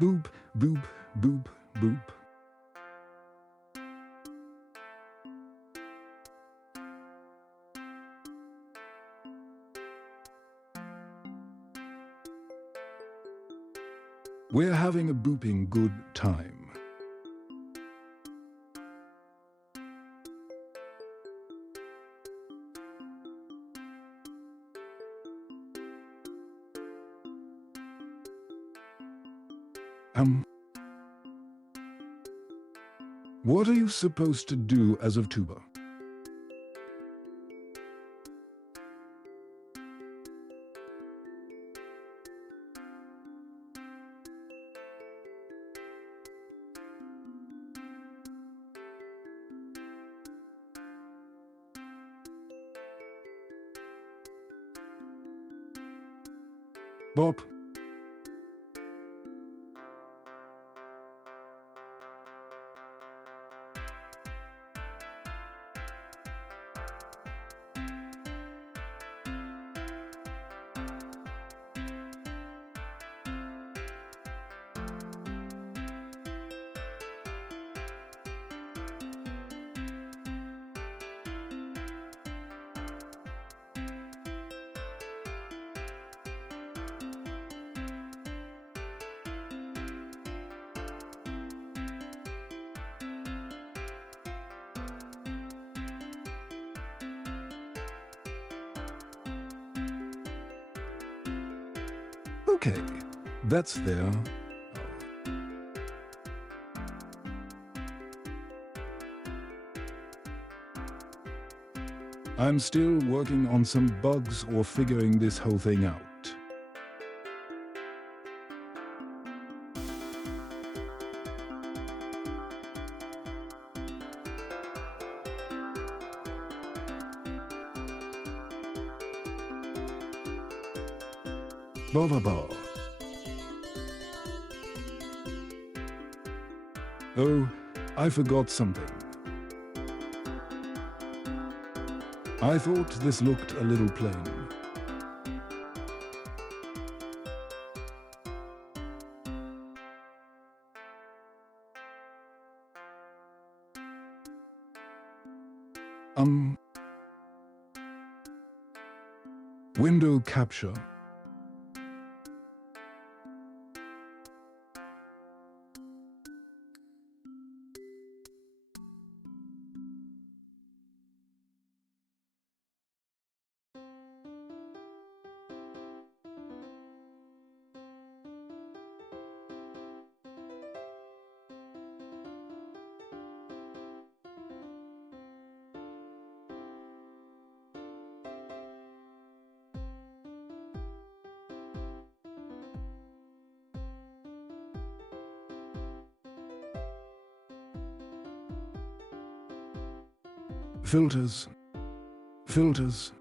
Boop, boop, boop, boop. We're having a booping good time. What are you supposed to do as of tuba? Bop. Okay, that's there. I'm still working on some bugs or figuring this whole thing out. Ba ba ba. Oh, I forgot something. I thought this looked a little plain. Window capture. Filters. Filters.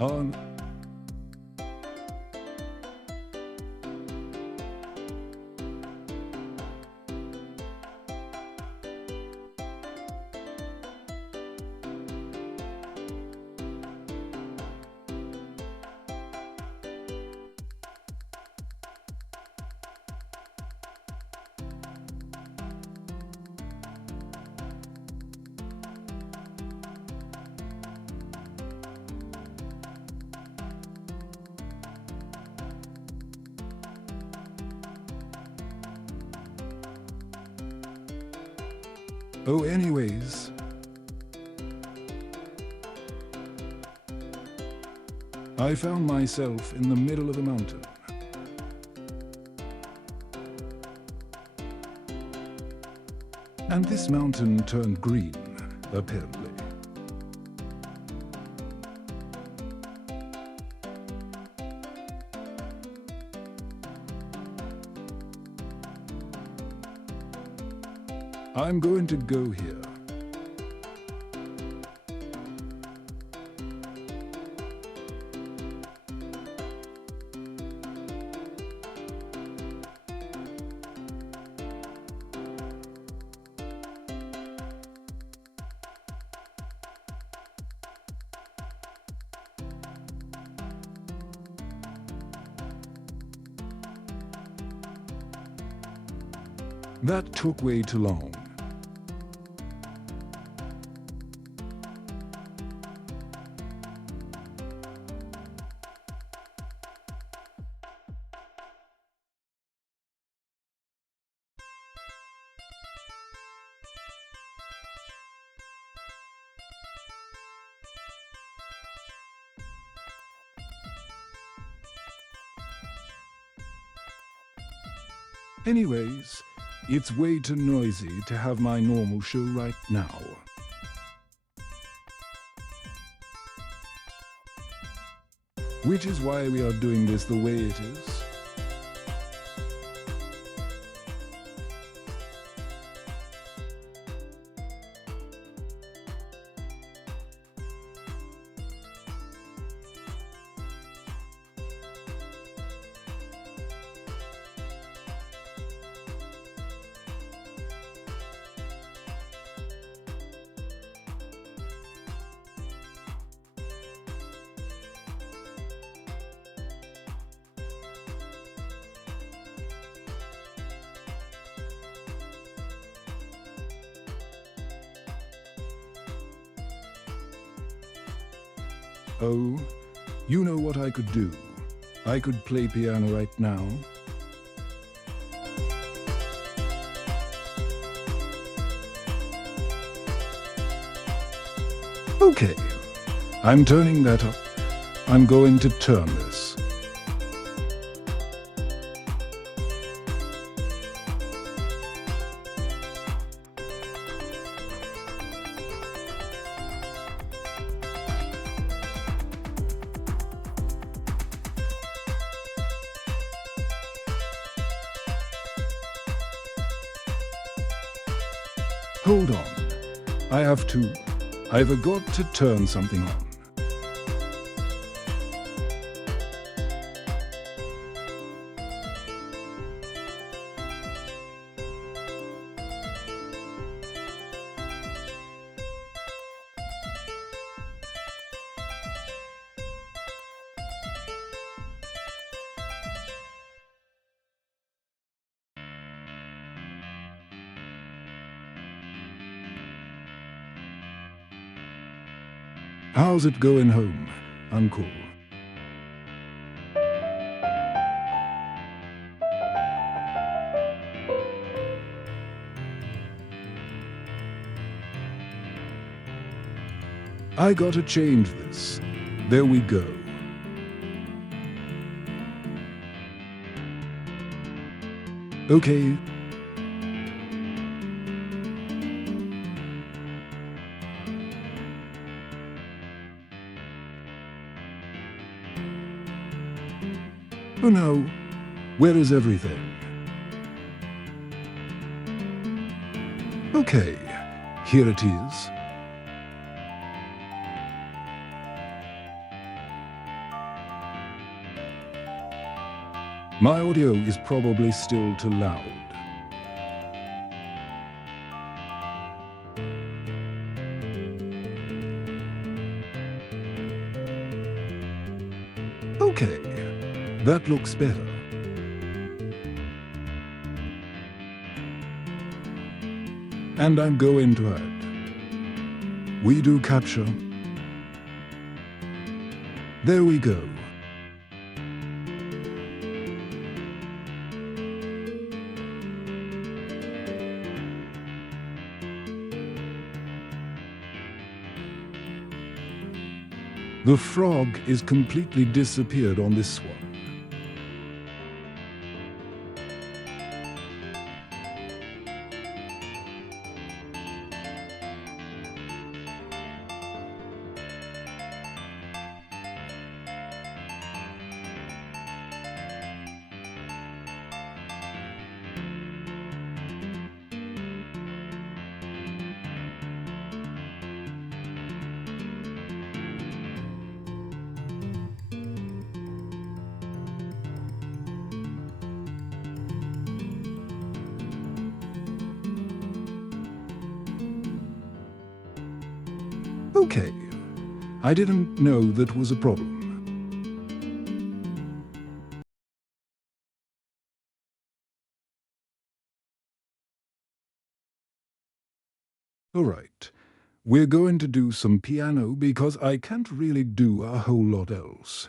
On. Oh, anyways. I found myself in the middle of a mountain. And this mountain turned green, apparently. I'm going to go here. That took way too long. Anyways, it's way too noisy to have my normal show right now. Which is why we are doing this the way it is. Oh, you know what I could do? I could play piano right now. Okay, I'm turning that up. I'm going to turn this. Hold on. I forgot to turn something on. How's it going home, Uncle? I gotta change this. There we go. Okay. Oh no, where is everything? Okay, here it is. My audio is probably still too loud. Okay, that looks better. And I'm going to add. We do capture. There we go. The frog is completely disappeared on this one. Okay, I didn't know that was a problem. All right, we're going to do some piano because I can't really do a whole lot else.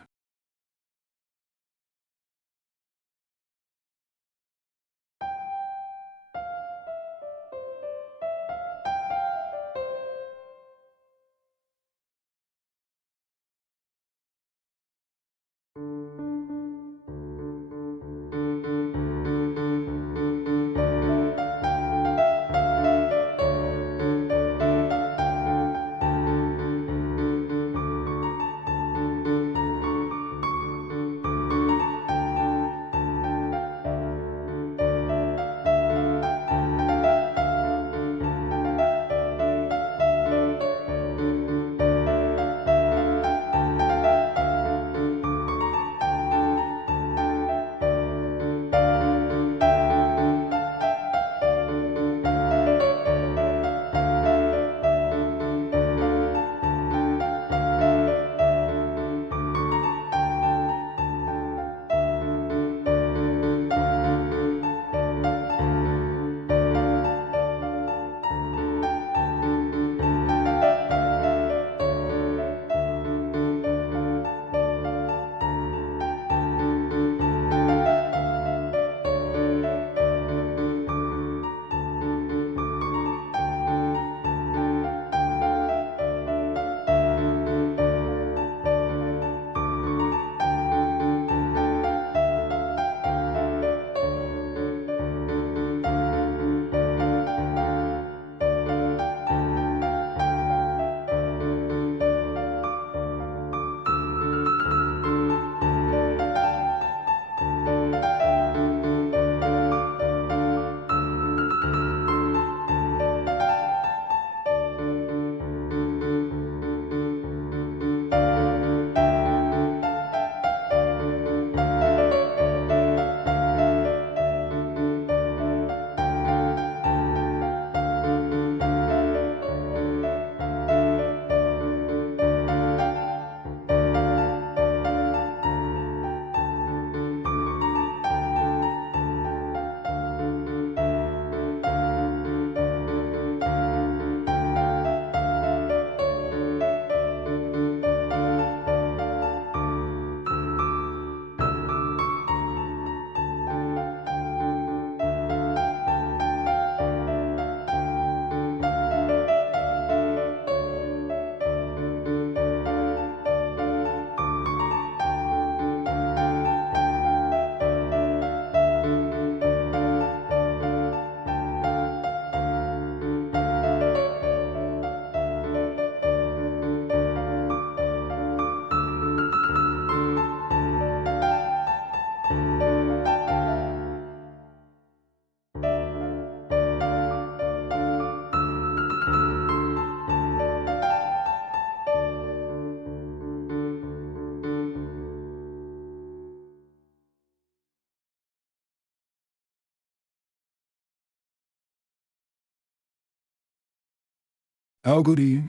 How goody?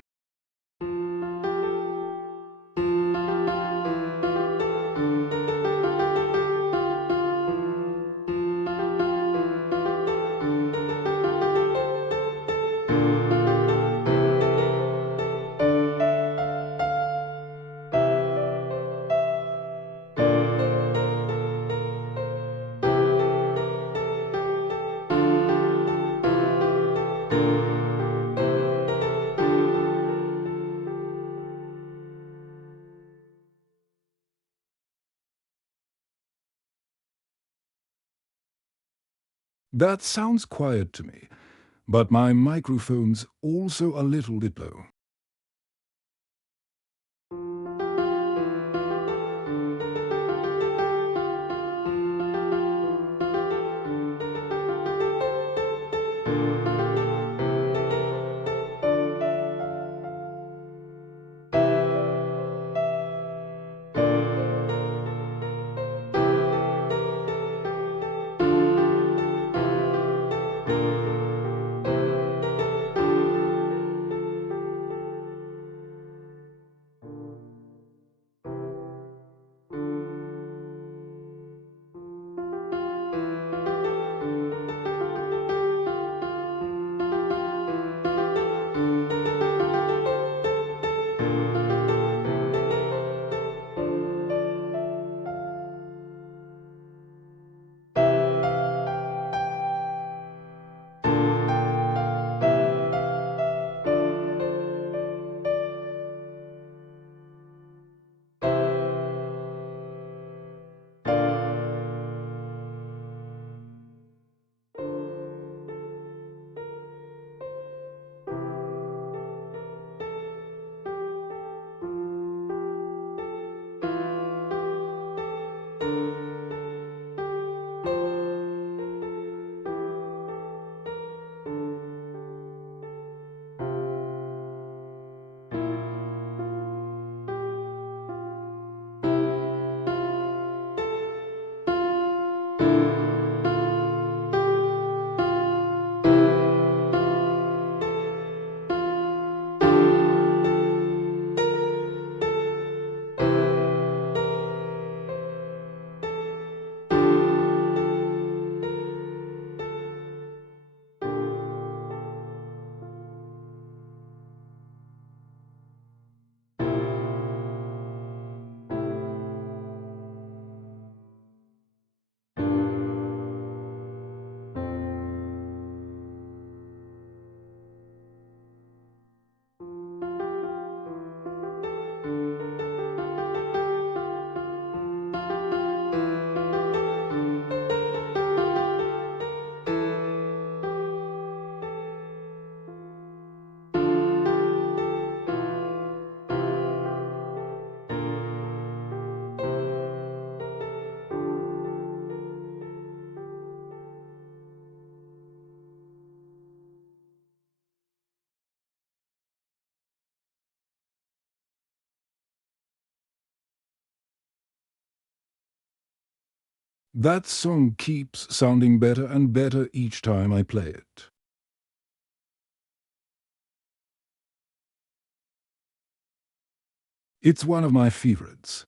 That sounds quiet to me, but my microphone's also a little bit low. That song keeps sounding better and better each time I play it. It's one of my favorites.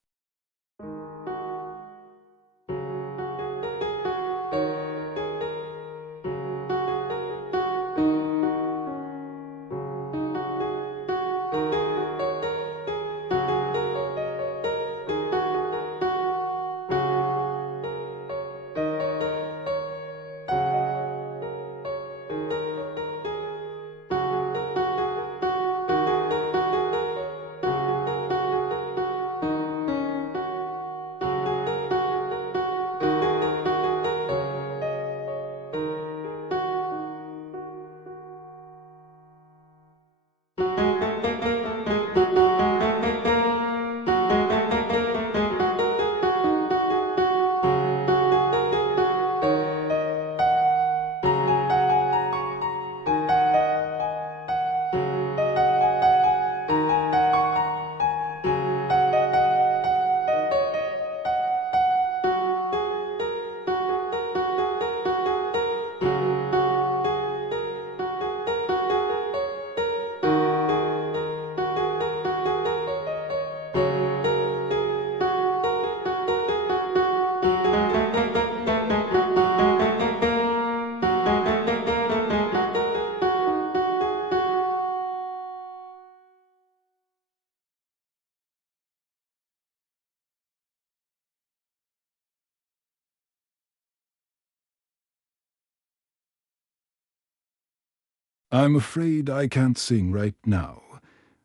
I'm afraid I can't sing right now.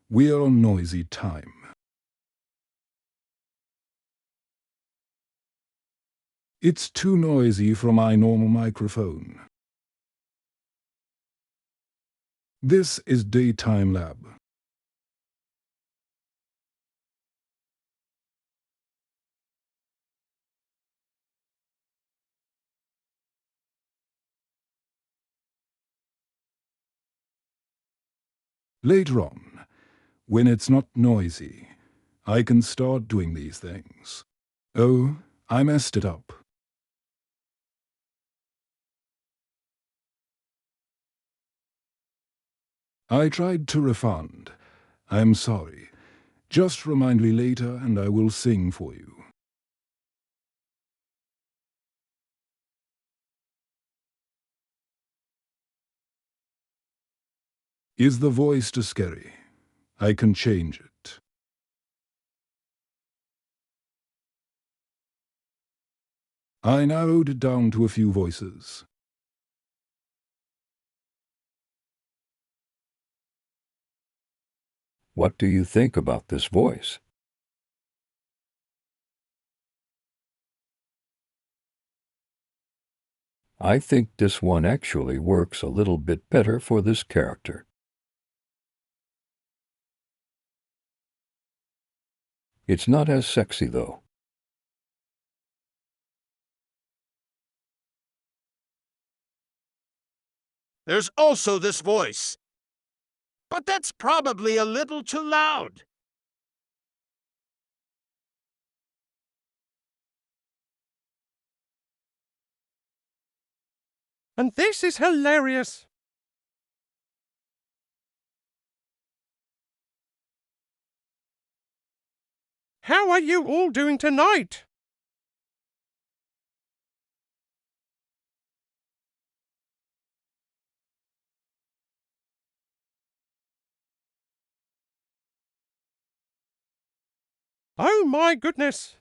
We're on noisy time. It's too noisy for my normal microphone. This is Daytime Lab. Later on, when it's not noisy, I can start doing these things. Oh, I messed it up. I tried to refund. I'm sorry. Just remind me later and I will sing for you. Is the voice too scary? I can change it. I narrowed it down to a few voices. What do you think about this voice? I think this one actually works a little bit better for this character. It's not as sexy, though. There's also this voice. But that's probably a little too loud. And this is hilarious. How are you all doing tonight? Oh my goodness.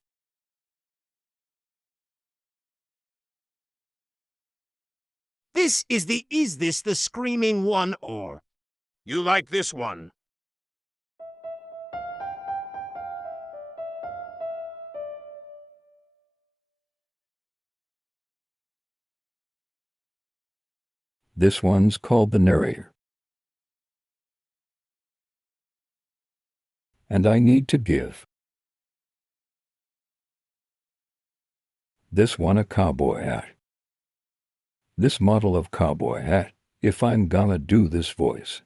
This is the screaming one or? You like this one? This one's called the narrator. And I need to give this one a cowboy hat. This model of cowboy hat, if I'm gonna do this voice.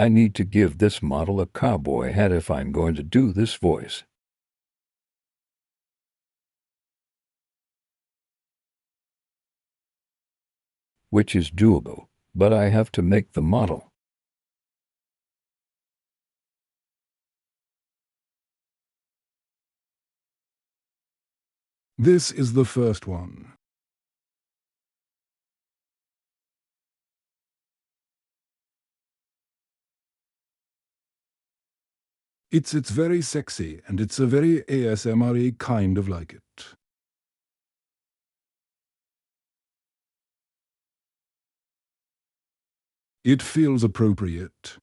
I need to give this model a cowboy hat if I'm going to do this voice. Which is doable, but I have to make the model. This is the first one. It's very sexy, and it's a very ASMR-y kind of like it. It feels appropriate.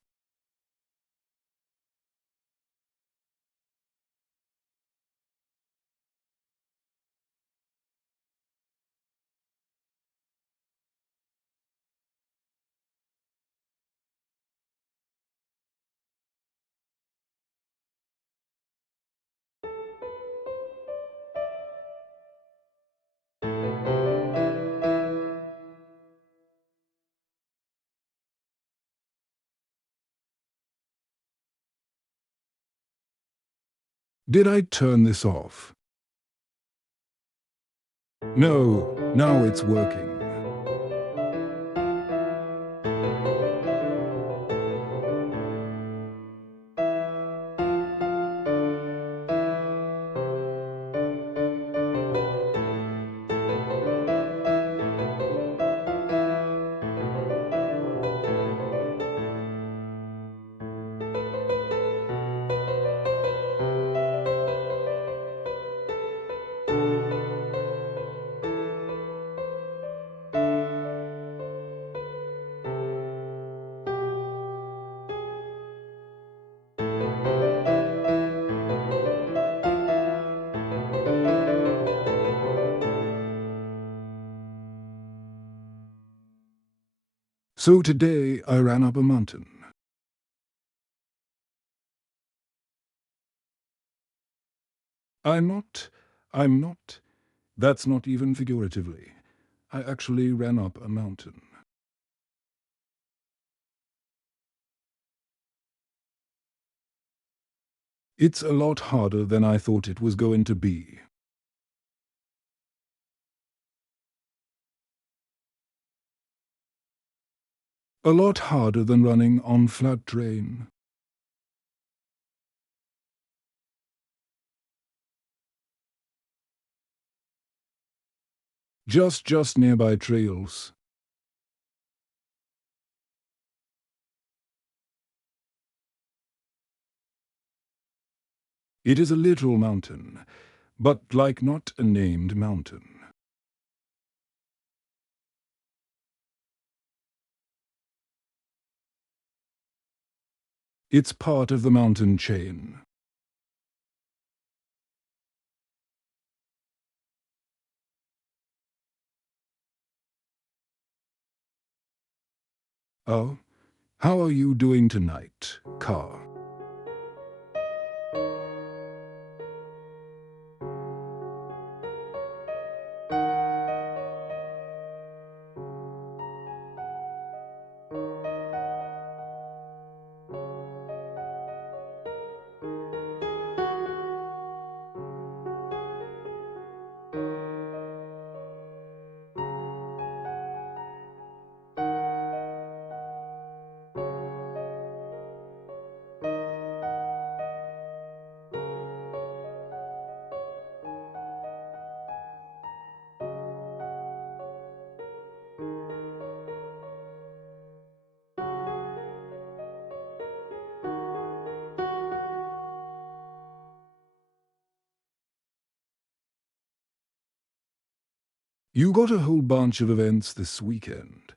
Did I turn this off? No, now it's working. So today I ran up a mountain. I'm not. That's not even figuratively. I actually ran up a mountain. It's a lot harder than I thought it was going to be. A lot harder than running on flat terrain. Just nearby trails. It is a literal mountain, but like not a named mountain. It's part of the mountain chain. Oh, how are you doing tonight, car? You got a whole bunch of events this weekend.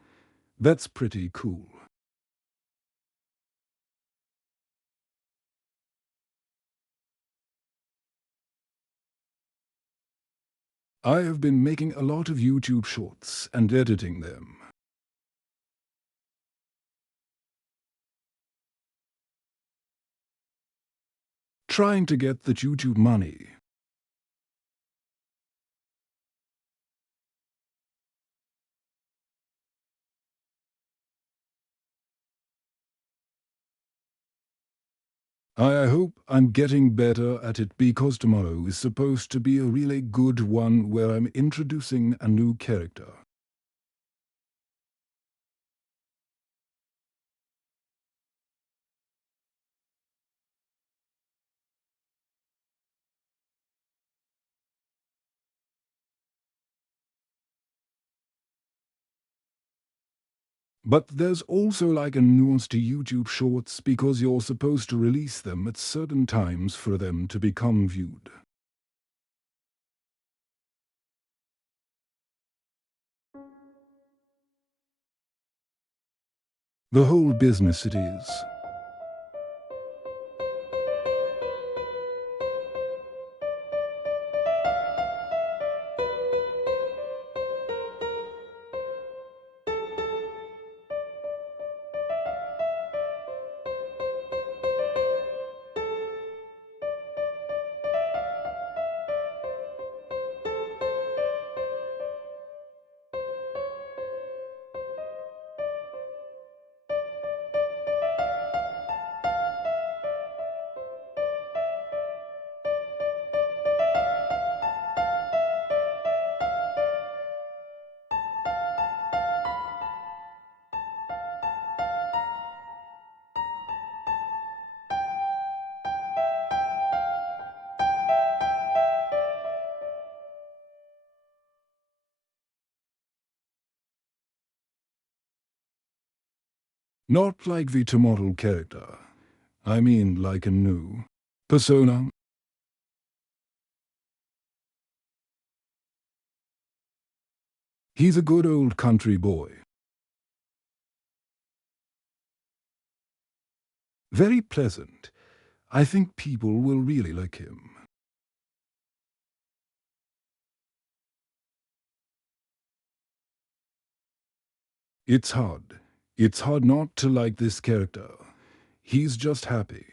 That's pretty cool. I have been making a lot of YouTube shorts and editing them. Trying to get the YouTube money. I hope I'm getting better at it because tomorrow is supposed to be a really good one where I'm introducing a new character. But there's also like a nuance to YouTube Shorts because you're supposed to release them at certain times for them to become viewed. The whole business it is. Not like the tomorrow character. I mean like a new persona. He's a good old country boy. Very pleasant. I think people will really like him. It's hard. It's hard not to like this character. He's just happy.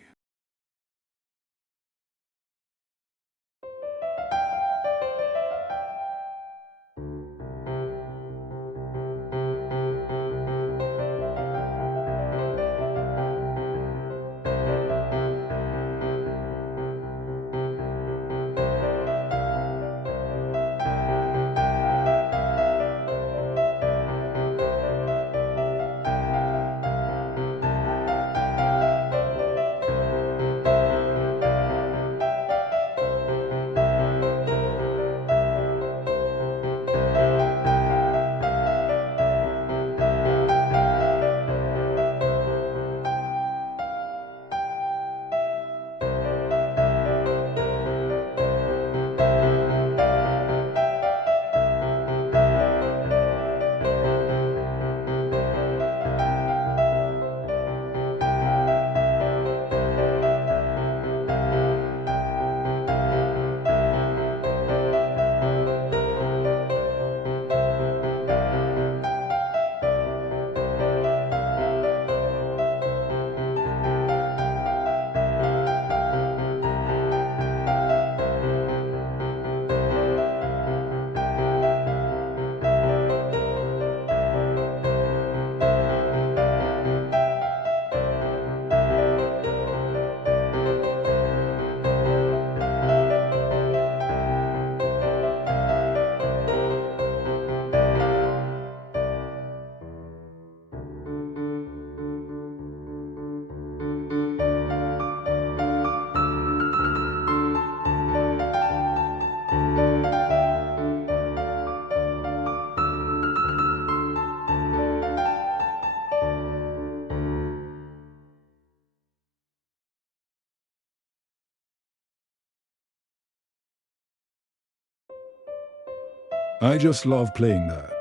I just love playing that.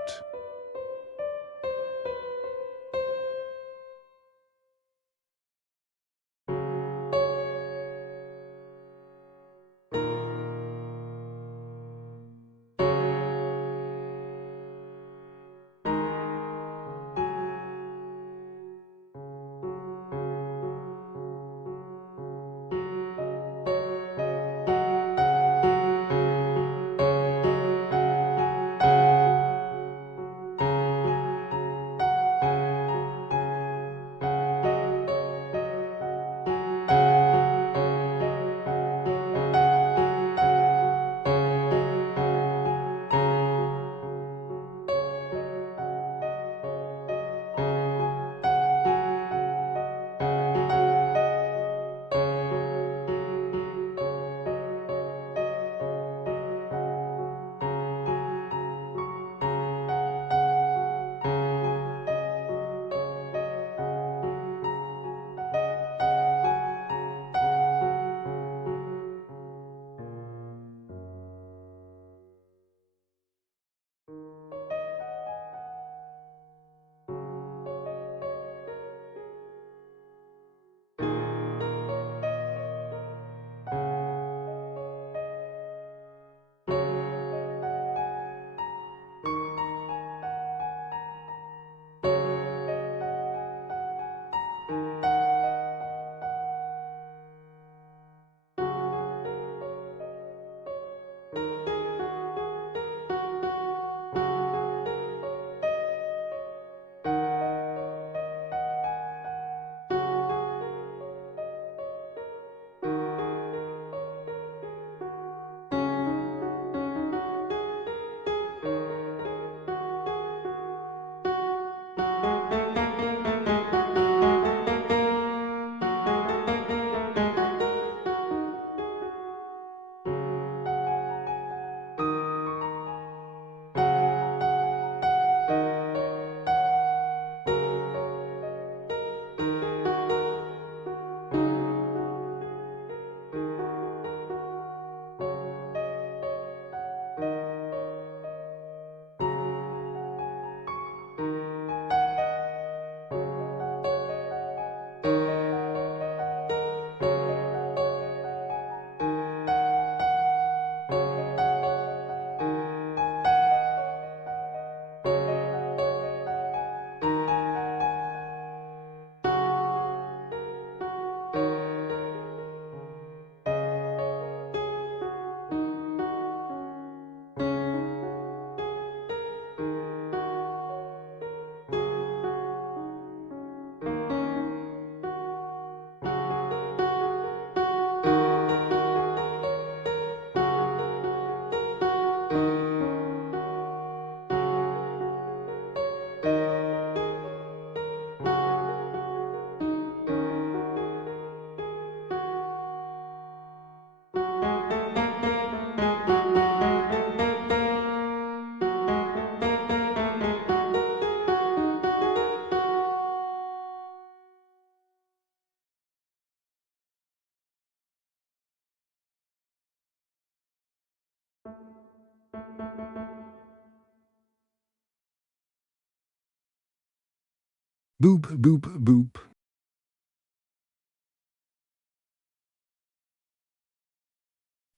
Boop, boop, boop.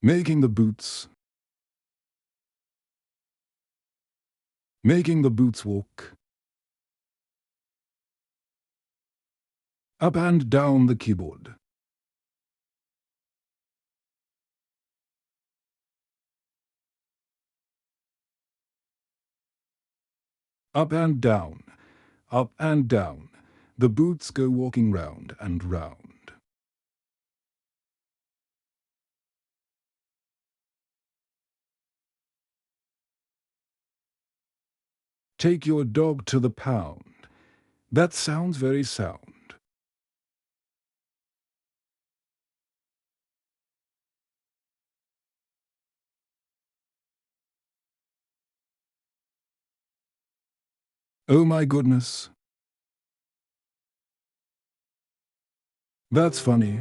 Making the boots. Making the boots walk. Up and down the keyboard. Up and down, up and down. The boots go walking round and round. Take your dog to the pound. That sounds very sound. Oh my goodness. That's funny.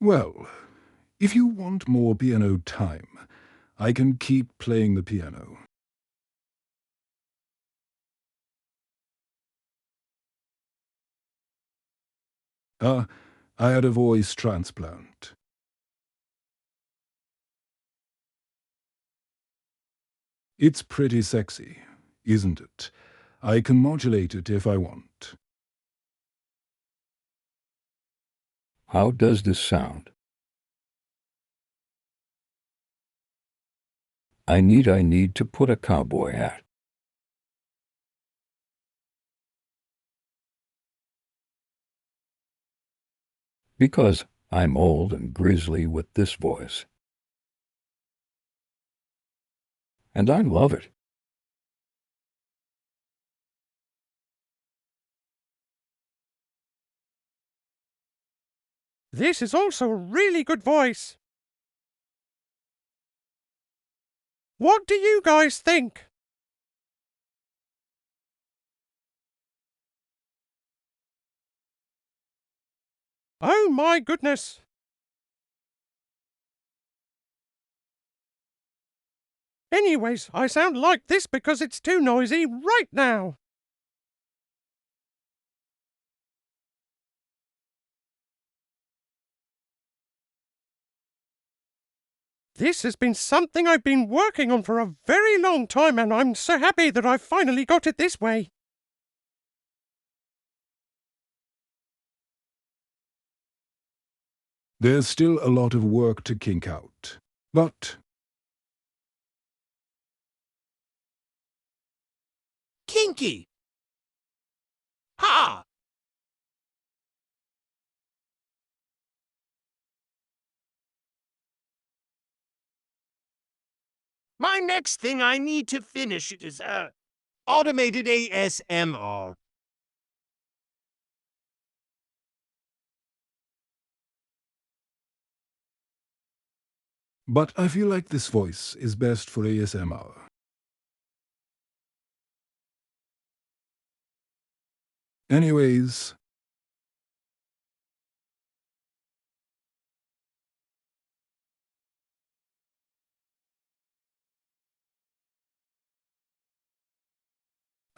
Well, if you want more piano time, I can keep playing the piano. I had a voice transplant. It's pretty sexy, isn't it? I can modulate it if I want. How does this sound? I need to put a cowboy hat. Because I'm old and grizzly with this voice. And I love it. This is also a really good voice. What do you guys think? Oh my goodness! Anyways, I sound like this because it's too noisy right now. This has been something I've been working on for a very long time, and I'm so happy that I've finally got it this way. There's still a lot of work to kink out. But Kinky! Ha! My next thing I need to finish is, automated ASMR. I feel like this voice is best for ASMR. Anyways,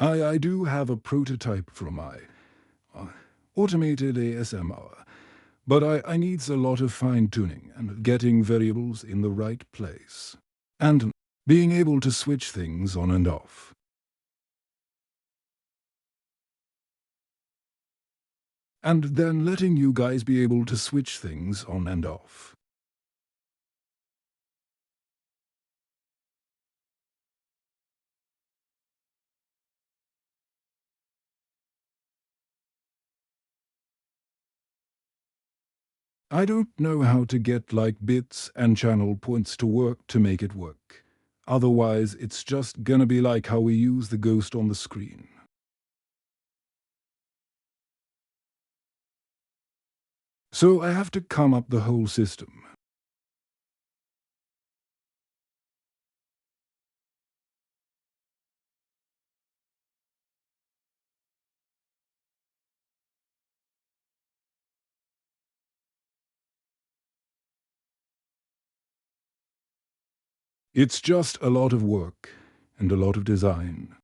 I do have a prototype for my automated ASMR, but I needs a lot of fine-tuning and getting variables in the right place. And being able to switch things on and off. And then letting you guys be able to switch things on and off. I don't know how to get like bits and channel points to work to make it work. Otherwise, it's just gonna be like how we use the ghost on the screen. So I have to come up the whole system. It's just a lot of work and a lot of design.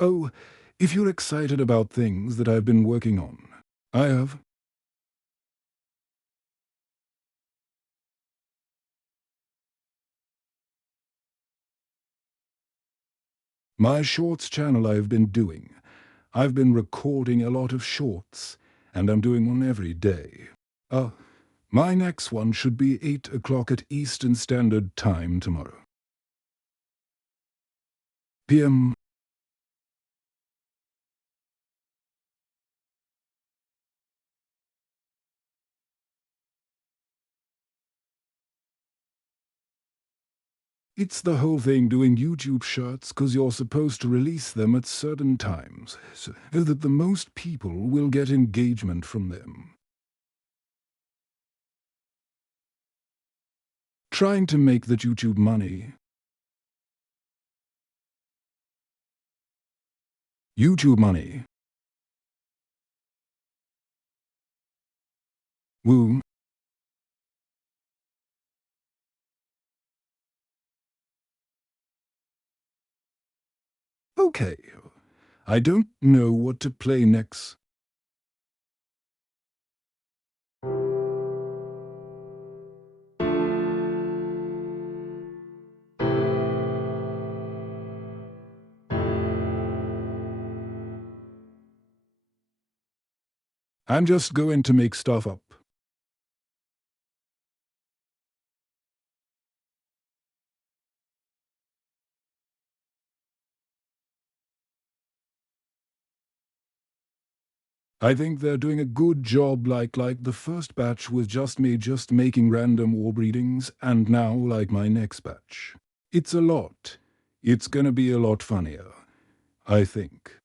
Oh, if you're excited about things that I've been working on, I have. My shorts channel I've been doing. I've been recording a lot of shorts, and I'm doing one every day. My next one should be 8 o'clock at Eastern Standard Time tomorrow. PM. It's the whole thing doing YouTube shorts because you're supposed to release them at certain times, so that the most people will get engagement from them. Trying to make that YouTube money. YouTube money. Woo. Okay, I don't know what to play next. I'm just going to make stuff up. I think they're doing a good job like the first batch was just me just making random orb readings, and now like my next batch. It's a lot. It's gonna be a lot funnier, I think.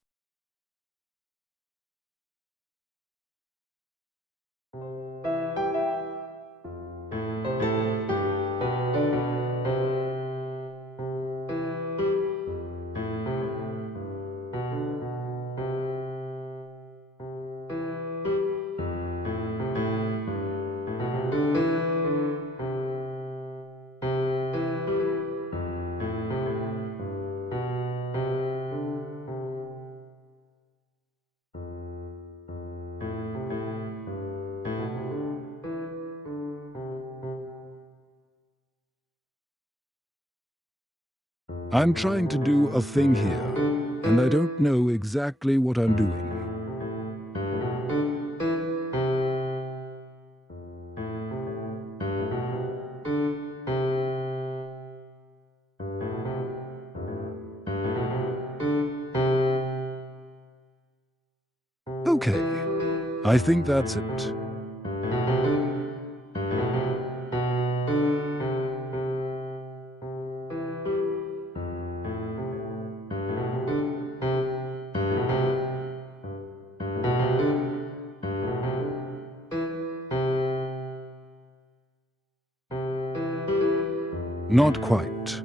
I'm trying to do a thing here, and I don't know exactly what I'm doing. Okay, I think that's it. Not quite.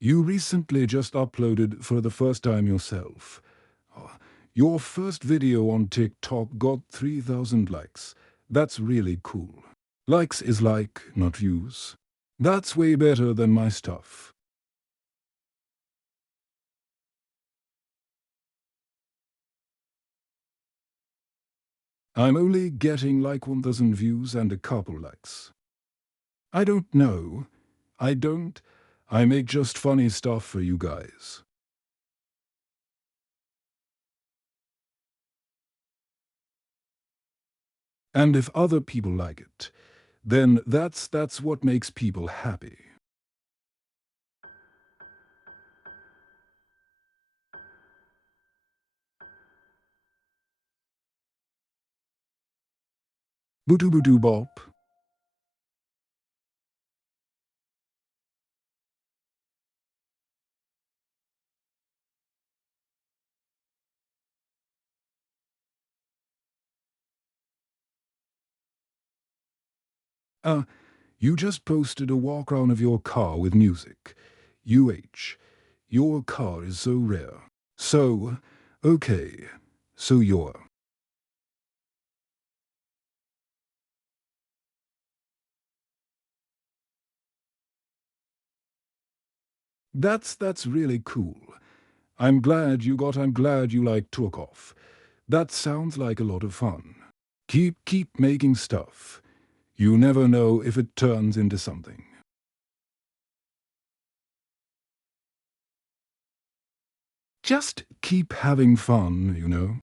You recently just uploaded for the first time yourself. Your first video on TikTok got 3,000 likes. That's really cool. Likes is like, not views. That's way better than my stuff. I'm only getting like 1,000 views and a couple likes. I don't know. I make just funny stuff for you guys. And if other people like it, then that's what makes people happy. Boo-doo bop. You just posted a walk around of your car with music. Your car is so rare. So, okay, so you're. That's really cool. I'm glad you like took off. That sounds like a lot of fun. Keep making stuff. You never know if it turns into something. Just keep having fun, you know.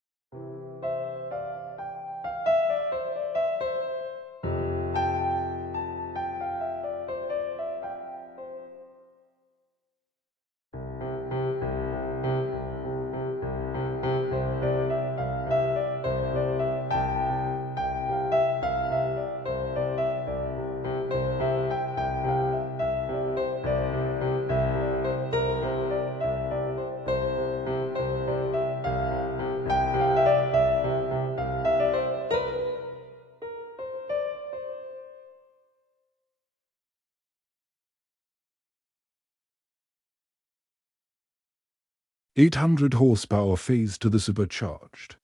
"800 horsepower phase to the supercharged."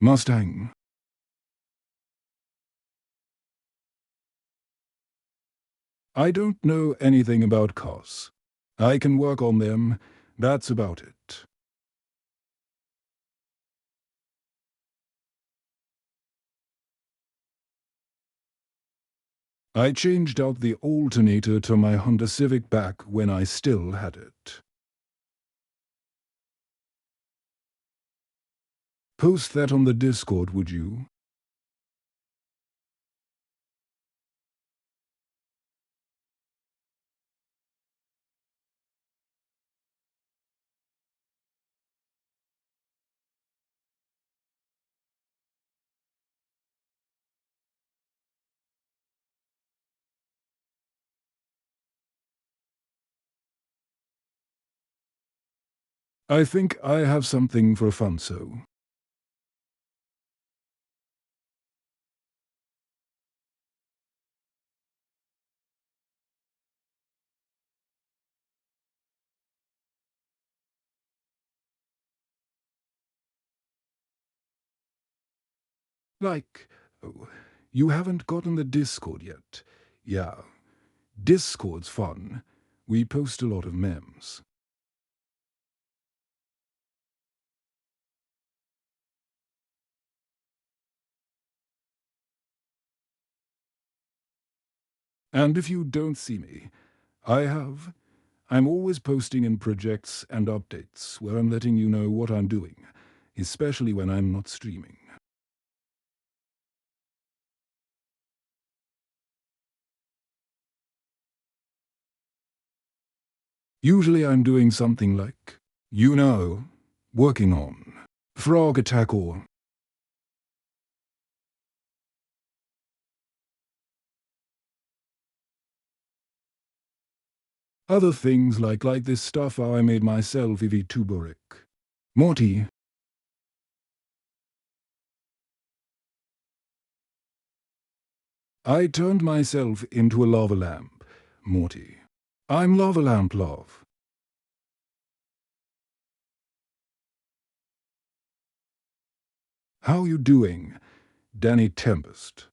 Mustang. I don't know anything about cars. I can work on them, that's about it. I changed out the alternator to my Honda Civic back when I still had it. Post that on the Discord, would you? I think I have something for Funso. Like, oh, you haven't gotten the Discord yet. Yeah, Discord's fun. We post a lot of memes. And if you don't see me, I'm always posting in projects and updates where I'm letting you know what I'm doing, especially when I'm not streaming. Usually I'm doing something like, you know, working on Frog Attack or other things like this stuff I made myself Ivi Tuboric. Morty. I turned myself into a lava lamp, Morty. I'm lava lamp love. How you doing, Danny Tempest?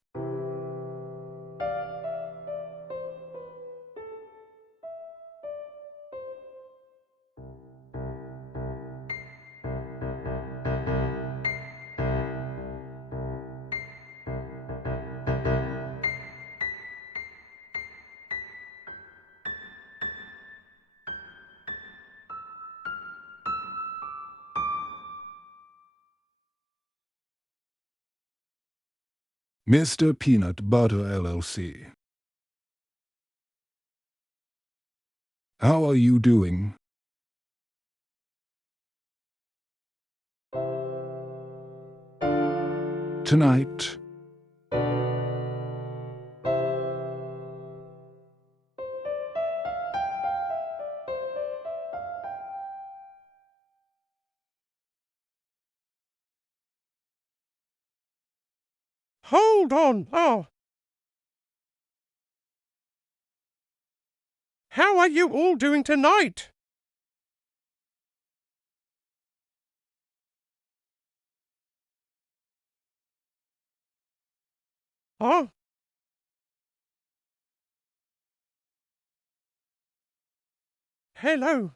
Mr. Peanut Butter LLC. How are you doing? Tonight, Hold on. Oh. How are you all doing tonight? Oh. Hello.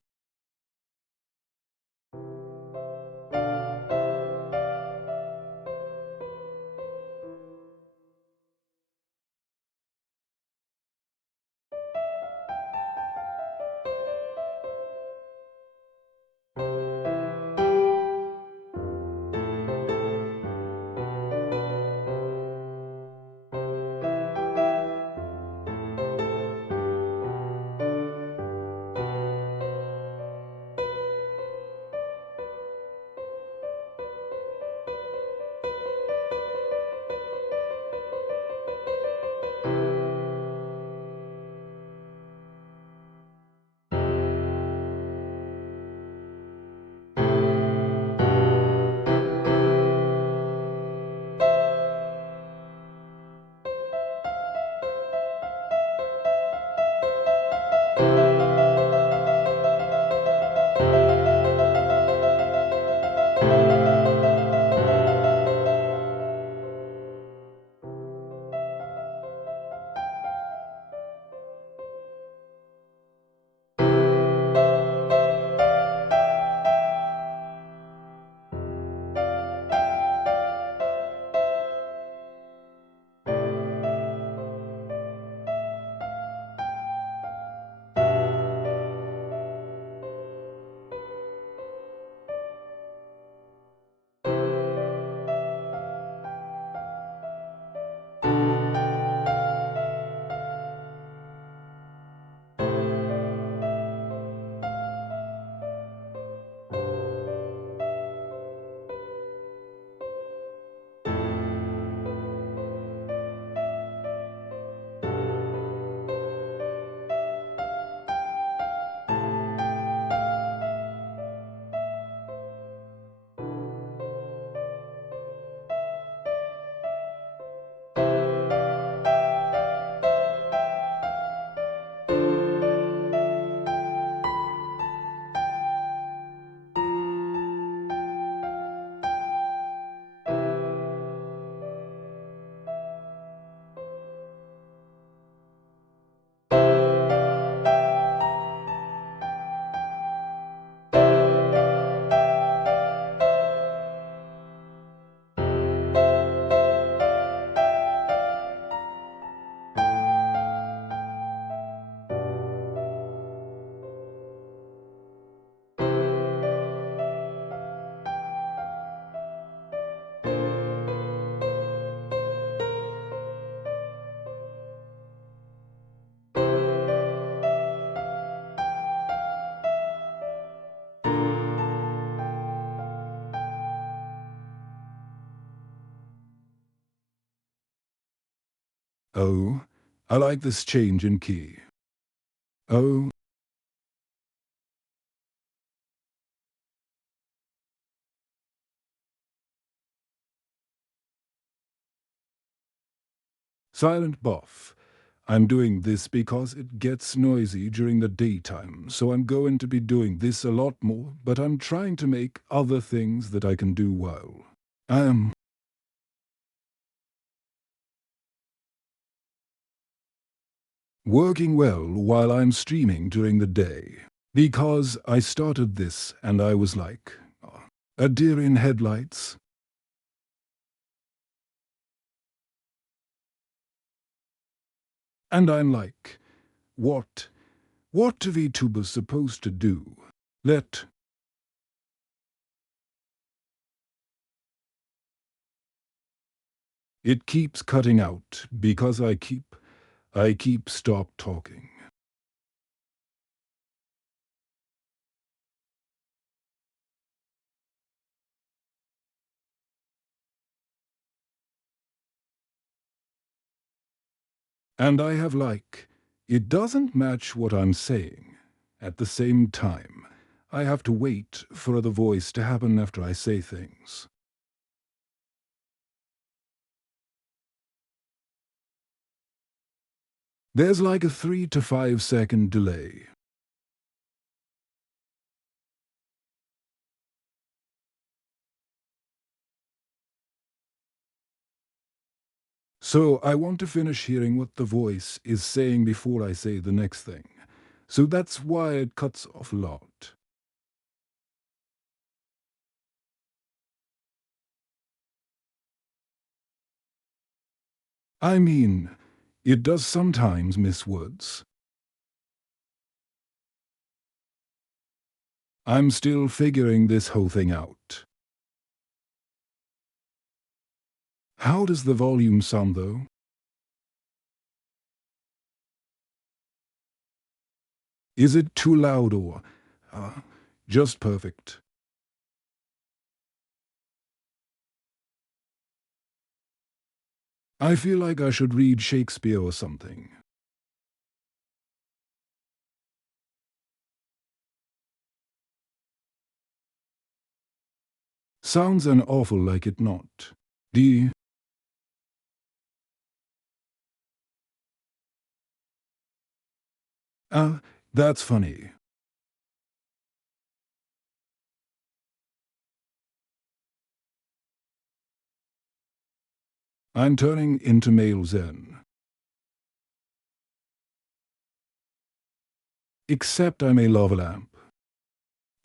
Oh, I like this change in key. Oh, silent buff. I'm doing this because it gets noisy during the daytime, so I'm going to be doing this a lot more, but I'm trying to make other things that I can do well. I'm working well while I'm streaming during the day. Because I started this and I was like, a deer in headlights. And I'm like, what are VTubers supposed to do? It keeps cutting out because I keep stop talking. And I have like, it doesn't match what I'm saying. At the same time, I have to wait for the voice to happen after I say things. There's like a 3 to 5 second delay. So I want to finish hearing what the voice is saying before I say the next thing. So that's why it cuts off a lot. I mean, it does sometimes miss words. I'm still figuring this whole thing out. How does the volume sound though? Is it too loud or just perfect? I feel like I should read Shakespeare or something. Sounds an awful like it not. D. That's funny. I'm turning into male Zen. Except I'm a lava lamp.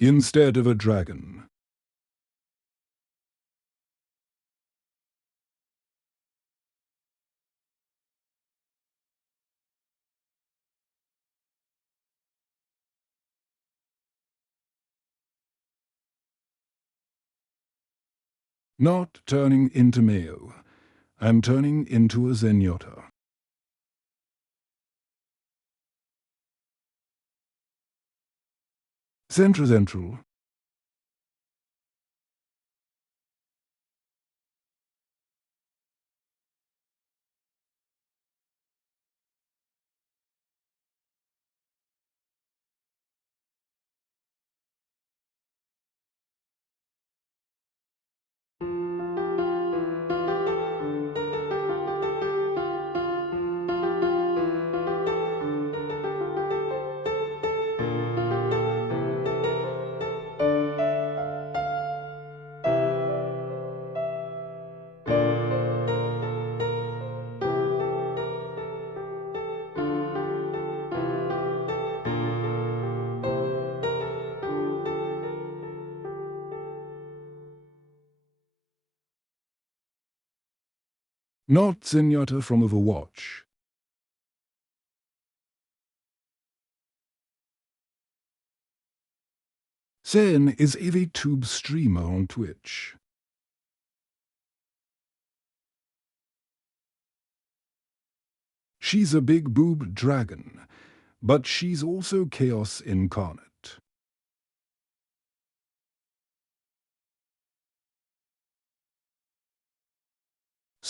Instead of a dragon. Not turning into male. I'm turning into a zenyatta. Central. Not zenyatta from Overwatch. Zen is a VTube streamer on Twitch. She's a big boob dragon, but she's also chaos incarnate.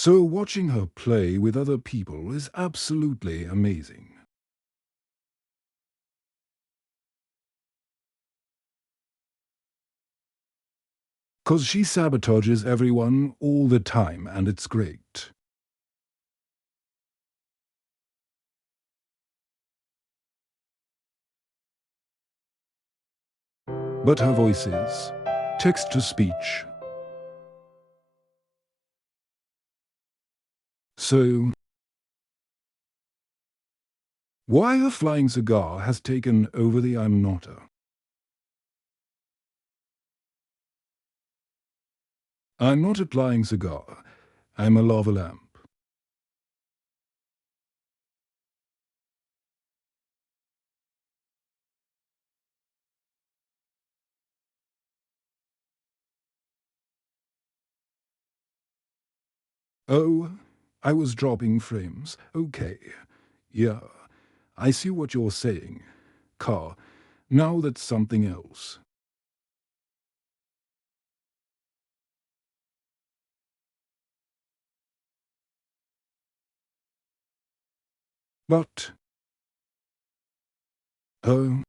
So watching her play with other people is absolutely amazing. Cause she sabotages everyone all the time, and it's great. But her voice is text-to-speech. So, why a flying cigar has taken over the I'm Notter. I'm not a flying cigar. I'm a lava lamp. Oh, I was dropping frames. Okay. Yeah, I see what you're saying. Car, now that's something else. But, oh,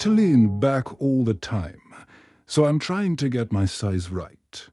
to lean back all the time, so I'm trying to get my size right.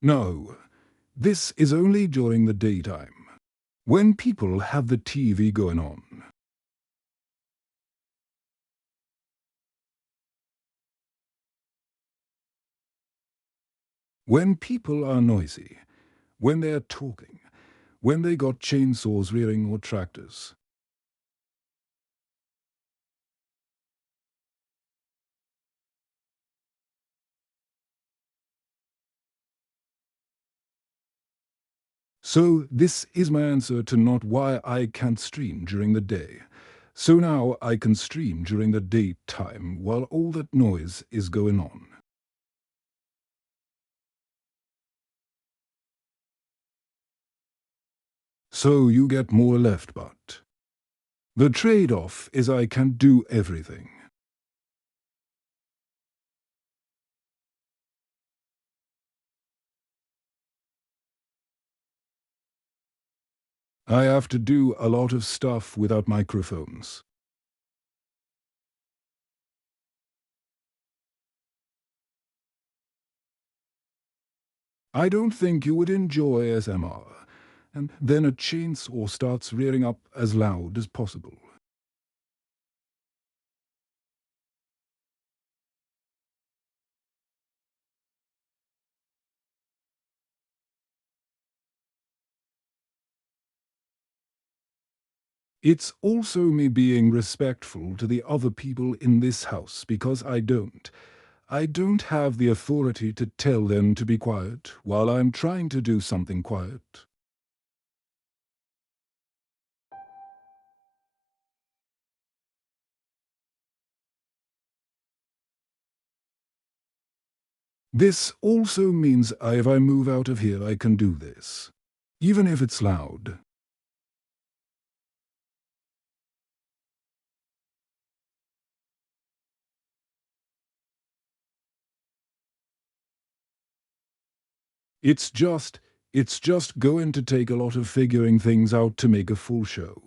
No, this is only during the daytime, when people have the TV going on. When people are noisy, when they're talking, when they got chainsaws rearing or tractors. So this is my answer to not why I can't stream during the day. So now I can stream during the daytime while all that noise is going on. So you get more left, but the trade-off is I can't do everything. I have to do a lot of stuff without microphones. I don't think you would enjoy ASMR, and then a chainsaw starts rearing up as loud as possible. It's also me being respectful to the other people in this house because I don't have the authority to tell them to be quiet while I'm trying to do something quiet. This also means if I move out of here I can do this, even if it's loud. It's just going to take a lot of figuring things out to make a full show.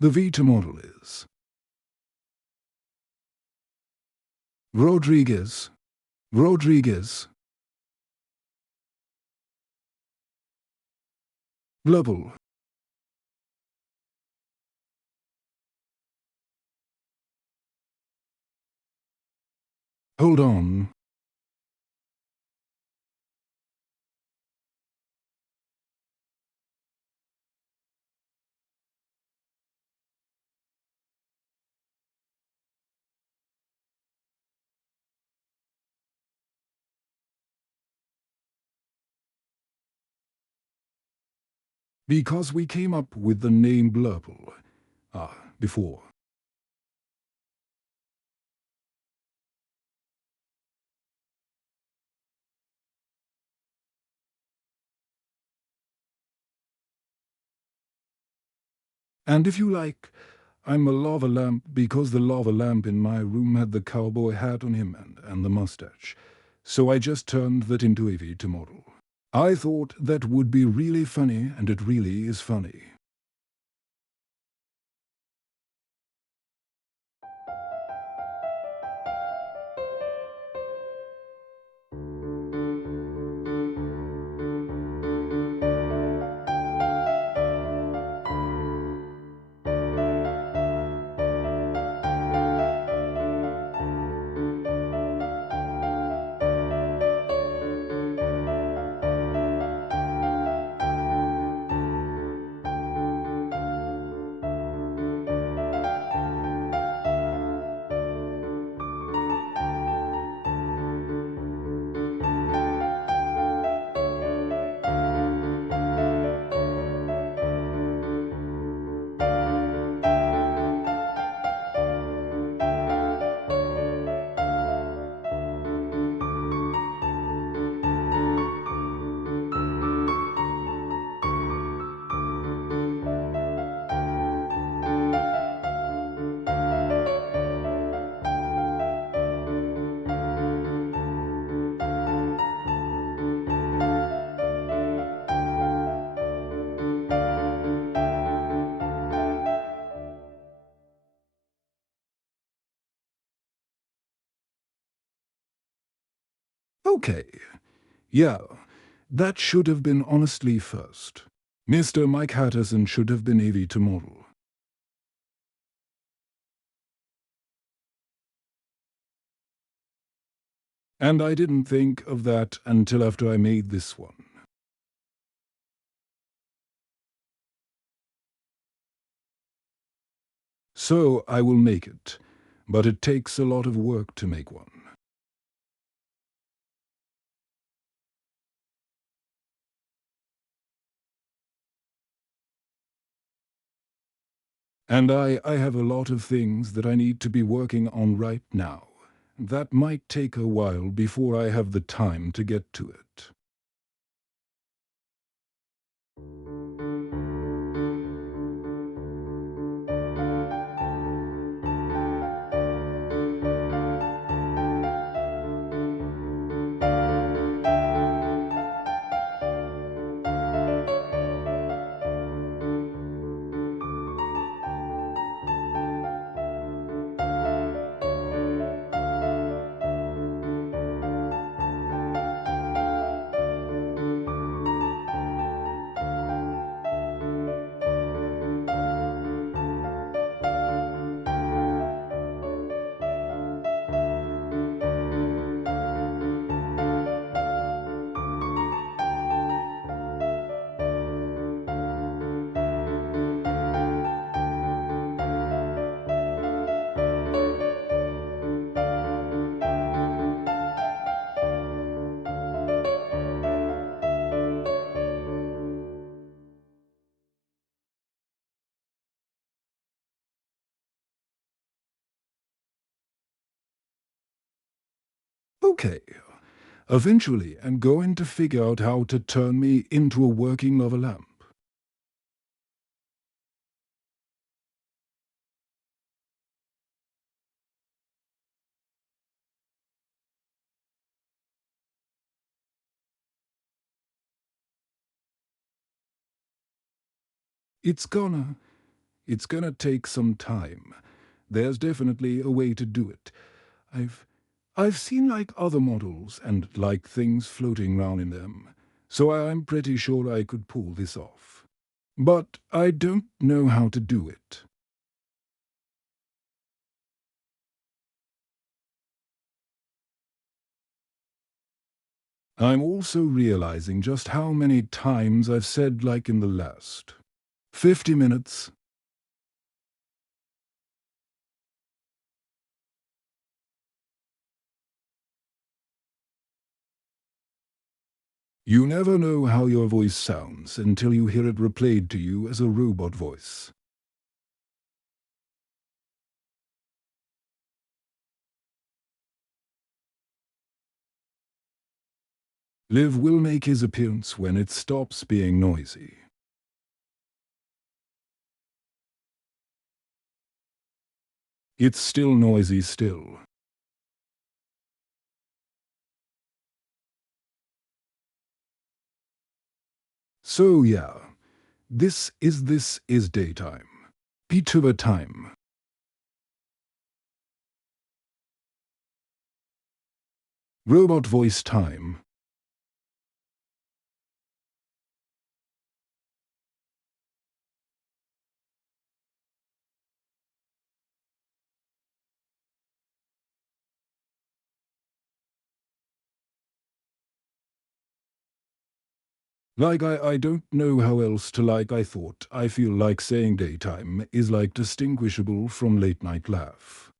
The Vita model is Rodriguez, Blubble. Hold on. Because we came up with the name Blurple, before. And if you like, I'm a lava lamp because the lava lamp in my room had the cowboy hat on him and the mustache. So I just turned that into a Vita model. I thought that would be really funny, and it really is funny. Okay, yeah, That should have been honestly first. Mr. Mike Hatterson should have been AV to model. And I didn't think of that until after I made this one. So I will make it, but it takes a lot of work to make one. And I have a lot of things that I need to be working on right now. That might take a while before I have the time to get to it. Okay, eventually I'm going to figure out how to turn me into a working LavLilac. It's gonna take some time. There's definitely a way to do it. I've seen like other models and like things floating around in them, so I'm pretty sure I could pull this off. But I don't know how to do it. I'm also realizing just how many times I've said like in the last 50 minutes. You never know how your voice sounds until you hear it replayed to you as a robot voice. Liv will make his appearance when it stops being noisy. It's still noisy still. So yeah, this is daytime. P2 time. Robot voice time. Like I don't know how else to like I thought. I feel like saying daytime is like distinguishable from late night laugh.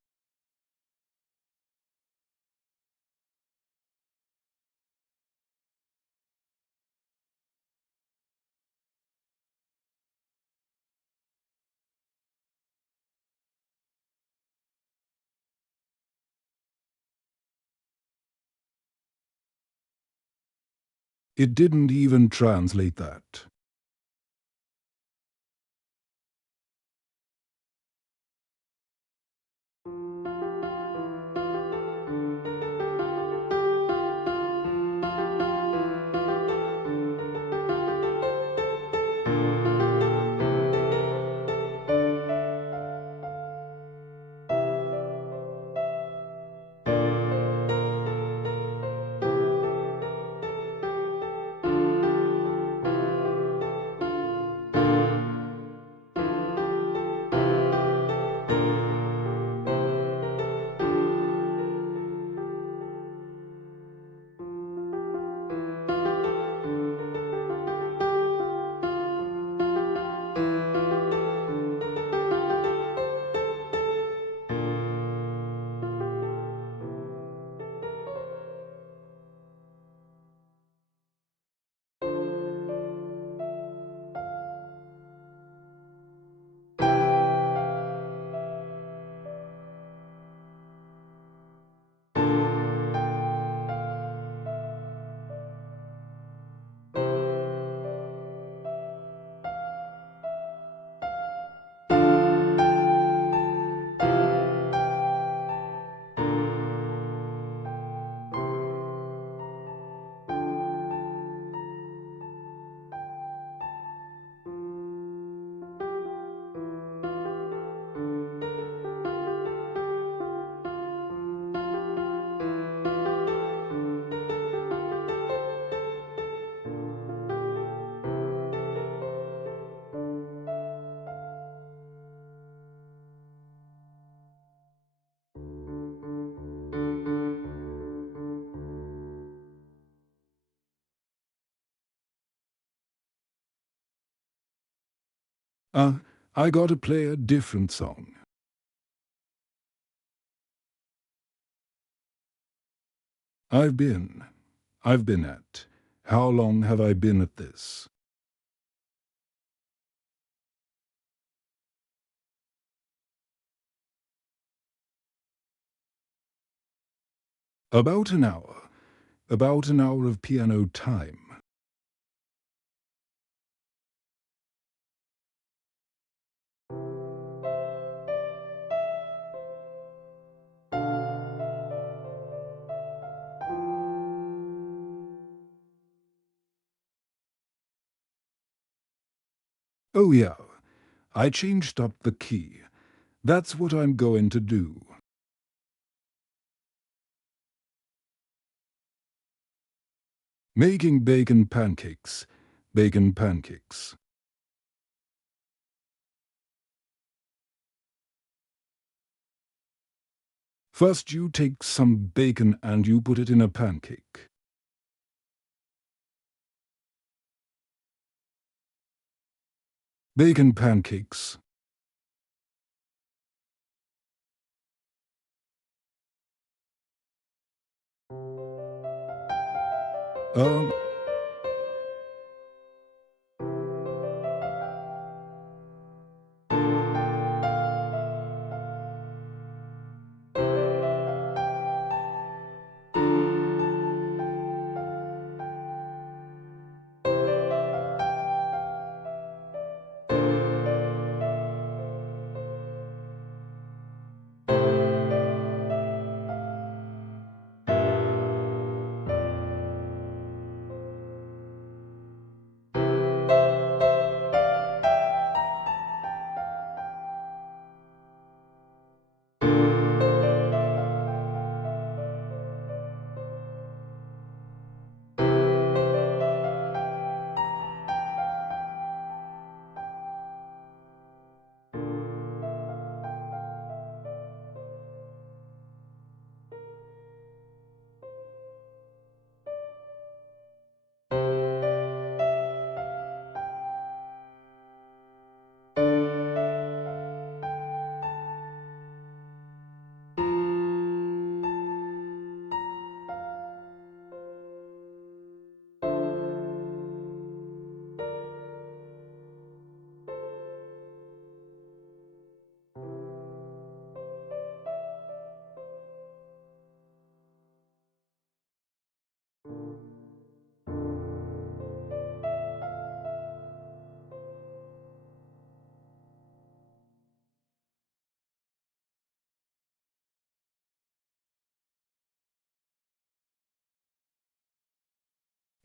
It didn't even translate that. Uh, I gotta play a different song. I've been at. How long have I been at this? About an hour. About an hour of piano time. Oh yeah, I changed up the key. That's what I'm going to do. Making bacon pancakes. Bacon pancakes. First you take some bacon and you put it in a pancake. Bacon pancakes. Um,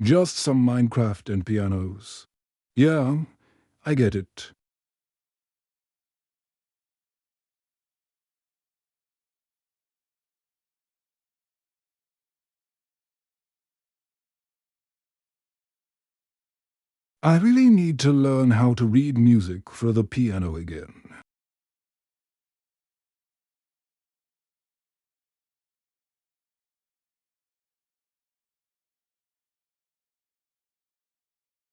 just some Minecraft and pianos. Yeah, I get it. I really need to learn how to read music for the piano again.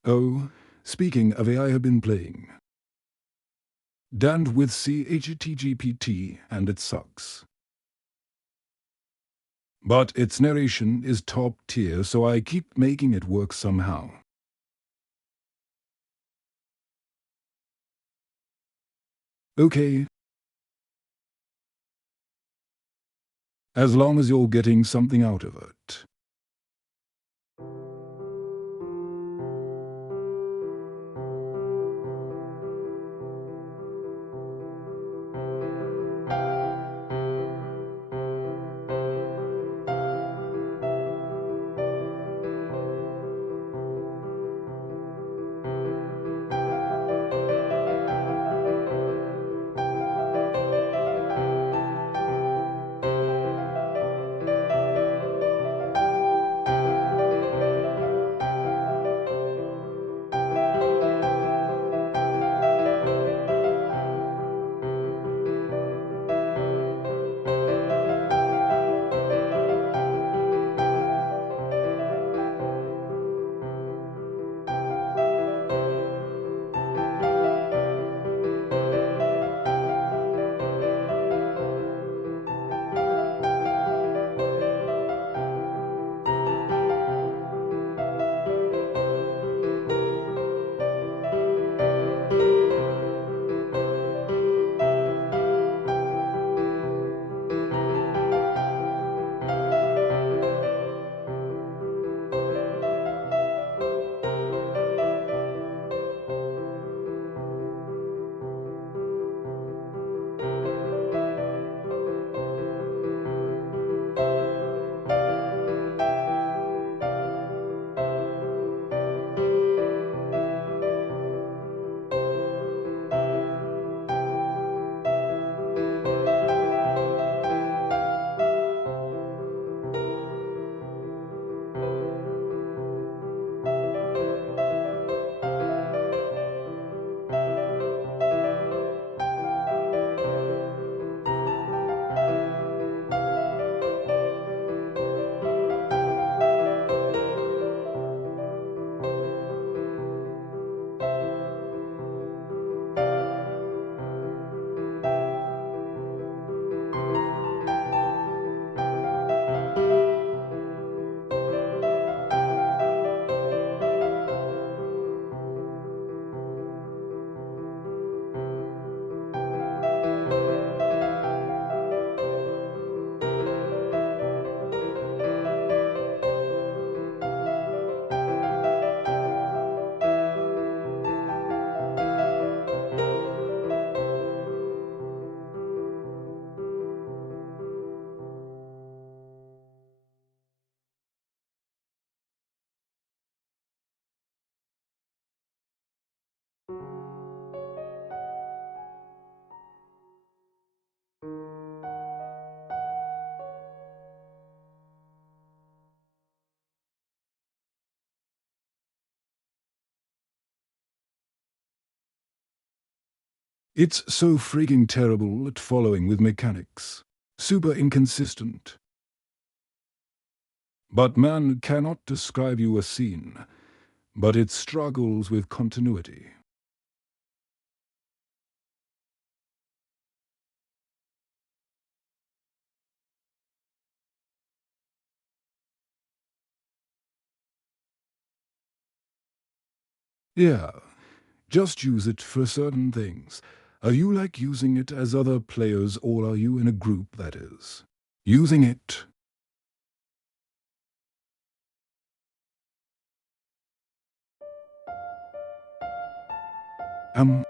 Oh, speaking of AI, have been playing. Damned with ChatGPT, and it sucks. But its narration is top tier, so I keep making it work somehow. Okay, as long as you're getting something out of it. It's so freaking terrible at following with mechanics. Super inconsistent. But man cannot describe you a scene, but it struggles with continuity. Yeah, just use it for certain things. Are you like using it as other players, or are you in a group, that is? Using it. Um,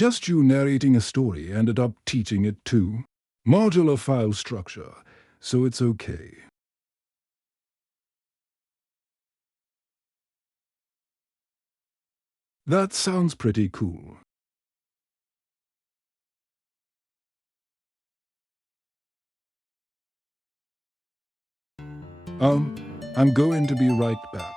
just you narrating a story ended up teaching it too. Modular file structure, so it's okay. That sounds pretty cool. I'm going to be right back.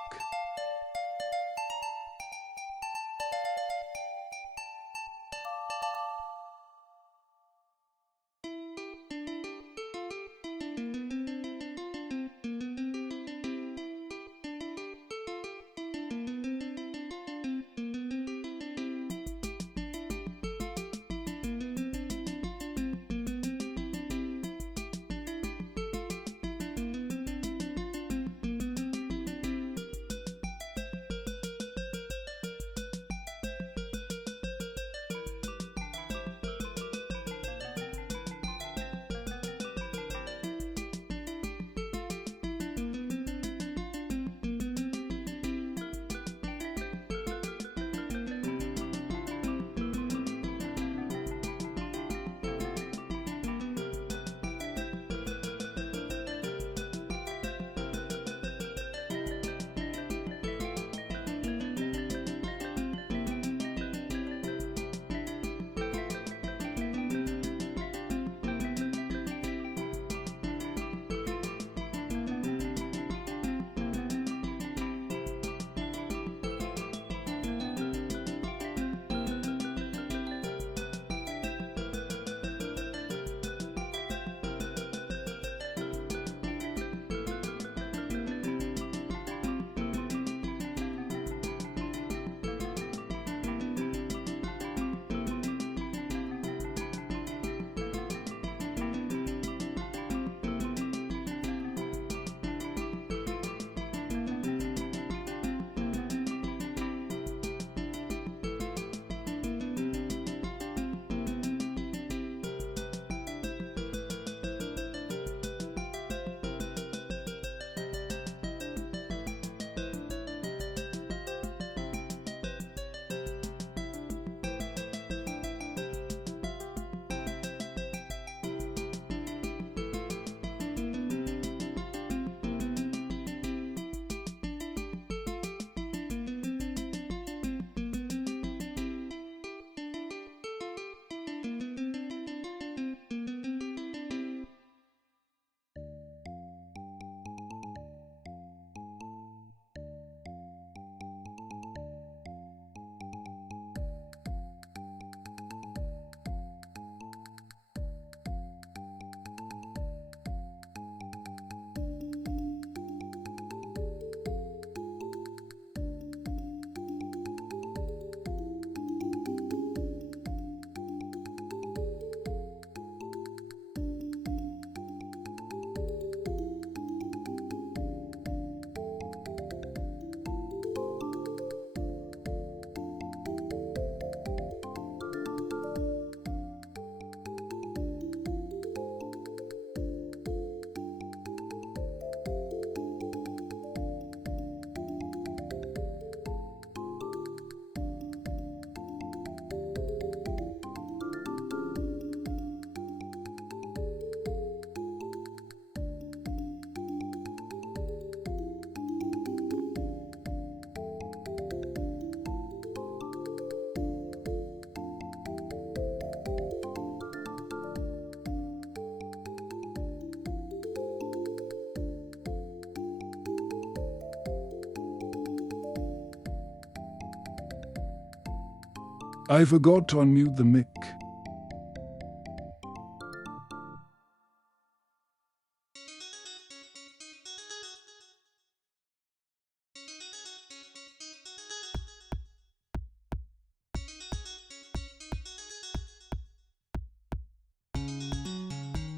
I forgot to unmute the mic.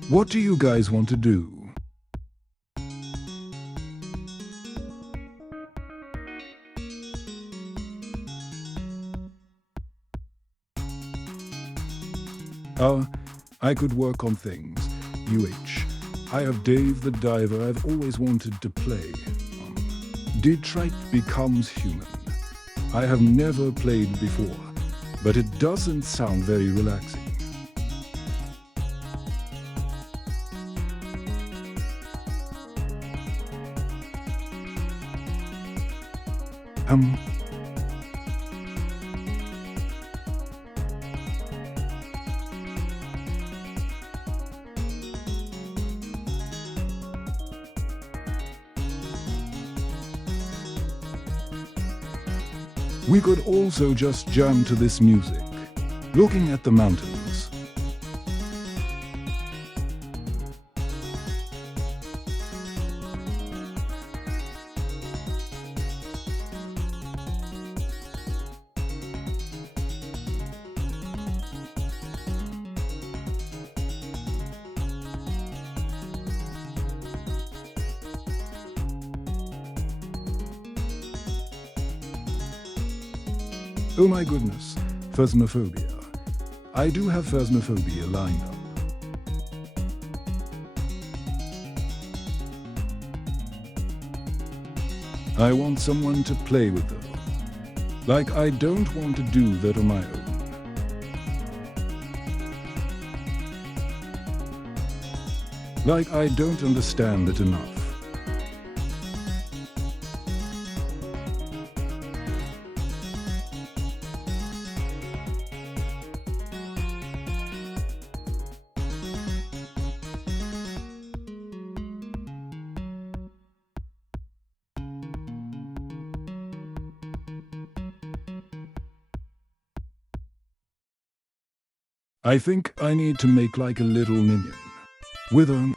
What do you guys want to do? I could work on things. I have Dave the Diver I've always wanted to play. Detroit Becomes Human. I have never played before, but it doesn't sound very relaxing. We could also just jam to this music, looking at the mountains. Oh my goodness, phasmophobia. I do have phasmophobia lined up. I want someone to play with though. Like I don't want to do that on my own. Like I don't understand it enough. I think I need to make like a little minion with a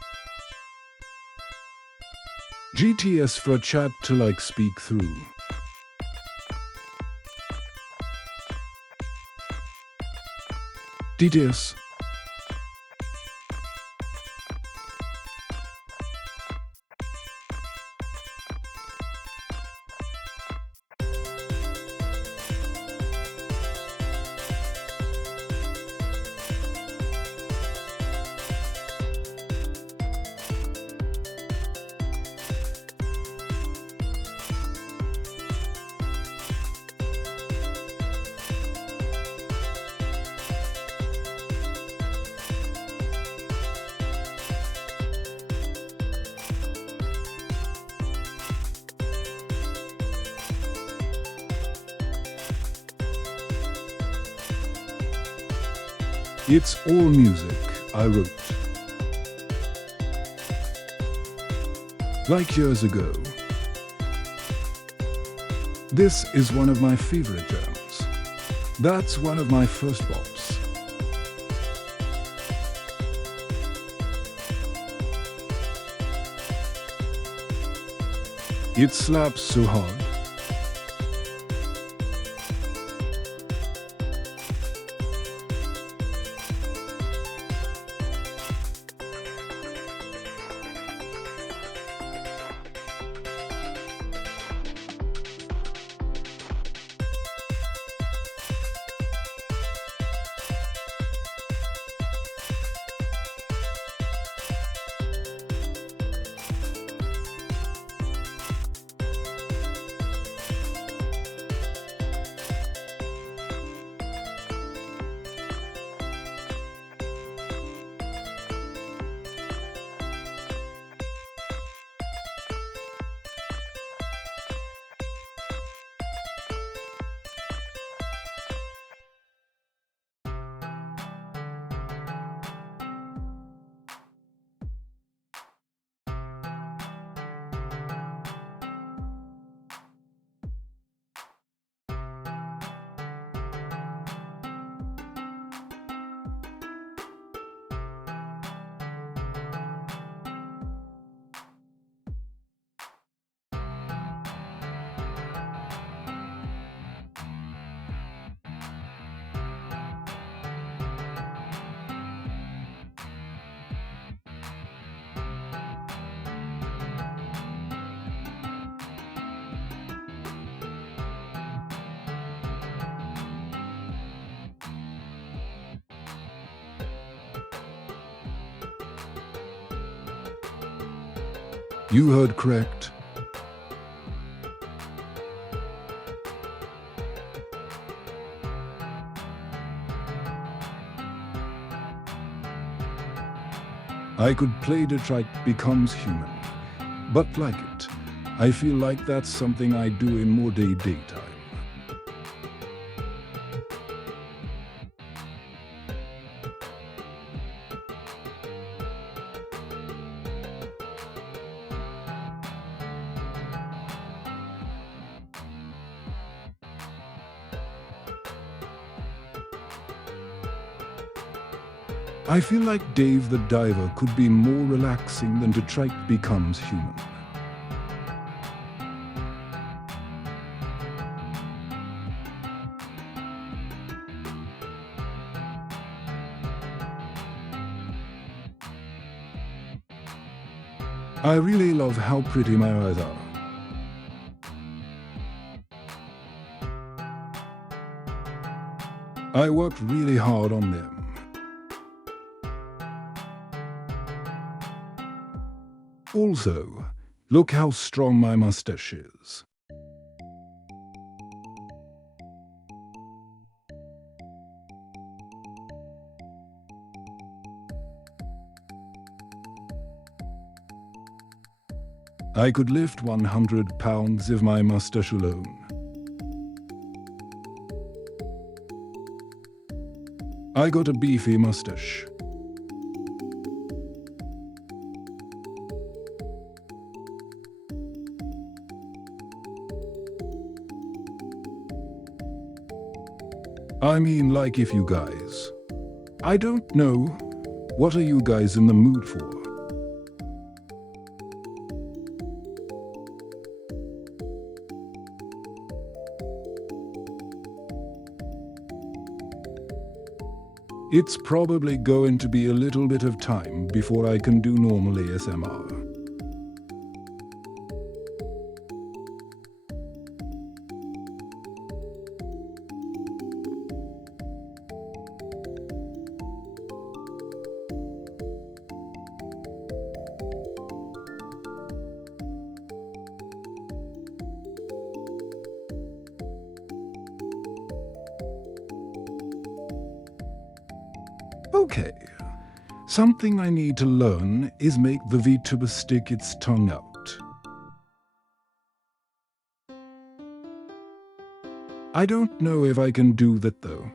GTS for a chat to like speak through. DTS. It's all music I wrote. Like years ago. This is one of my favorite jams. That's one of my first bops. It slaps so hard. You heard correct. I could play Detroit Becomes Human, but like it, I feel like that's something I do in more daytime. I feel like Dave the Diver could be more relaxing than Detroit Becomes Human. I really love how pretty my eyes are. I worked really hard on them. Also, look how strong my mustache is. I could lift 100 pounds if my mustache alone. I got a beefy mustache. I mean, like if you guys. I don't know. What are you guys in the mood for? It's probably going to be a little bit of time before I can do normal ASMR. Okay, something I need to learn is make the VTuber stick its tongue out. I don't know if I can do that though.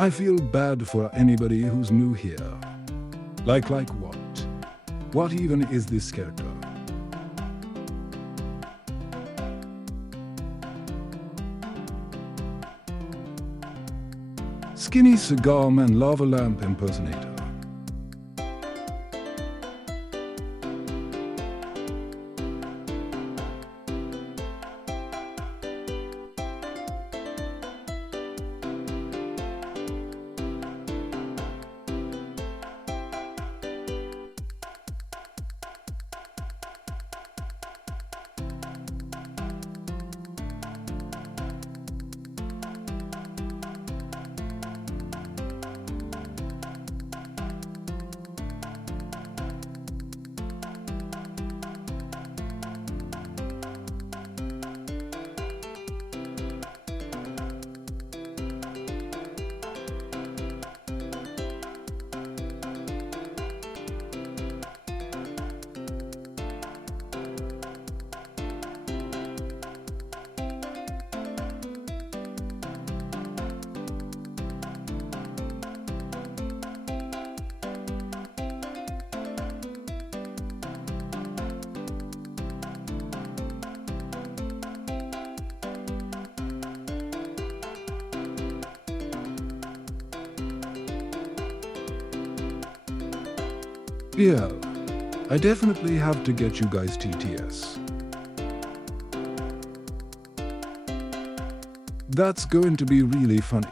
I feel bad for anybody who's new here. Like what? What even is this character? Skinny cigar man lava lamp impersonator. Yeah, I definitely have to get you guys TTS. That's going to be really funny.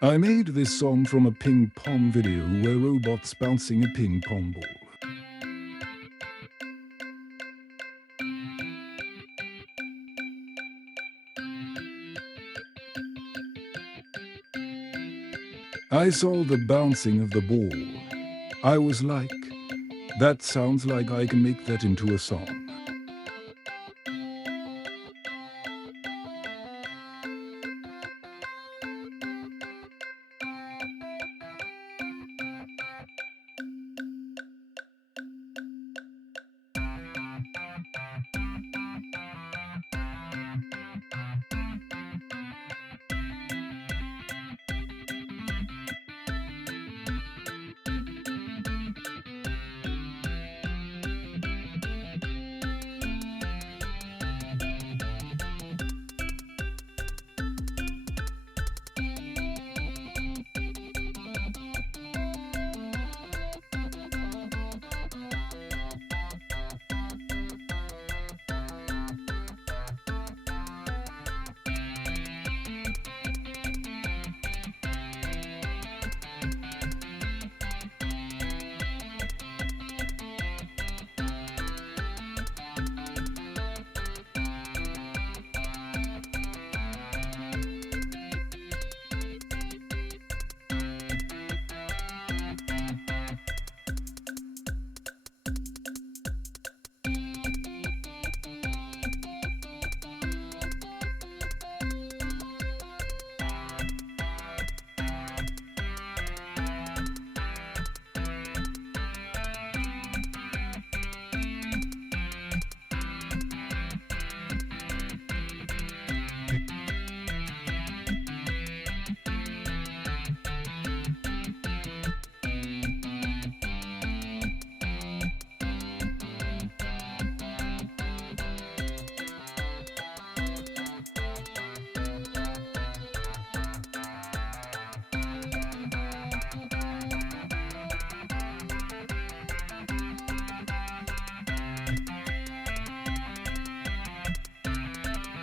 I made this song from a ping pong video where robots bouncing a ping pong ball. I saw the bouncing of the ball. I was like, that sounds like I can make that into a song.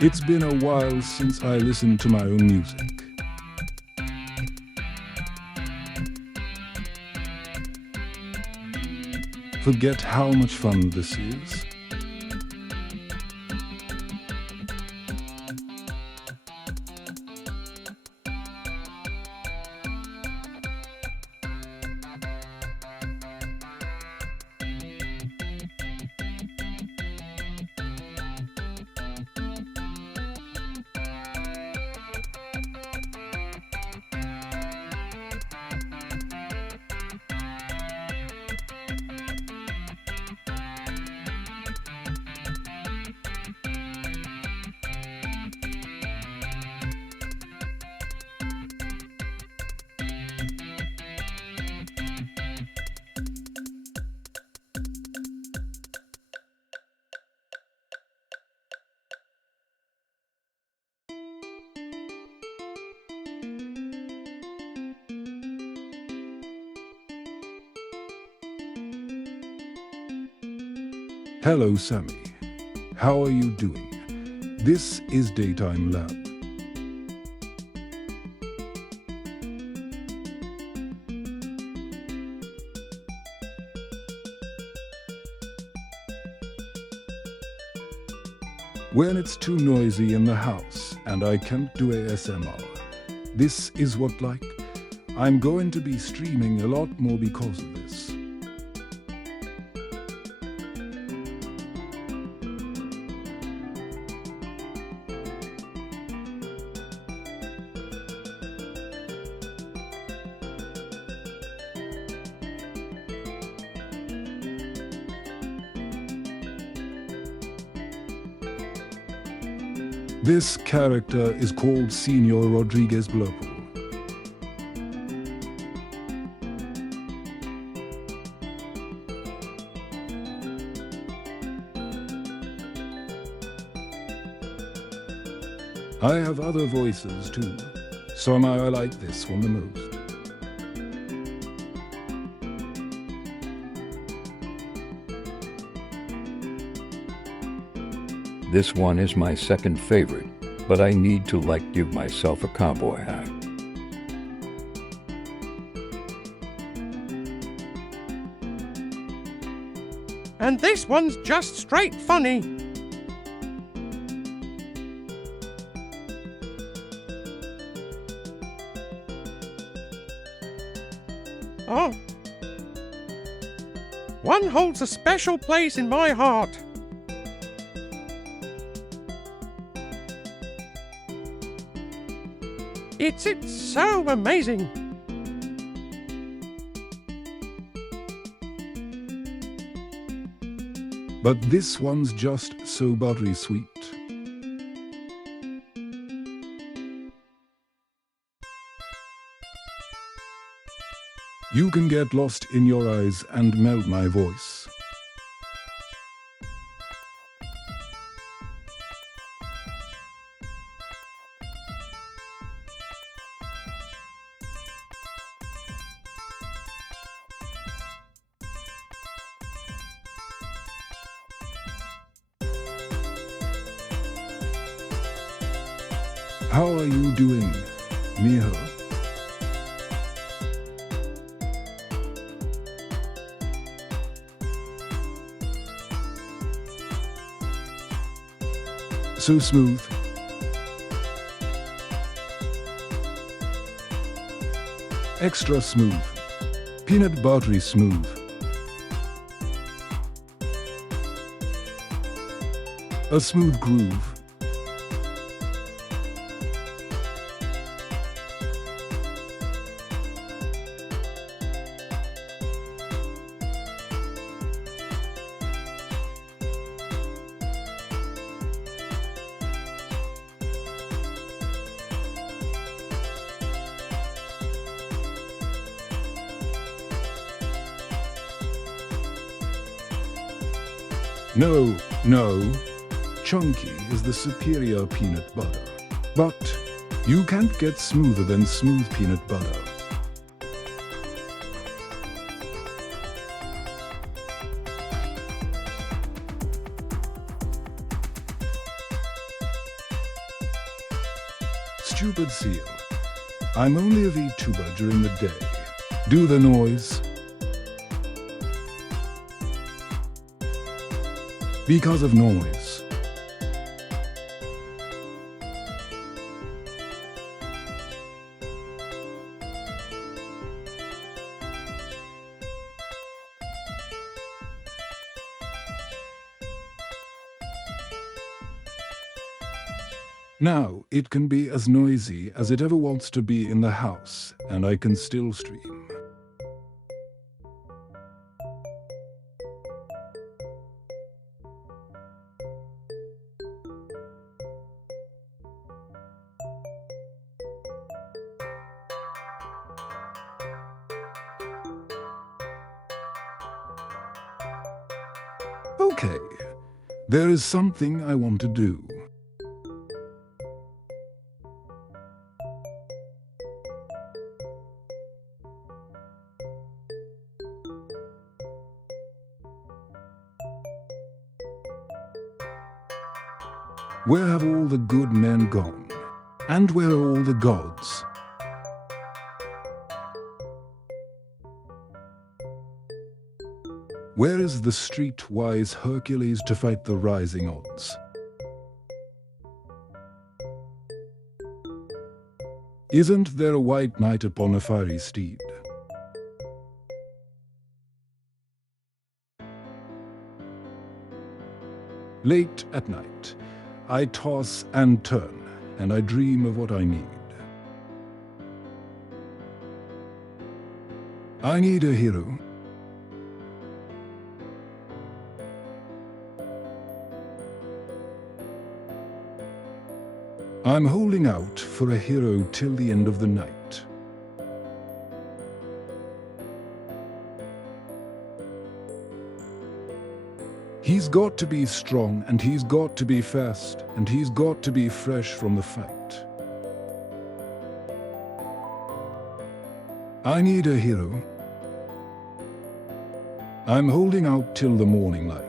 It's been a while since I listened to my own music. Forget how much fun this is. Hello, Sammy. How are you doing? This is Daytime Lab. When it's too noisy in the house and I can't do ASMR, this is what like. I'm going to be streaming a lot more because of this. This character is called Senor Rodriguez Blurple. I have other voices too. Somehow I like this one the most. This one is my second favorite, but I need to give myself a cowboy hat. And this one's just straight funny. Oh. One holds a special place in my heart. It's so amazing. But this one's just so buttery sweet. You can get lost in your eyes and melt my voice. How are you doing, Mijo? So smooth. Extra smooth. Peanut buttery smooth. A smooth groove. No, no. Chunky is the superior peanut butter. But you can't get smoother than smooth peanut butter. Stupid seal. I'm only a VTuber during the day. Do the noise. Because of noise. Now, it can be as noisy as it ever wants to be in the house, and I can still stream. Okay, there is something I want to do. Where have all the good men gone? And where are all the gods? Where is the streetwise Hercules to fight the rising odds? Isn't there a white knight upon a fiery steed? Late at night, I toss and turn, and I dream of what I need. I need a hero. I'm holding out for a hero till the end of the night. He's got to be strong, and he's got to be fast, and he's got to be fresh from the fight. I need a hero. I'm holding out till the morning light.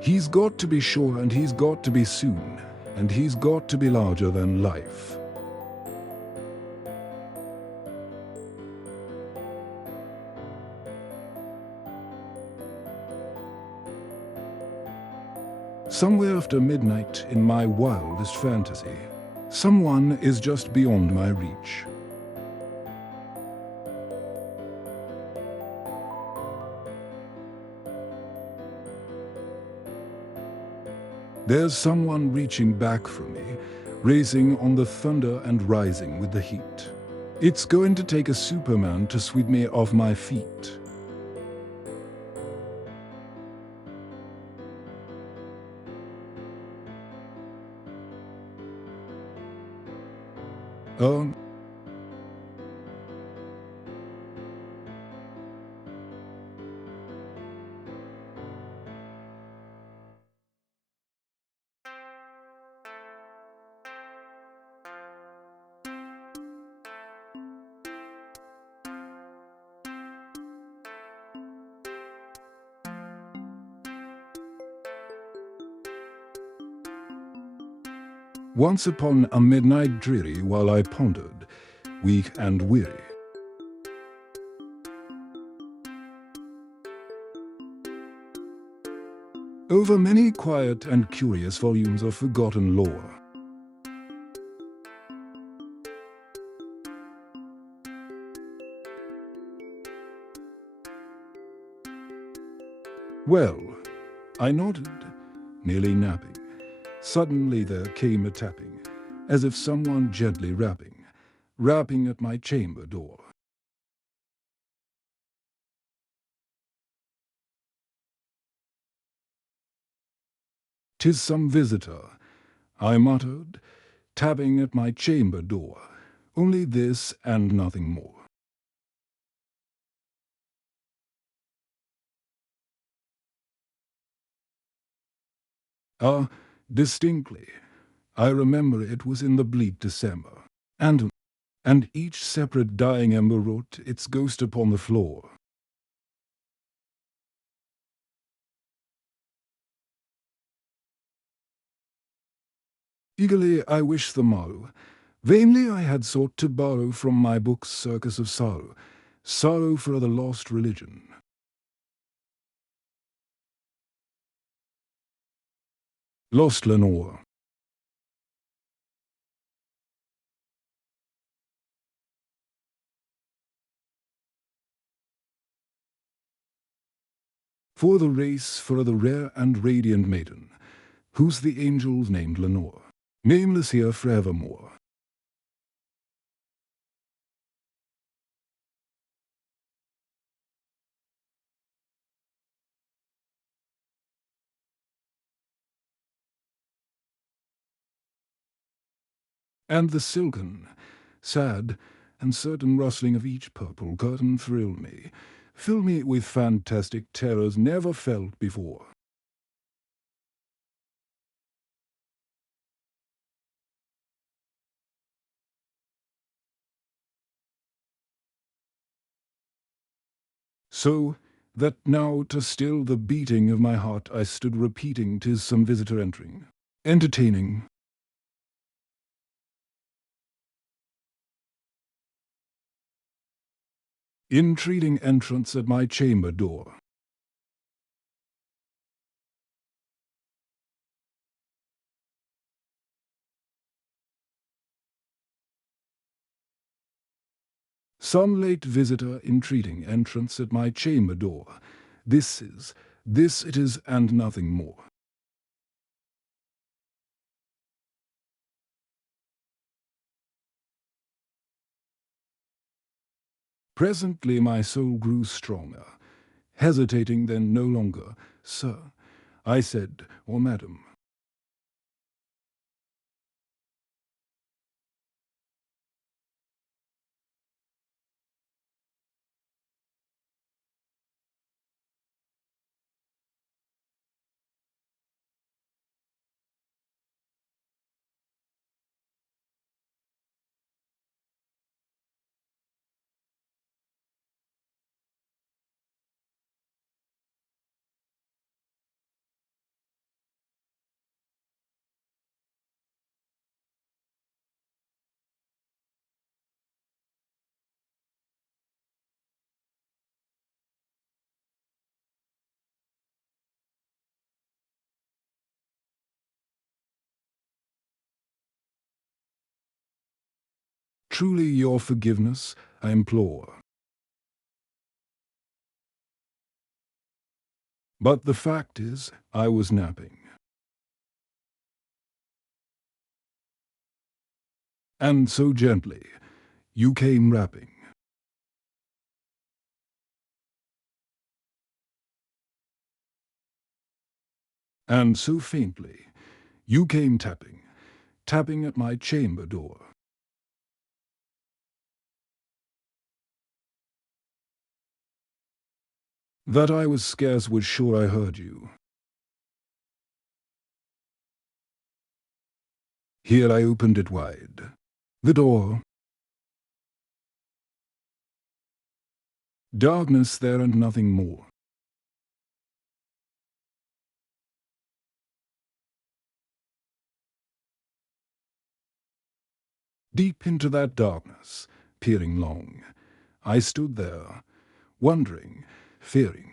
He's got to be sure, and he's got to be soon, and he's got to be larger than life. Somewhere after midnight in my wildest fantasy, someone is just beyond my reach. There's someone reaching back from me, racing on the thunder and rising with the heat. It's going to take a Superman to sweep me off my feet. Um, Once upon a midnight dreary while I pondered, weak and weary. Over many quiet and curious volumes of forgotten lore. Well, I nodded, nearly napping. Suddenly there came a tapping, as if someone gently rapping at my chamber door. "'Tis some visitor," I muttered, tapping at my chamber door. Only this and nothing more. Distinctly. I remember it was in the bleak December, and each separate dying ember wrote its ghost upon the floor. Eagerly I wished the morrow. Vainly I had sought to borrow from my book's circus of sorrow, sorrow for the lost religion. Lost Lenore. For the race, for the rare and radiant maiden, whose the angels named Lenore, nameless here forevermore. And the silken, sad, and certain rustling of each purple curtain thrilled me, filled me with fantastic terrors never felt before. So that now to still the beating of my heart I stood repeating 'tis some visitor entering, entertaining. Entreating entrance at my chamber door. Some late visitor entreating entrance at my chamber door. This it is, and nothing more. Presently my soul grew stronger, hesitating then no longer, "Sir," I said, or "Madam." Truly your forgiveness I implore. But the fact is, I was napping. And so gently, you came rapping. And so faintly, you came tapping, tapping at my chamber door. That I was scarce was sure I heard you. Here I opened it wide. The door. Darkness there and nothing more. Deep into that darkness, peering long, I stood there, wondering, fearing.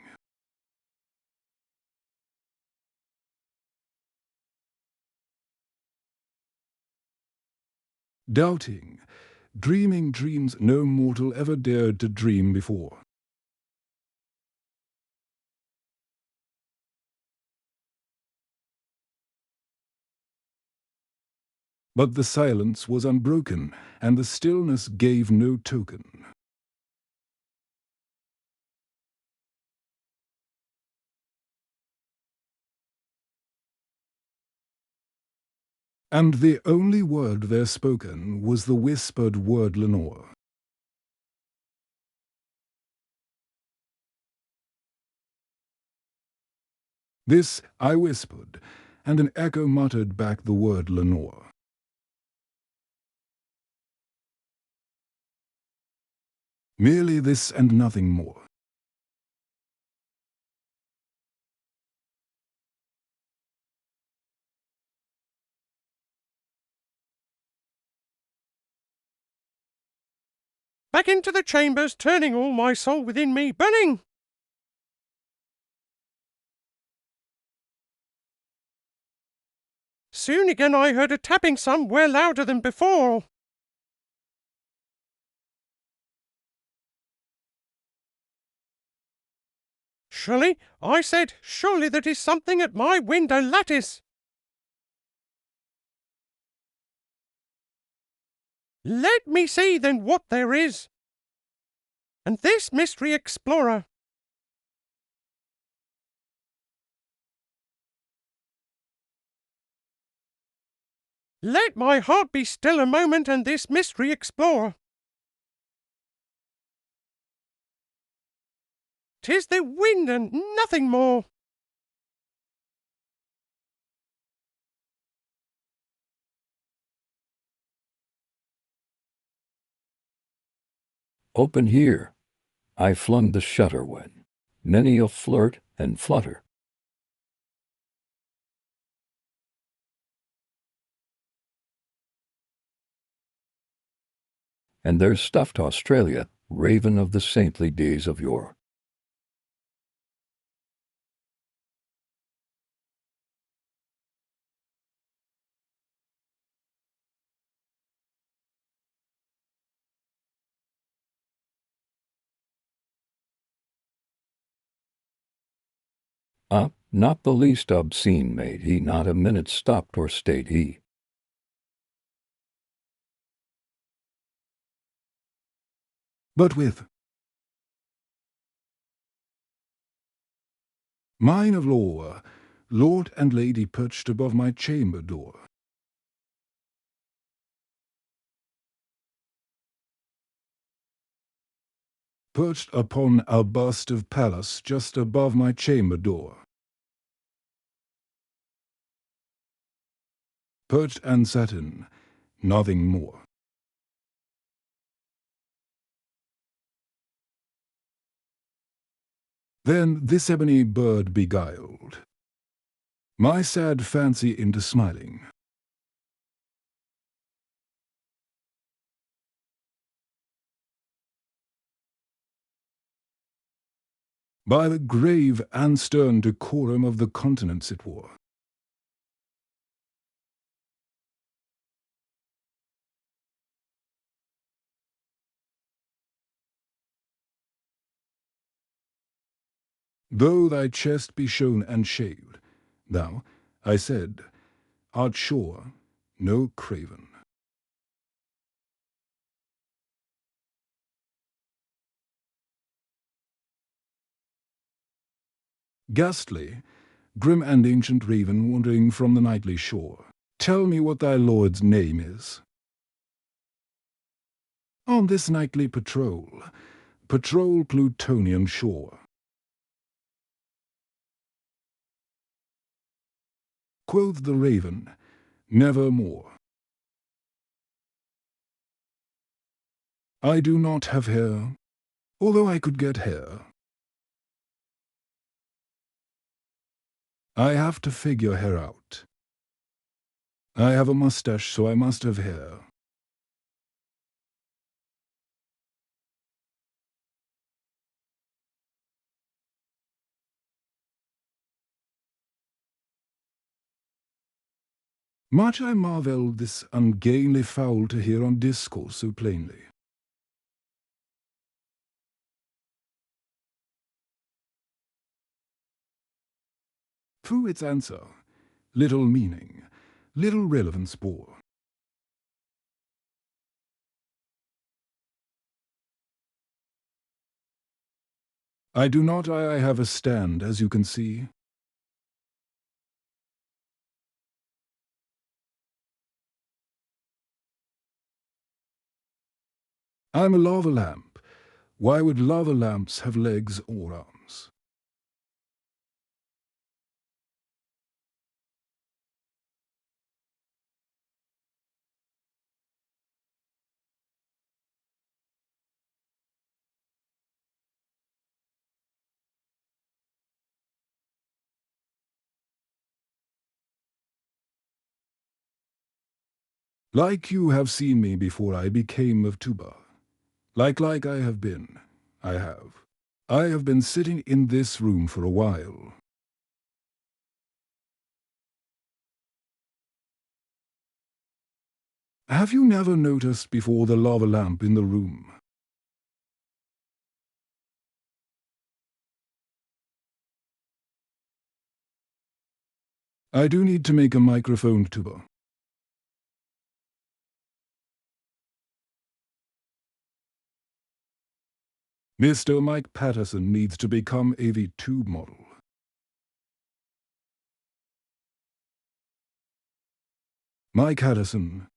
Doubting, dreaming dreams no mortal ever dared to dream before. But the silence was unbroken, and the stillness gave no token. And the only word there spoken was the whispered word Lenore. This I whispered, and an echo muttered back the word Lenore. Merely this and nothing more. Back into the chambers, turning all my soul within me, burning! Soon again I heard a tapping somewhere louder than before. Surely, I said, surely that is something at my window lattice. Let me see then what there is. And this mystery explorer. Let my heart be still a moment and this mystery explore. 'Tis the wind and nothing more. Open here. I flung the shutter when many a flirt and flutter. And there's stuffed Australia, raven of the saintly days of yore. Not the least obscene made he, not a minute stopped or stayed he. But with Mine of law, Lord and Lady perched above my chamber door. Perched upon a bust of Pallas just above my chamber door. Perched and satin, nothing more. Then this ebony bird beguiled my sad fancy into smiling. By the grave and stern decorum of the continents it wore. Though thy chest be shown and shaved, thou, I said, art sure no craven. Ghastly, grim and ancient raven wandering from the nightly shore, tell me what thy lord's name is. On this nightly patrol Plutonian shore. Quoth the raven, nevermore. I do not have hair, although I could get hair. I have to figure hair out. I have a mustache, so I must have hair. Much I marvelled this ungainly fowl to hear on discourse so plainly. Through its answer, little meaning, little relevance bore. I do not I have a stand, as you can see. I'm a lava lamp. Why would lava lamps have legs or arms? Like you have seen me before I became of Tuba. Like I have been. I have. I have been sitting in this room for a while. Have you never noticed before the lava lamp in the room? I do need to make a microphone tuba. Mr. Mike Patterson needs to become a V-tube model. Mike Patterson.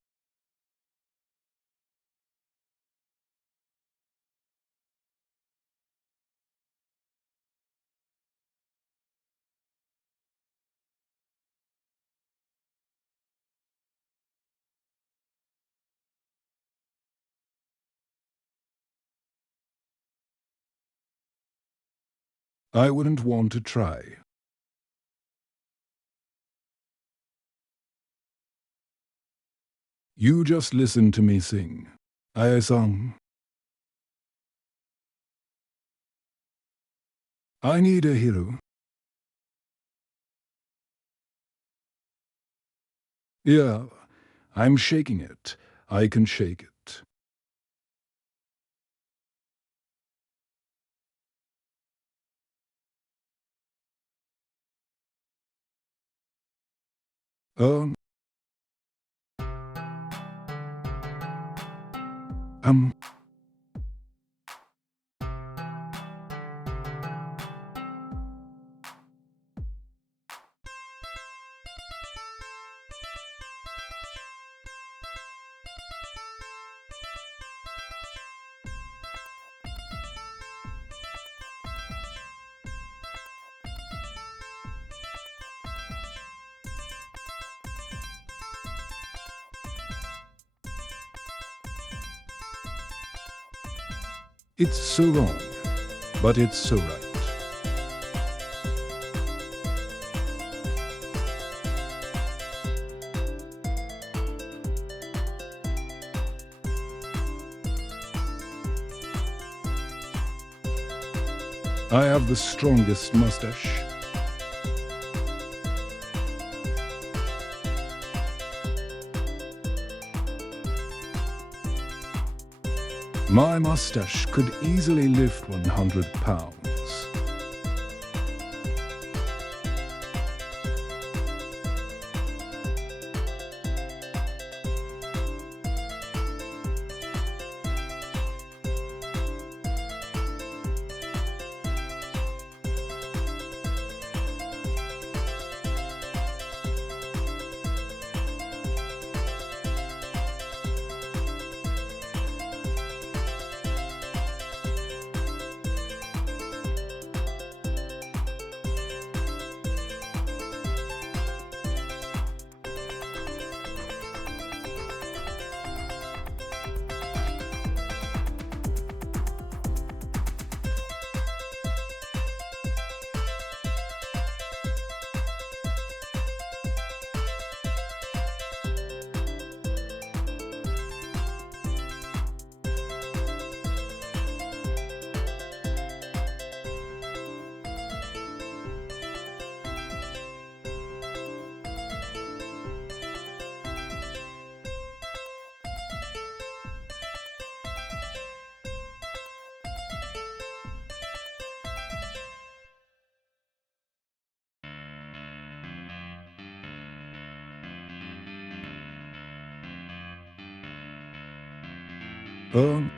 I wouldn't want to try. You just listen to me sing. I sung. I need a hero. Yeah, I'm shaking it. I can shake it. Um. Um. It's so wrong, but it's so right. I have the strongest mustache. My mustache could easily lift 100 pounds. Um,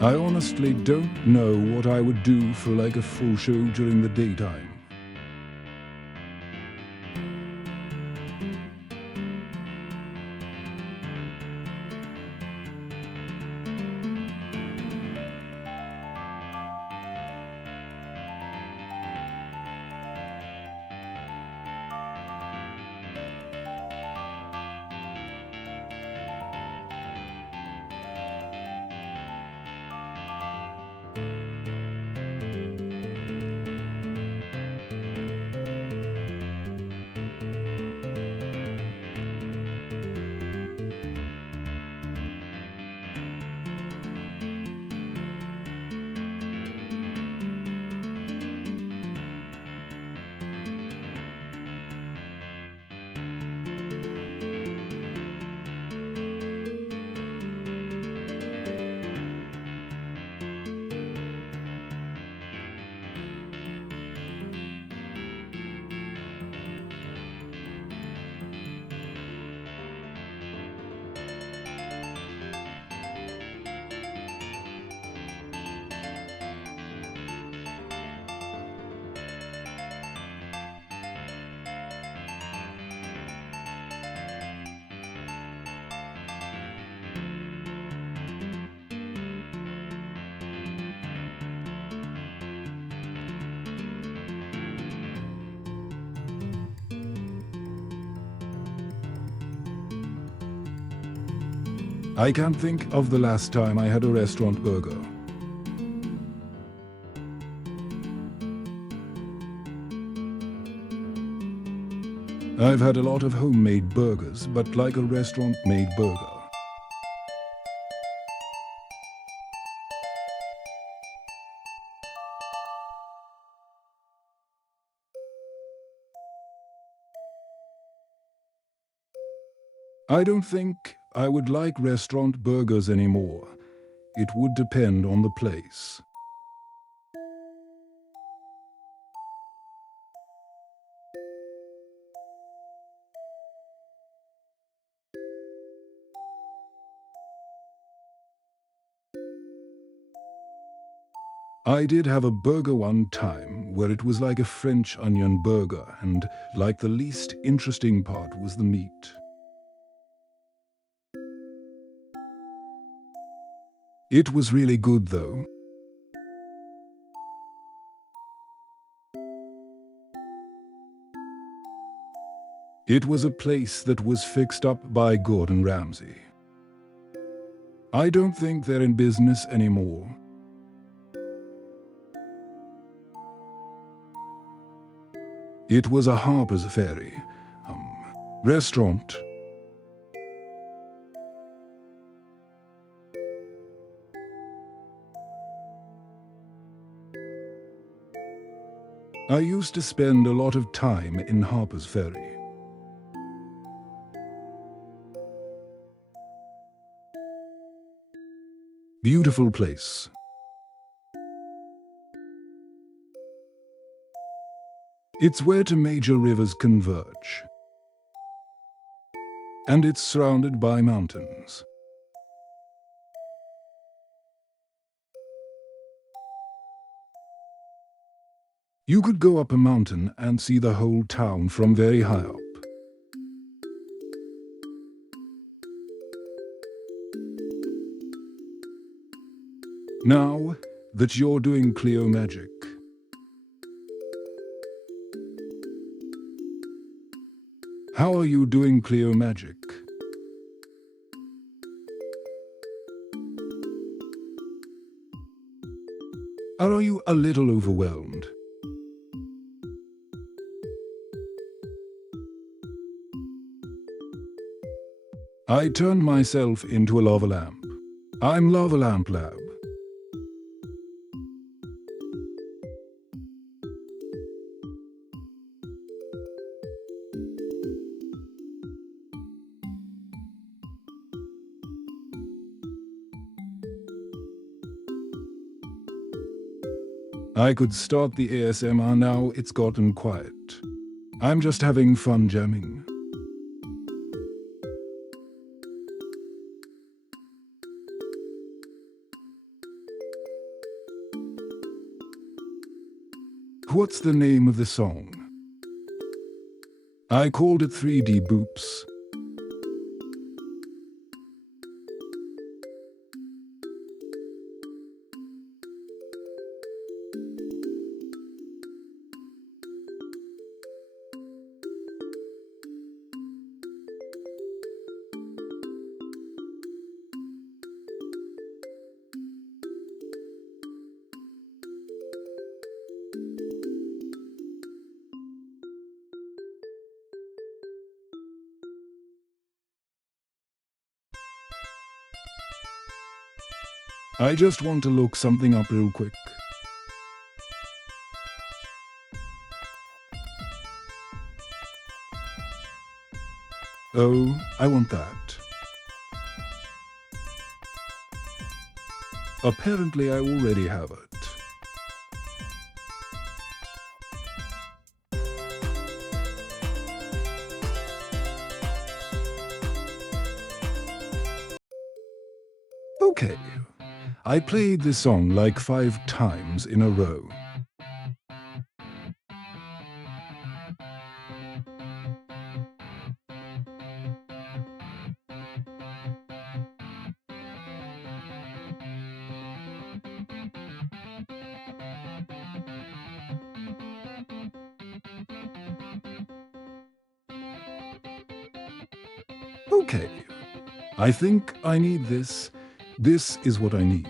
I honestly don't know what I would do for like a full show during the daytime. I can't think of the last time I had a restaurant burger. I've had a lot of homemade burgers, but like a restaurant-made burger. I don't think I would like restaurant burgers anymore. It would depend on the place. I did have a burger one time where it was like a French onion burger, and like the least interesting part was the meat. It was really good, though. It was a place that was fixed up by Gordon Ramsay. I don't think they're in business anymore. It was a Harper's Ferry restaurant. I used to spend a lot of time in Harper's Ferry. Beautiful place. It's where two major rivers converge. And it's surrounded by mountains. You could go up a mountain and see the whole town from very high up. Now that you're doing Cleo magic, how are you doing Cleo magic? Are you a little overwhelmed? I turned myself into a lava lamp. I'm LavLilac Lab. I could start the ASMR now, it's gotten quiet. I'm just having fun jamming. What's the name of the song? I called it 3D Boops. I just want to look something up real quick. Oh, I want that. Apparently I already have it. Okay. I played this song like 5 times in a row. Okay. I think I need this. This is what I need.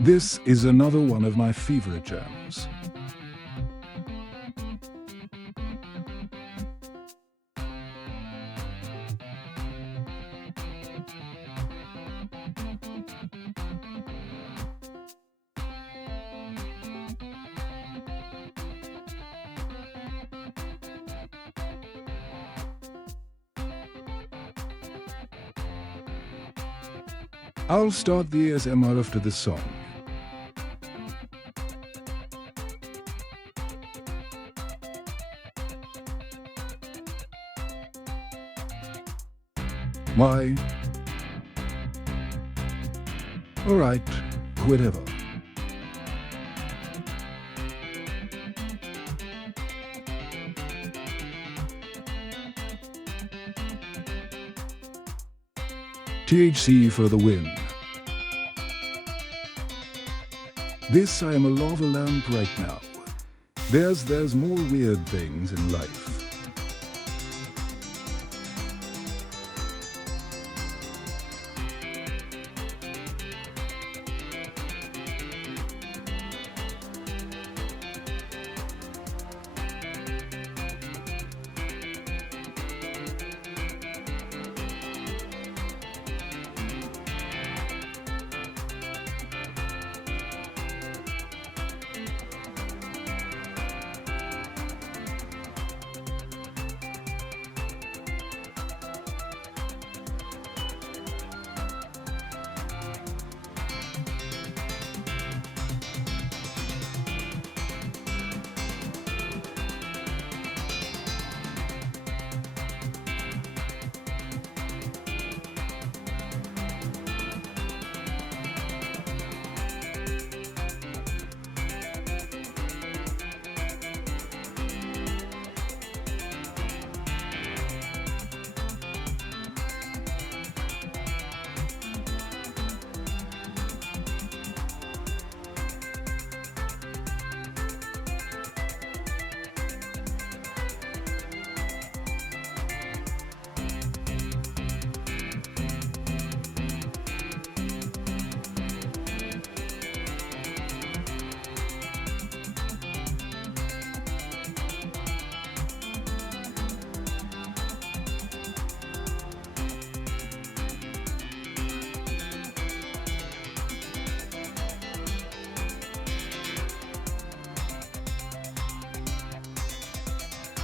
This is another one of my favorite jams. I'll start the ASMR after this song. Why? Alright, whatever. THC for the win. This I am a lava lamp right now. There's more weird things in life.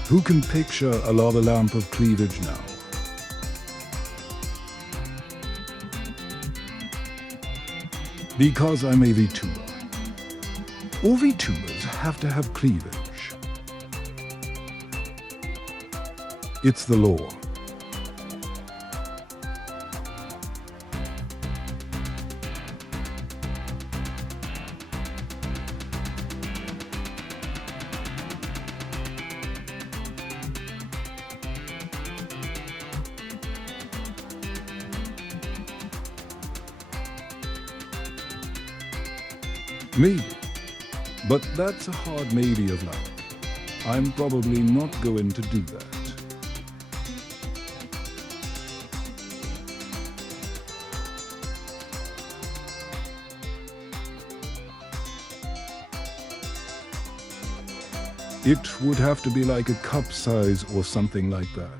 Who can picture a lava lamp of cleavage now? Because I'm a VTuber. All VTubers have to have cleavage. It's the law. Maybe. But that's a hard maybe of mine. I'm probably not going to do that. It would have to be like a cup size or something like that.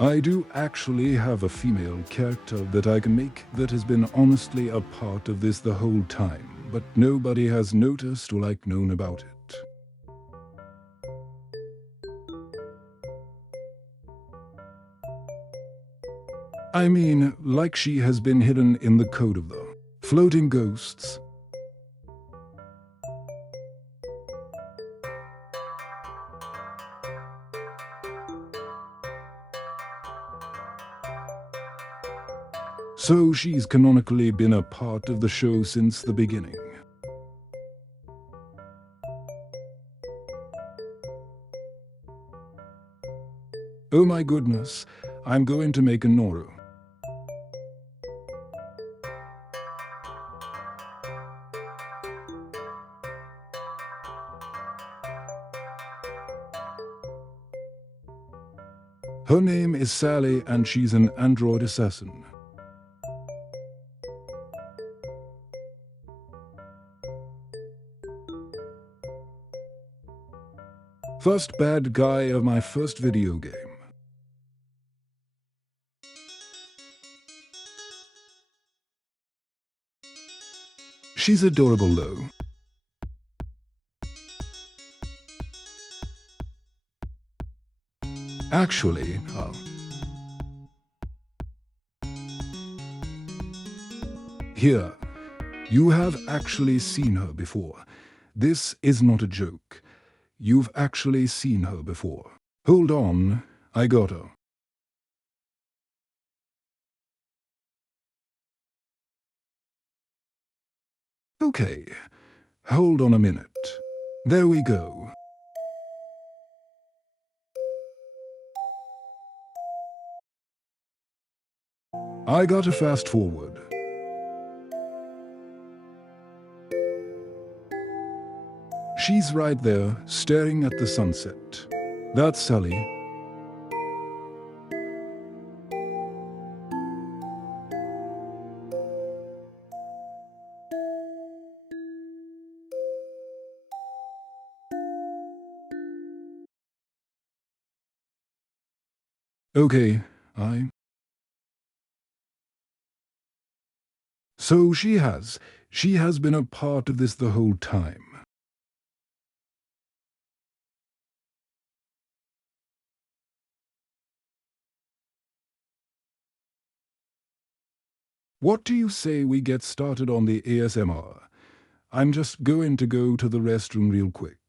I do actually have a female character that I can make that has been honestly a part of this the whole time, but nobody has noticed or known about it. I mean, like she has been hidden in the code of the floating ghosts. So she's canonically been a part of the show since the beginning. Oh my goodness, I'm going to make a Noru. Her name is Sally and she's an android assassin. First bad guy of my first video game. She's adorable though. Actually, here, you have actually seen her before. This is not a joke. You've actually seen her before. Hold on, I got her. Okay, hold on a minute. There we go. I got to fast forward. She's right there, staring at the sunset. That's Sally. Okay, So she has been a part of this the whole time. What do you say we get started on the ASMR? I'm just going to go to the restroom real quick.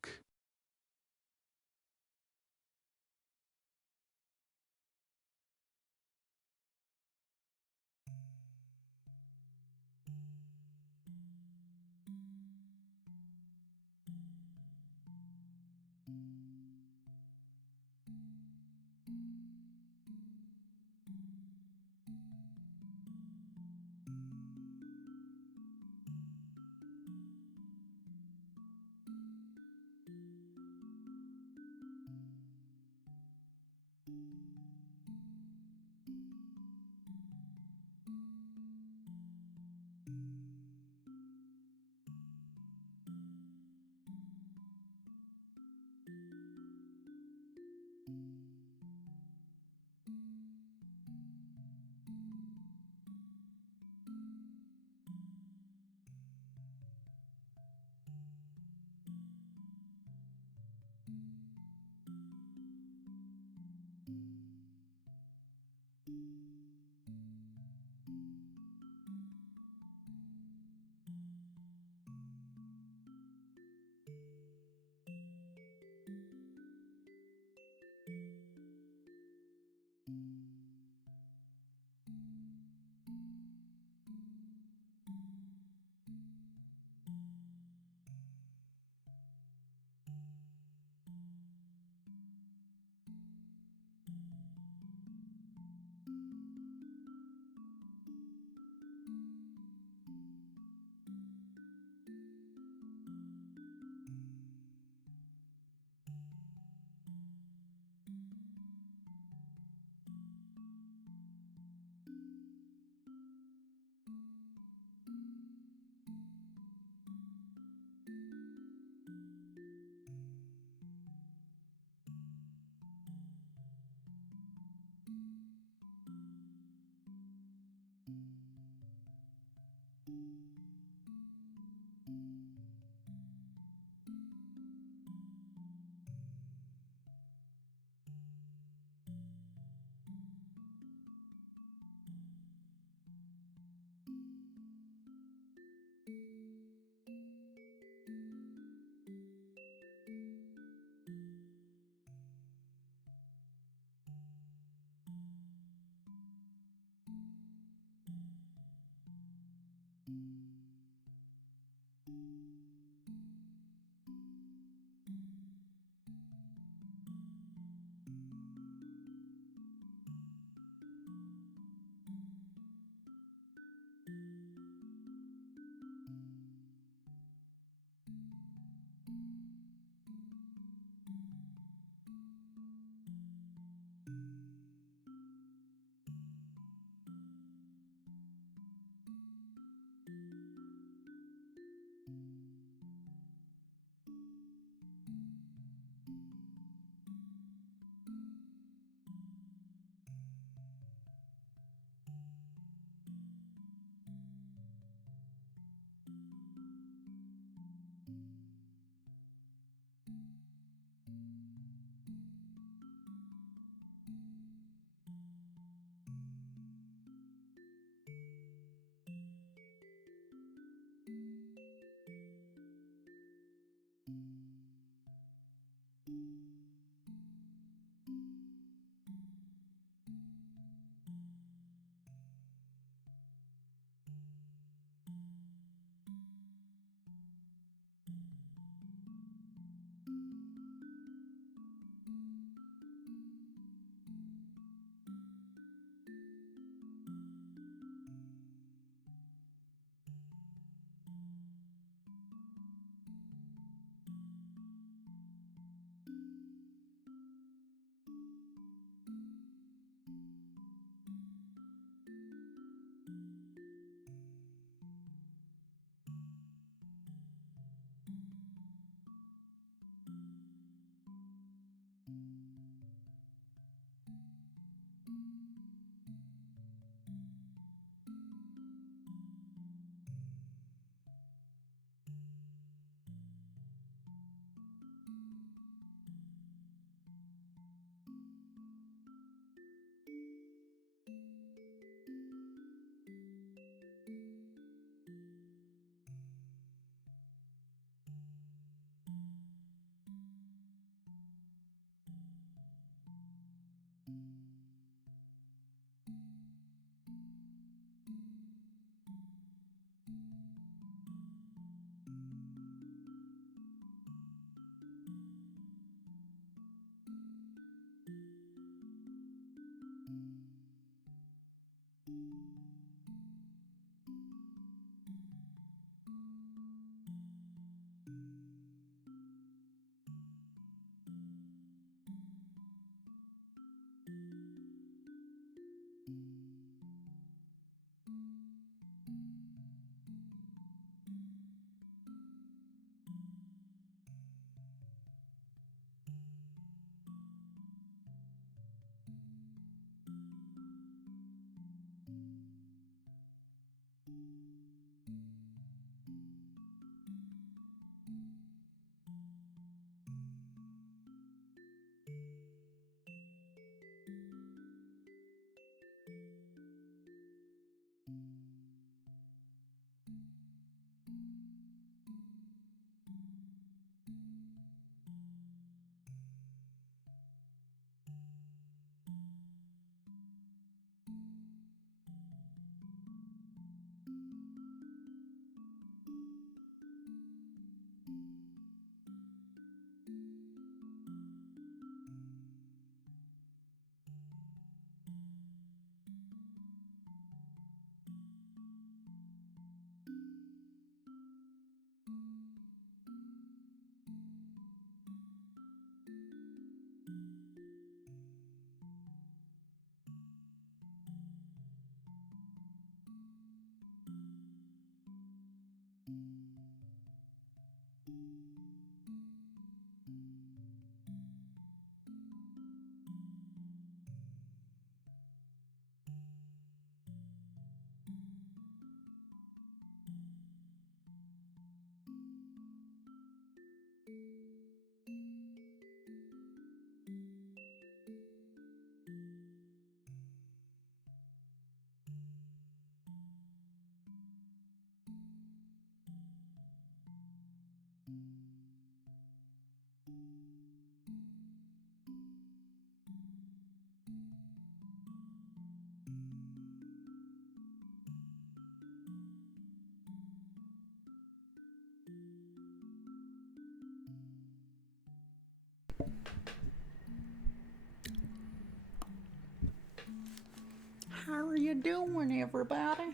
How are you doing, everybody?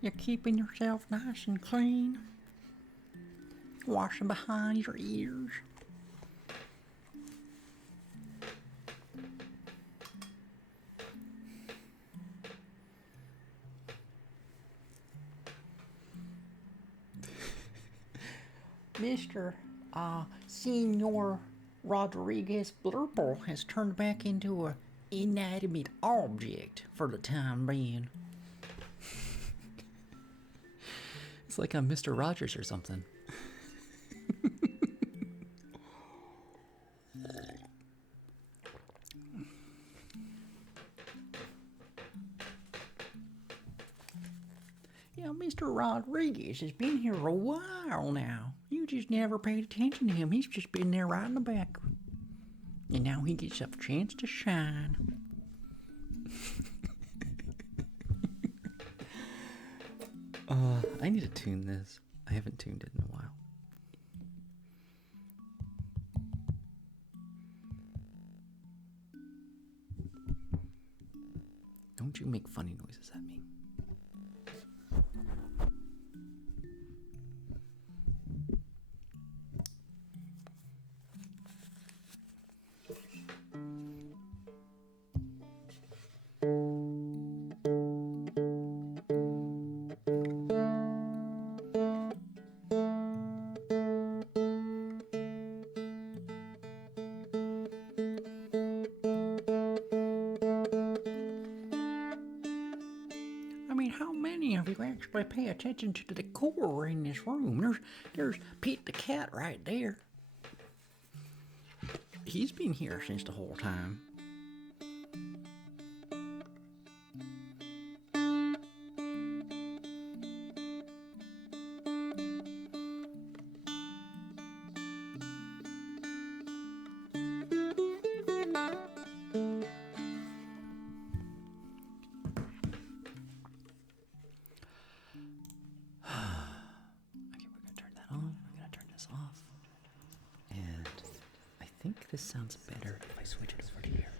You keeping yourself nice and clean? Washing behind your ears? Mr. Senor Rodriguez Blurple has turned back into a inanimate object for the time being. It's like I'm Mr. Rogers or something. Yeah, Mr. Rodriguez has been here a while now. You just never paid attention to him. He's just been there right in the back. And now he gets a chance to shine. I need to tune this. I haven't tuned it in a while. Don't you make funny noises at me. I mean, how many of you actually pay attention to the decor in this room? There's Pete the cat right there. He's been here since the whole time. Okay, we're gonna turn that on. We're gonna turn this off. And I think this sounds better if I switch it over to here.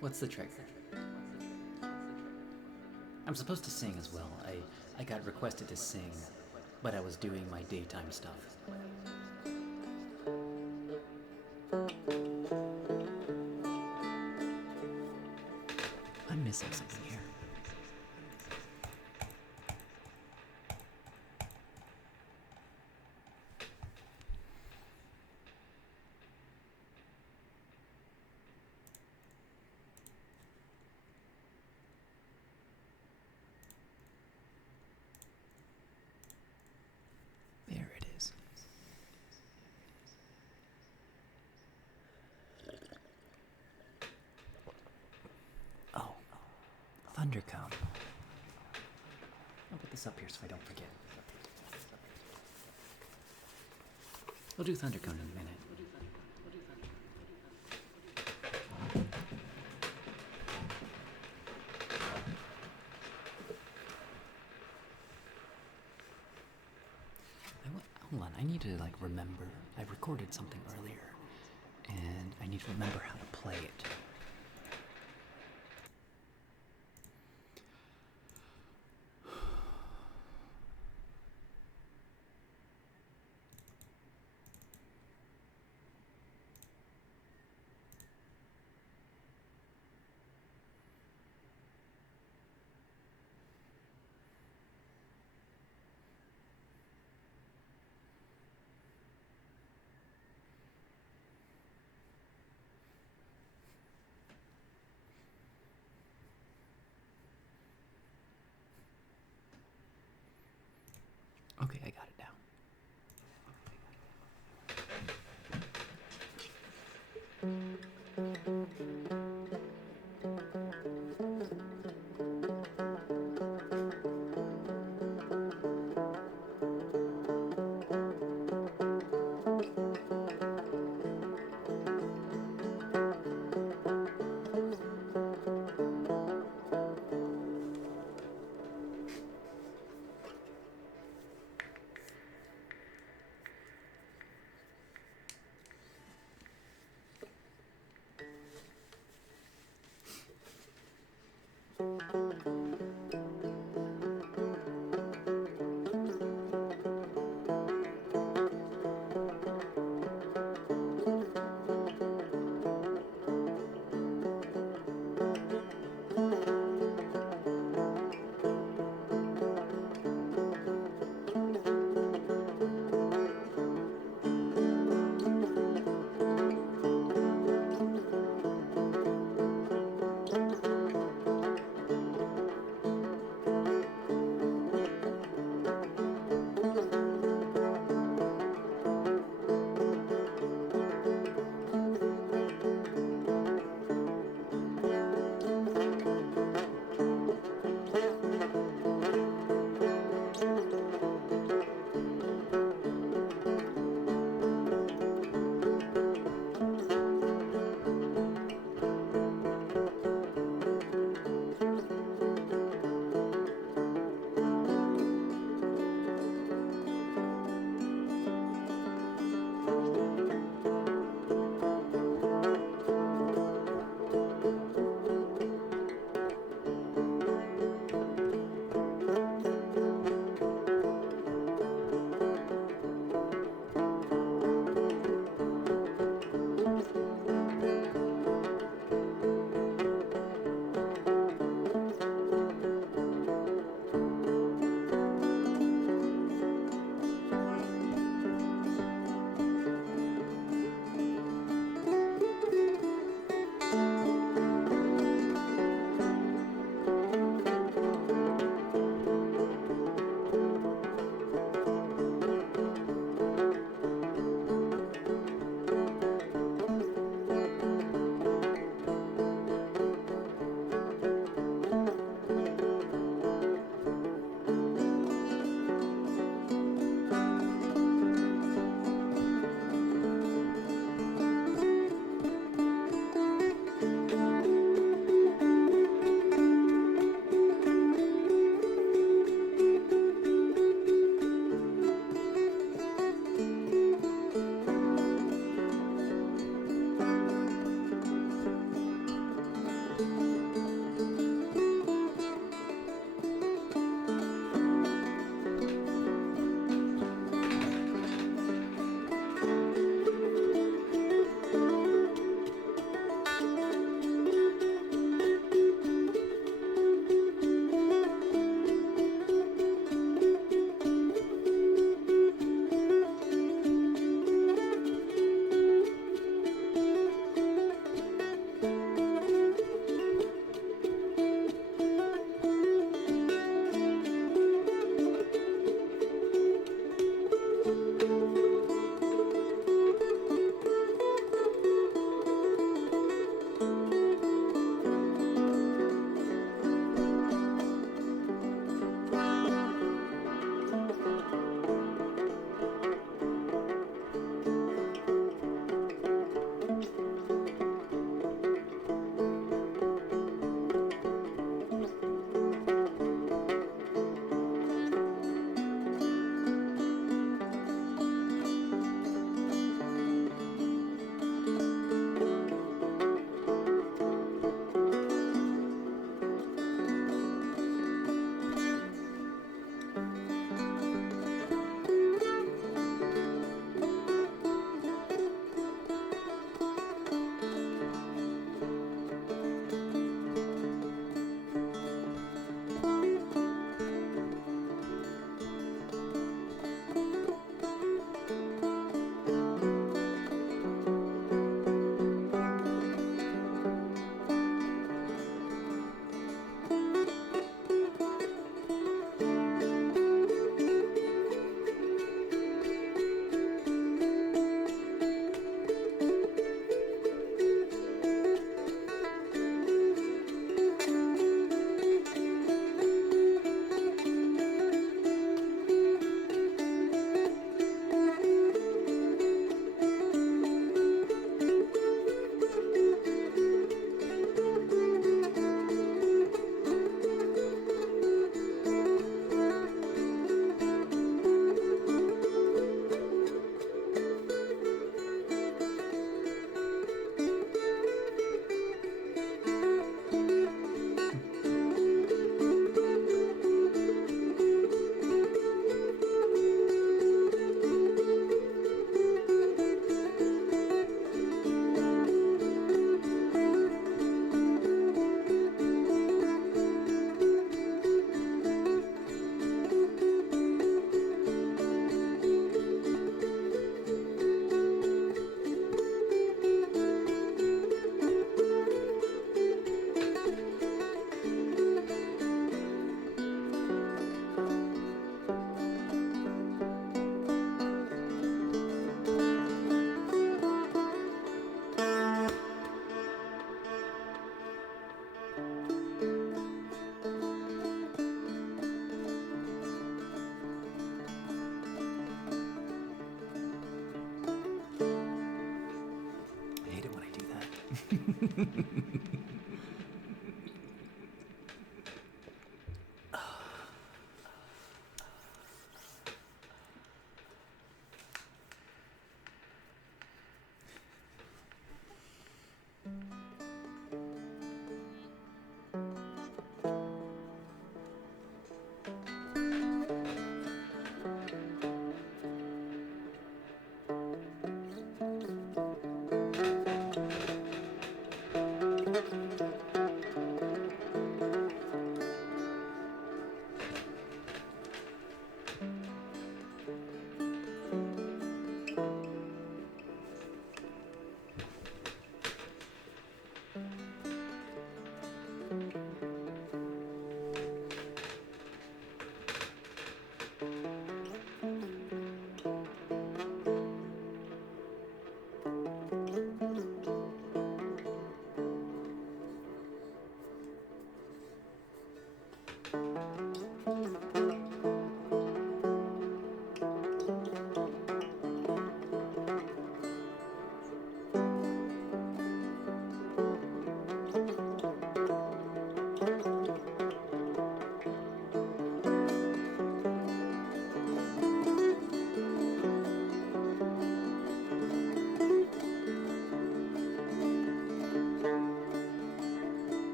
What's the trick? I'm supposed to sing as well. I got requested to sing, but I was doing my daytime stuff. I'm missing something here. There it is. Oh, Thundercone. I'll put this up here so I don't forget. We'll do Thundercone in a minute. Hold on, I need to remember. I recorded something earlier, and I need to remember how to play it. Okay, I got it down.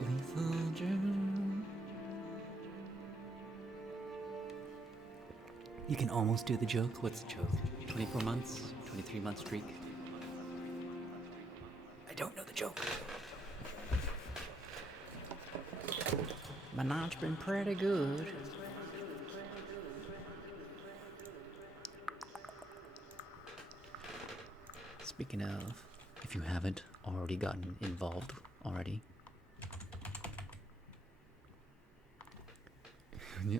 Lethal Joe. You can almost do the joke. What's the joke? 24 months? 23-month streak? I don't know the joke. My night's been pretty good. Speaking of, if you haven't already gotten involved already,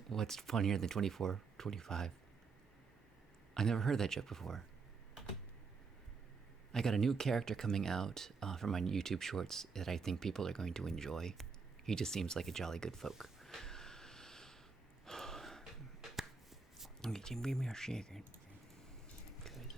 what's funnier than 24, 25? I never heard that joke before. I got a new character coming out from my YouTube shorts that I think people are going to enjoy. He just seems like a jolly good folk. Okay, give me a second. Good.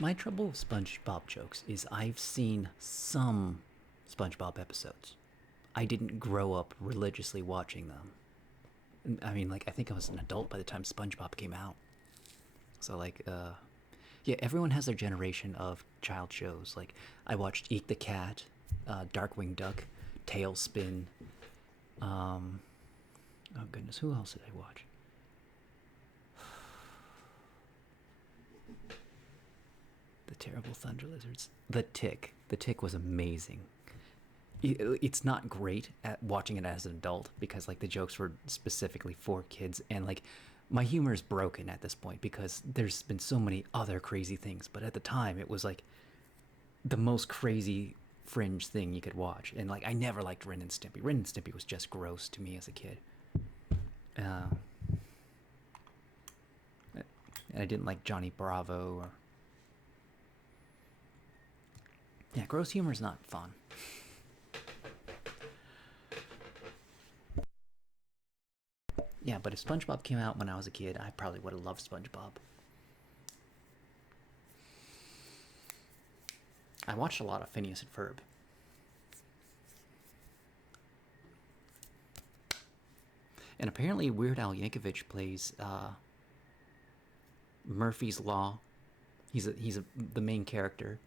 My trouble with SpongeBob jokes is I've seen some SpongeBob episodes. I didn't grow up religiously watching them. I mean, like, I think I was an adult by the time SpongeBob came out. So, like, yeah, everyone has their generation of child shows. Like, I watched Eek the Cat, Darkwing Duck, Tailspin. Oh goodness, who else did I watch? The Terrible Thunder Lizards. The Tick. The Tick was amazing. It's not great at watching it as an adult because, like, the jokes were specifically for kids, and, like, my humor is broken at this point because there's been so many other crazy things. But at the time, it was like the most crazy fringe thing you could watch, and, like, I never liked Ren and Stimpy. Ren and Stimpy was just gross to me as a kid. And I didn't like Johnny Bravo or Yeah, gross humor is not fun. Yeah, but if SpongeBob came out when I was a kid, I probably would have loved SpongeBob. I watched a lot of Phineas and Ferb. And apparently Weird Al Yankovic plays Murphy's Law. He's the main character,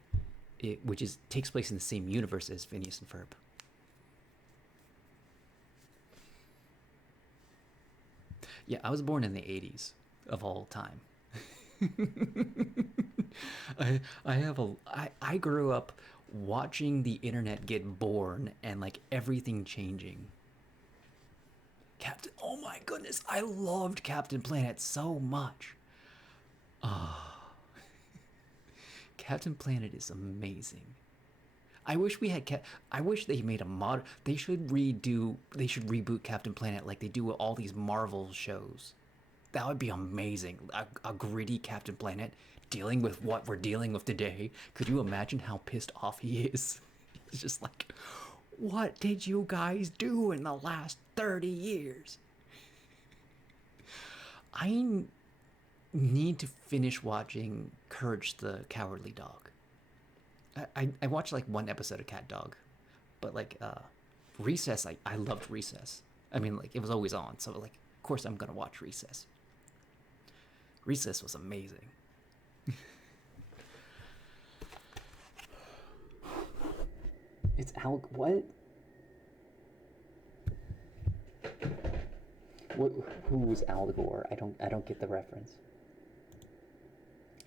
which takes place in the same universe as Phineas and Ferb. Yeah, I was born in the 80s of all time. I grew up watching the internet get born and like everything changing. Oh my goodness, I loved Captain Planet so much. Captain Planet is amazing. I wish we had I wish they made a mod. They should reboot Captain Planet like they do with all these Marvel shows. That would be amazing. A gritty Captain Planet dealing with what we're dealing with today. Could you imagine how pissed off he is? It's just like, what did you guys do in the last 30 years? I need to finish watching Courage the Cowardly Dog. I watched like one episode of Cat Dog, but like Recess, I loved Recess. I mean, like it was always on, so like of course I'm gonna watch Recess. Recess was amazing. It's Al. What? Who was Al Gore? I don't get the reference.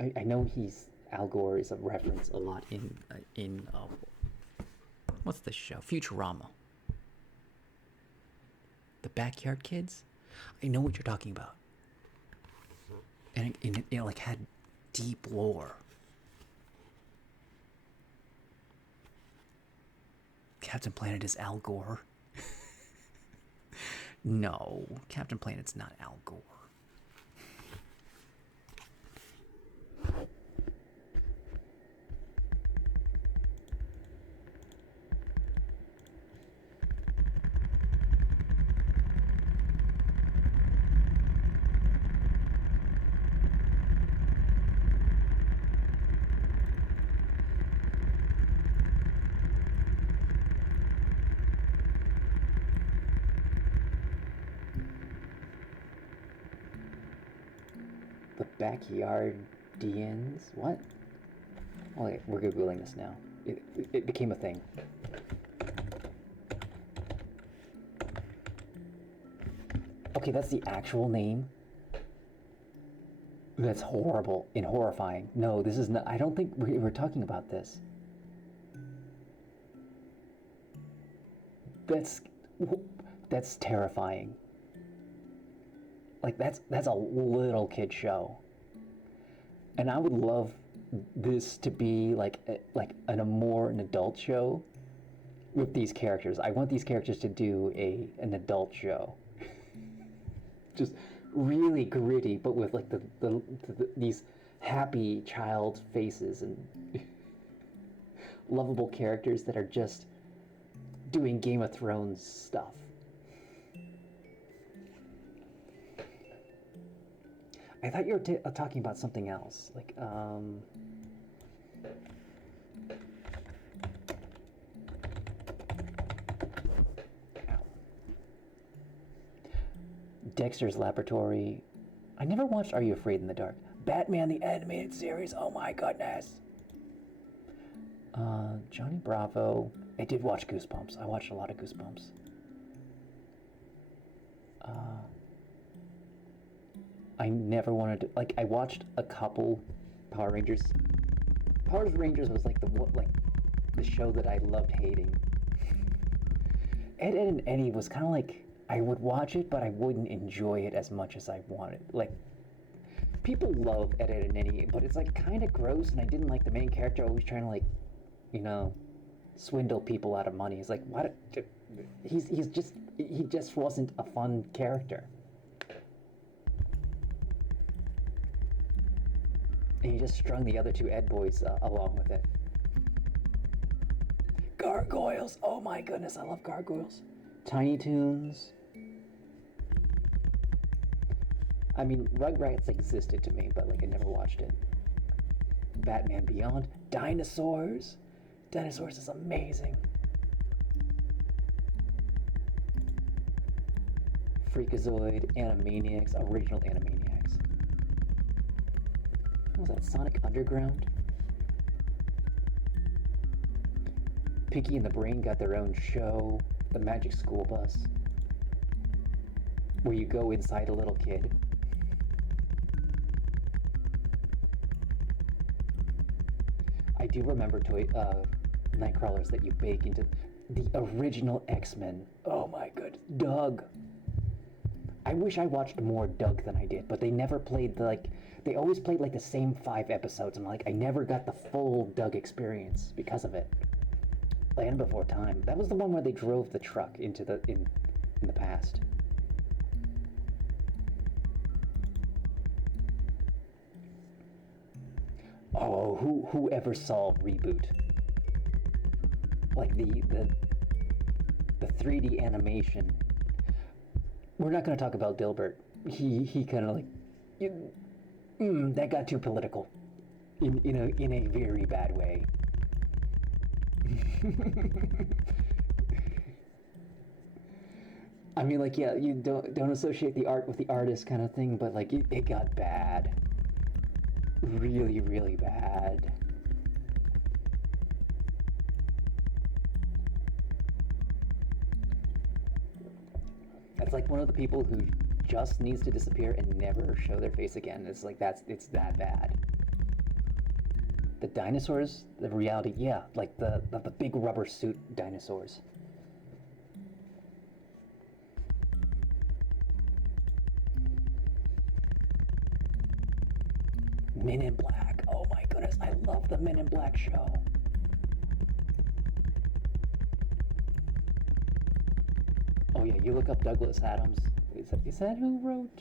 I know Al Gore is a reference a lot in what's this show? Futurama. The Backyard Kids. I know what you're talking about. And it like had deep lore. Captain Planet is Al Gore. No, Captain Planet's not Al Gore. The Backyardians? What? Oh, wait, we're Googling this now. It became a thing. Okay, that's the actual name? That's horrible and horrifying. No, this is not. I don't think we're talking about this. That's terrifying. Like that's a little kid show, and I would love this to be like an adult show with these characters. I want these characters to do an adult show, just really gritty, but with like these happy child faces and lovable characters that are just doing Game of Thrones stuff. I thought you were talking about something else, like Dexter's Laboratory. I never watched Are You Afraid in the Dark? Batman the Animated Series, oh my goodness. Johnny Bravo. I did watch Goosebumps. I watched a lot of Goosebumps. I never wanted to, like, I watched a couple Power Rangers. Power Rangers was like the show that I loved hating. Ed, Edd and Eddy was kind of like, I would watch it, but I wouldn't enjoy it as much as I wanted. Like, people love Ed, Edd and Eddy, but it's like kind of gross, and I didn't like the main character always trying to, like, you know, swindle people out of money. It's like, what? He just wasn't a fun character. And he just strung the other two Ed boys along with it. Gargoyles. Oh my goodness, I love gargoyles. Tiny Toons. I mean, Rugrats existed to me, but like I never watched it. Batman Beyond. Dinosaurs. Dinosaurs is amazing. Freakazoid, Animaniacs, original Animaniacs. What was that? Sonic Underground? Pinky and the Brain got their own show, The Magic School Bus, where you go inside a little kid. I do remember Nightcrawlers that you bake into the original X-Men. Oh my god, Doug. I wish I watched more Doug than I did, but they never played they always played like the same 5 episodes, and like I never got the full Doug experience because of it. Land Before Time. That was the one where they drove the truck into in the past. Oh, whoever saw Reboot? Like the 3D animation. We're not going to talk about Dilbert. He kind of like that got too political in a very bad way. I mean, like, yeah, you don't associate the art with the artist kind of thing, but like it got bad. Really, really bad. That's like one of the people who just needs to disappear and never show their face again. It's like it's that bad. The dinosaurs, the reality, yeah, like the big rubber suit dinosaurs. Men in Black. Oh my goodness, I love the Men in Black show. Oh yeah, you look up Douglas Adams. Is that who wrote?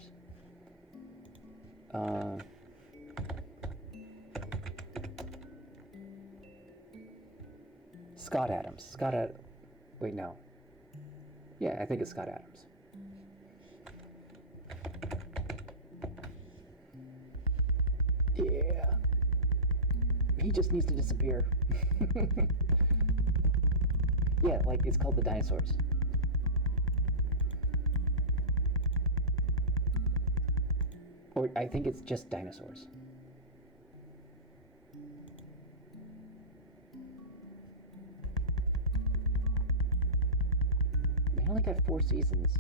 Scott Adams. Wait, no. Yeah, I think it's Scott Adams. Yeah. He just needs to disappear. Yeah, like, it's called The Dinosaurs. Or I think it's just Dinosaurs. They only got 4 seasons.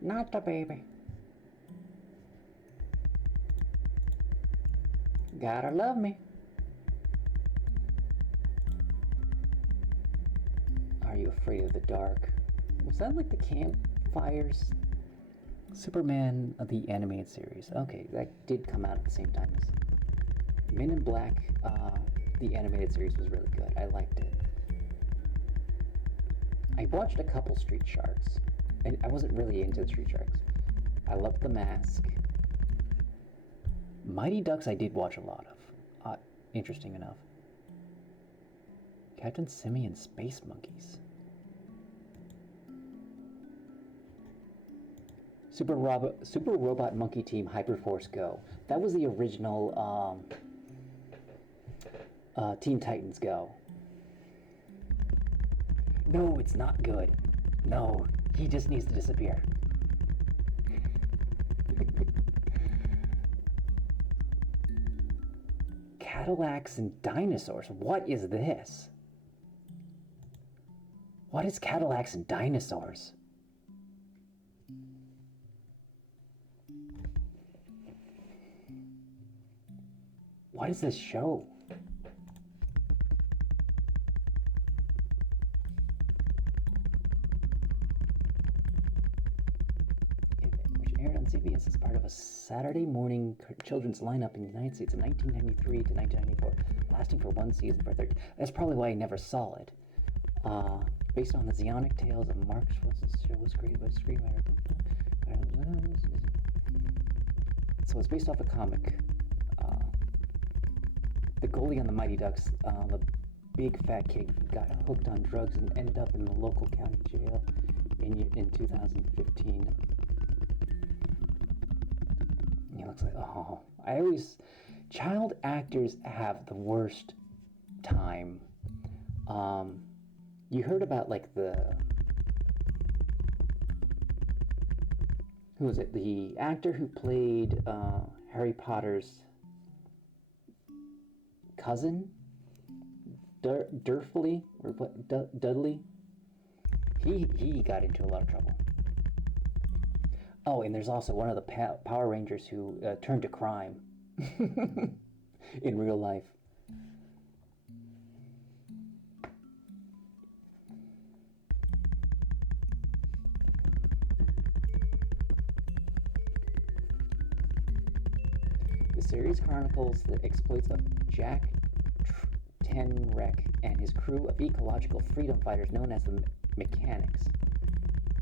Not the baby. Gotta love me. Are you afraid of the dark? Was that like the campfires? Superman of the animated series. Okay, that did come out at the same time as Men in Black. The animated series was really good. I liked it. I watched a couple Street Sharks. I wasn't really into the Street Sharks. I loved The Mask. Mighty Ducks I did watch a lot of. Interesting enough. Captain Simian Space Monkeys. Super Robot Monkey Team Hyperforce Go. That was the original Teen Titans Go. No, it's not good. No, he just needs to disappear. Cadillacs and Dinosaurs. What is this? What is Cadillacs and Dinosaurs? What is this show? Which aired on CBS as part of a Saturday morning children's lineup in the United States in 1993 to 1994, lasting for 1 season for 30. That's probably why I never saw it. based on the Zionic tales of Mark Schwartz. The show was created by screenwriter. So it's based off a comic. The goalie on the Mighty Ducks, the big fat kid, got hooked on drugs and ended up in the local county jail in 2015. He looks like, oh, child actors have the worst time. You heard about like who was it? The actor who played Harry Potter's cousin, Durfley, or what? Dudley. He got into a lot of trouble. Oh, and there's also one of the Power Rangers who turned to crime in real life. The series chronicles the exploits of Jack Tenrec and his crew of ecological freedom fighters known as the Mechanics.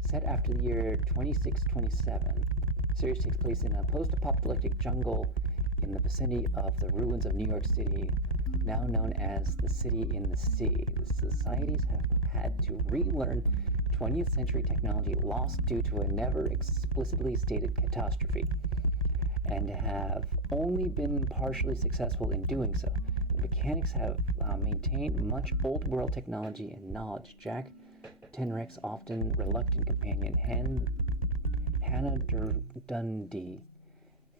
Set after the year 2627, the series takes place in a post-apocalyptic jungle in the vicinity of the ruins of New York City, now known as the City in the Sea. The societies have had to relearn 20th century technology lost due to a never explicitly stated catastrophe, and have only been partially successful in doing so. The Mechanics have maintained much old world technology and knowledge. Jack Tenrec's often reluctant companion, Hannah Dundee,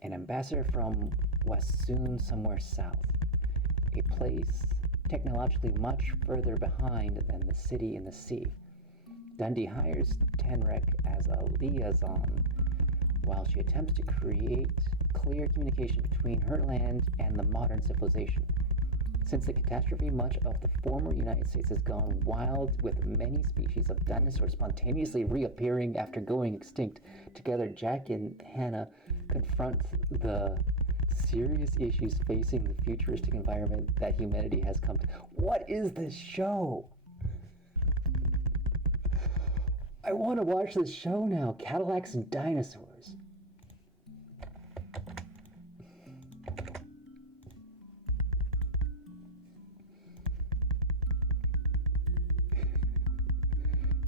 an ambassador from Wassoon somewhere south, a place technologically much further behind than the City in the Sea. Dundee hires Tenrec as a liaison while she attempts to create clear communication between her land and the modern civilization. Since the catastrophe, much of the former United States has gone wild, with many species of dinosaurs spontaneously reappearing after going extinct. Together, Jack and Hannah confront the serious issues facing the futuristic environment that humanity has come to. What is this show? I want to watch this show now. Cadillacs and dinosaurs.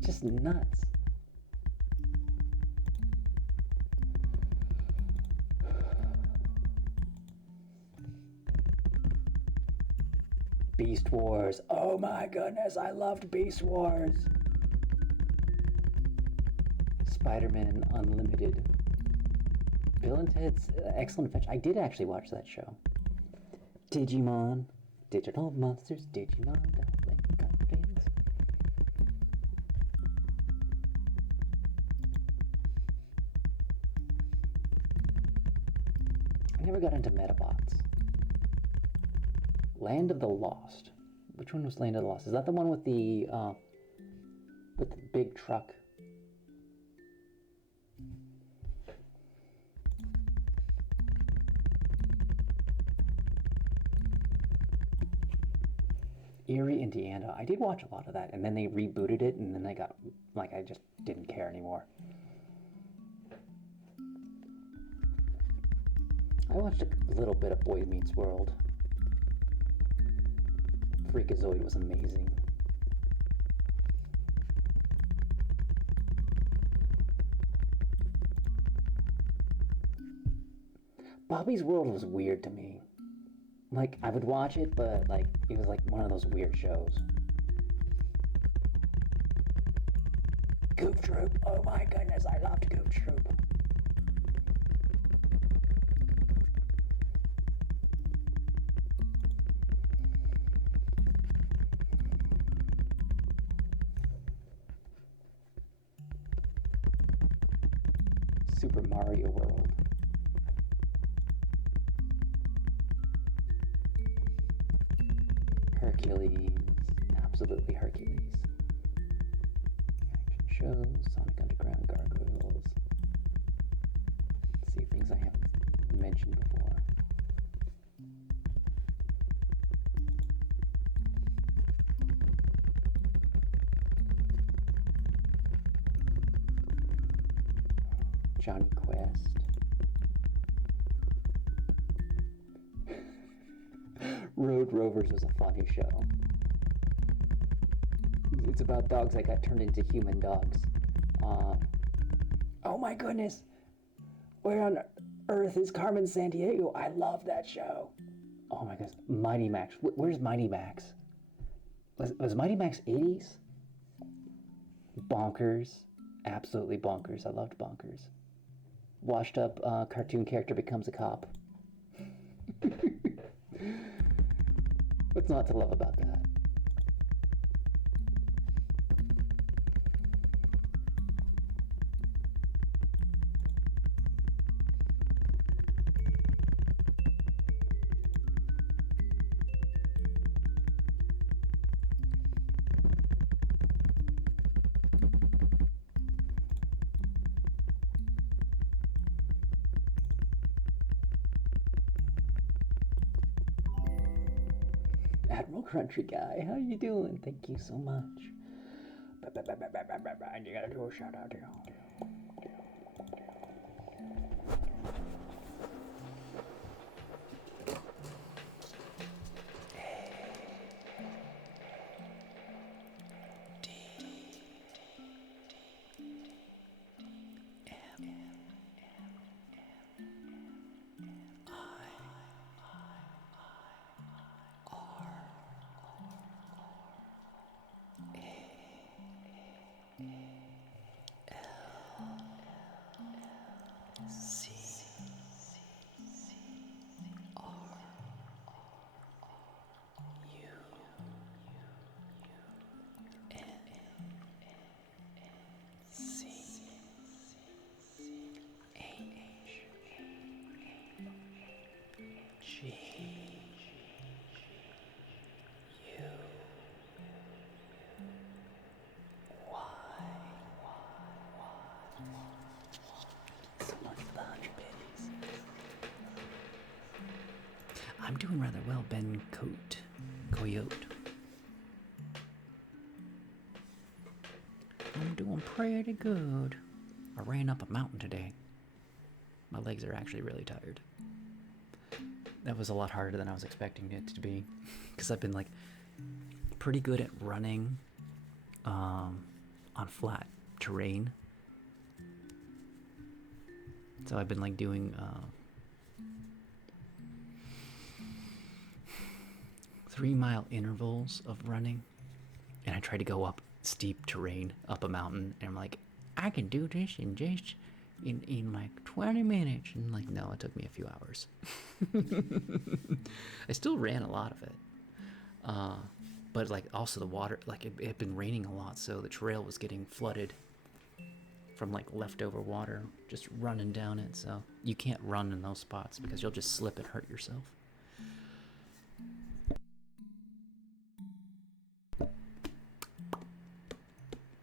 Just nuts. Beast Wars. Oh my goodness, I loved Beast Wars. Spider-Man Unlimited. Bill and Ted's Excellent Adventure. I did actually watch that show. Digimon. Digital Monsters. Digimon. I never got into Metabots. Land of the Lost. Which one was Land of the Lost? Is that the one with the big truck? Erie, Indiana. I did watch a lot of that, and then they rebooted it, and then I got, like, I just didn't care anymore. I watched a little bit of Boy Meets World. Freakazoid was amazing. Bobby's World was weird to me. Like, I would watch it, but, like, it was like one of those weird shows. Goof Troop. Oh my goodness, I loved Goof Troop. Super Mario World. Hercules. Absolutely Hercules. Action shows, Sonic Underground, Gargoyles. Let's see, things I haven't mentioned before. Johnny Quest. Road Rovers was a funny show. It's about dogs that got turned into human dogs. Oh my goodness! Where on earth is Carmen Sandiego? I love that show. Oh my goodness, Mighty Max. Where's Mighty Max? Was Mighty Max 80s? Bonkers. Absolutely bonkers. I loved Bonkers. Washed up cartoon character becomes a cop. What's not to love about that? Admiral Country Guy, how you doing? Thank you so much. And you gotta do a shout out here. I'm doing rather well, Ben Coyote. I'm doing pretty good. I ran up a mountain today. My legs are actually really tired. That was a lot harder than I was expecting it to be. Because I've been like pretty good at running on flat terrain. So I've been like doing 3-mile intervals of running, and I try to go up steep terrain, up a mountain, and I'm like, I can do this in like 20 minutes, and like, no, it took me a few hours. I still ran a lot of it, but like also the water, like it had been raining a lot, so the trail was getting flooded from like leftover water just running down it. So you can't run in those spots because you'll just slip and hurt yourself.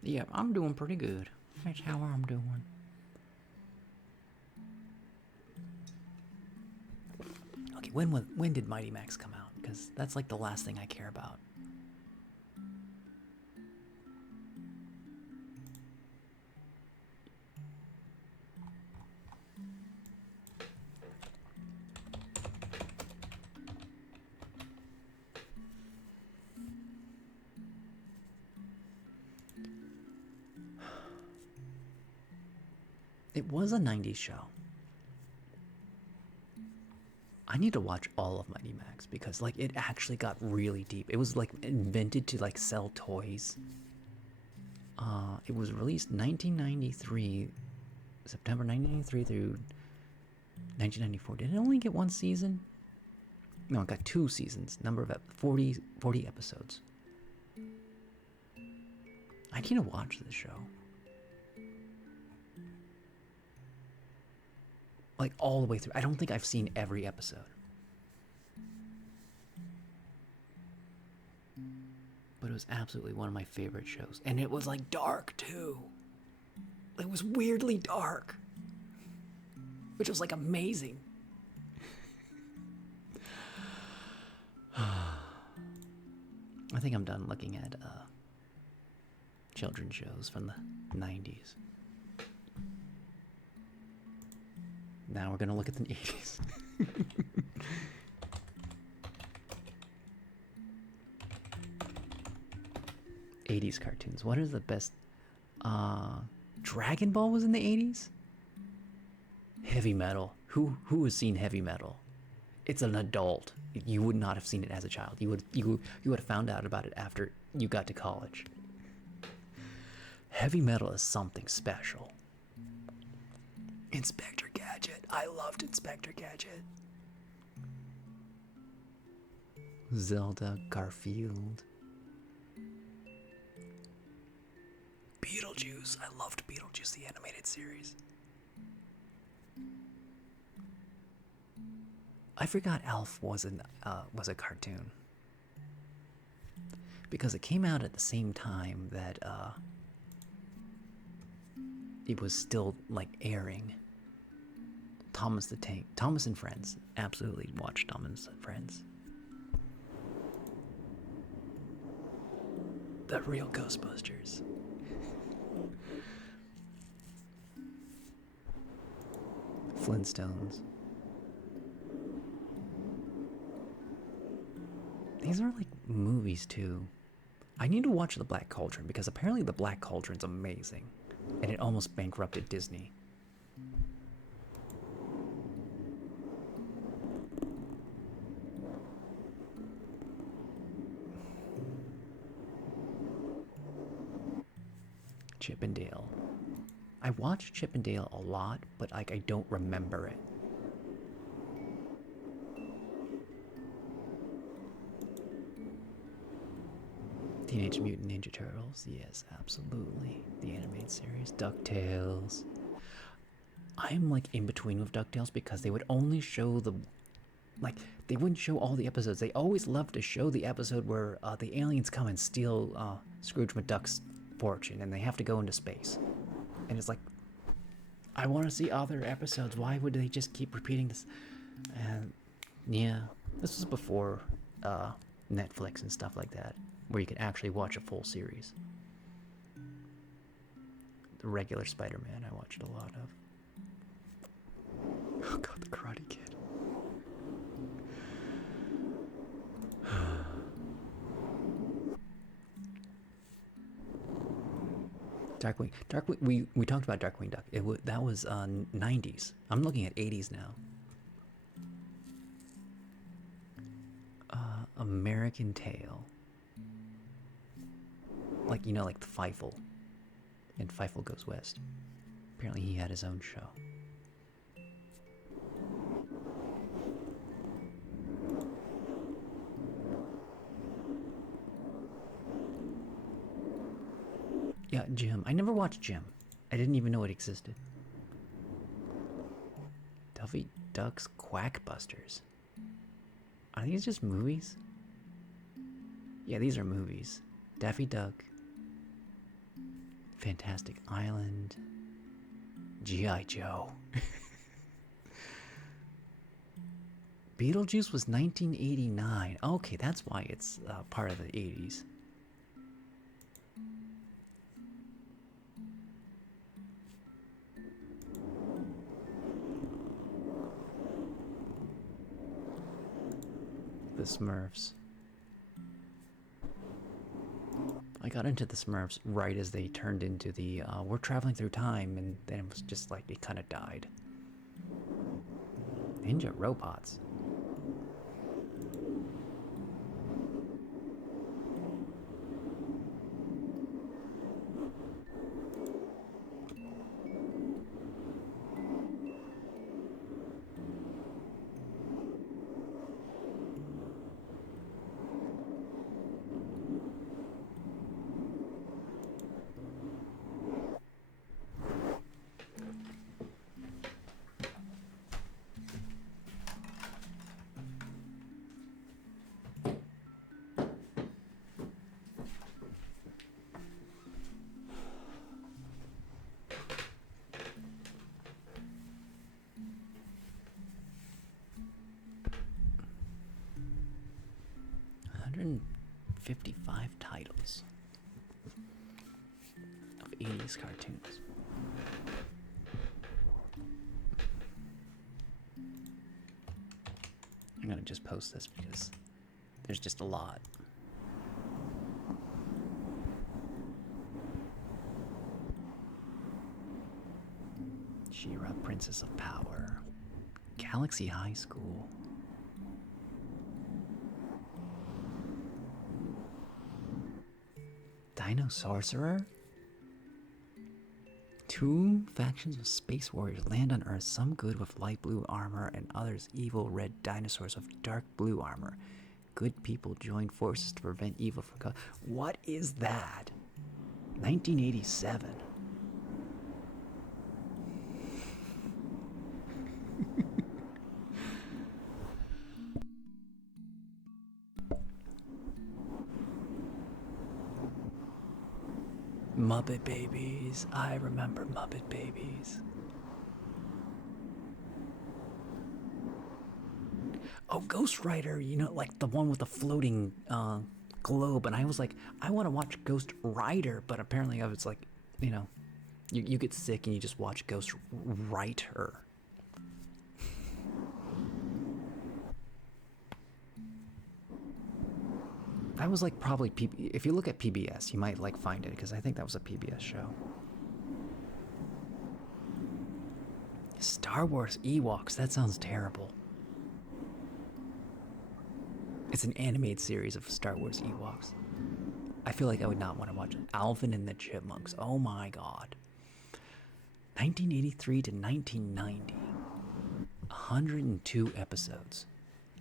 Yeah, I'm doing pretty good. That's how I'm doing. Okay, when did Mighty Max come out? Because that's like the last thing I care about. It was a 90s show. I need to watch all of Mighty Max because like it actually got really deep. It was like invented to like sell toys. It was released 1993, September 1993 through 1994. Did it only get one season? No, it got 2 seasons. Number of 40 episodes. I need to watch this show. Like all the way through. I don't think I've seen every episode. But it was absolutely one of my favorite shows. And it was like dark too. It was weirdly dark. Which was like amazing. I think I'm done looking at children's shows from the 90s. Now we're gonna look at the 80s. 80s cartoons. What is the best? Dragon Ball was in the 80s? Heavy Metal. Who has seen Heavy Metal? It's an adult. You would not have seen it as a child. You would have found out about it after you got to college. Heavy Metal is something special. Inspector Gadget. I loved Inspector Gadget. Zelda, Garfield. Beetlejuice. I loved Beetlejuice, the animated series. I forgot Alf was a cartoon because it came out at the same time that it was still like airing. Thomas the Tank, Thomas and Friends. Absolutely watch Thomas and Friends. The real Ghostbusters. Flintstones. These are like movies too. I need to watch The Black Cauldron because apparently The Black Cauldron's amazing. And it almost bankrupted Disney. Chip and Dale. I watched Chip and Dale a lot, but like I don't remember it. Teenage Mutant Ninja Turtles, yes, absolutely. The animated series, DuckTales. I'm like in between with DuckTales because they would only show they wouldn't show all the episodes. They always loved to show the episode where the aliens come and steal Scrooge McDuck's fortune and they have to go into space. And it's like, I want to see other episodes. Why would they just keep repeating this? And yeah, this was before Netflix and stuff like that, where you could actually watch a full series. The regular Spider-Man I watched a lot of. Oh god, the Karate Kid. Darkwing. We talked about Darkwing Duck. That was 90s. I'm looking at 80s now. American Tail. Like, you know, like the Feifel. And Feifel Goes West. Apparently he had his own show. Yeah, Jim. I never watched Jim. I didn't even know it existed. Daffy Duck's Quackbusters. Are these just movies? Yeah, these are movies. Daffy Duck. Fantastic Island. G.I. Joe. Beetlejuice was 1989. Okay, that's why it's part of the 80s. The Smurfs. I got into the Smurfs right as they turned into the we're traveling through time, and then it was just like it kind of died. Ninja robots. And 55 titles of 80s cartoons. just post this because there's just a lot. She-Ra, Princess of Power. Galaxy High School. Dino Sorcerer? Two factions of space warriors land on Earth, some good with light blue armor and others evil red dinosaurs with dark blue armor. Good people join forces to prevent evil from What is that? 1987. Muppet Babies. I remember Muppet Babies. Oh, Ghost Rider, you know, like the one with the floating globe. And I was like, I want to watch Ghost Rider, but apparently I was like, you know, you get sick and you just watch Ghost Rider. That was like probably if you look at PBS, you might like find it because I think that was a PBS show. Star Wars Ewoks, that sounds terrible. It's an animated series of Star Wars Ewoks. I feel like I would not want to watch it. Alvin and the Chipmunks, oh my god. 1983 to 1990. 102 episodes.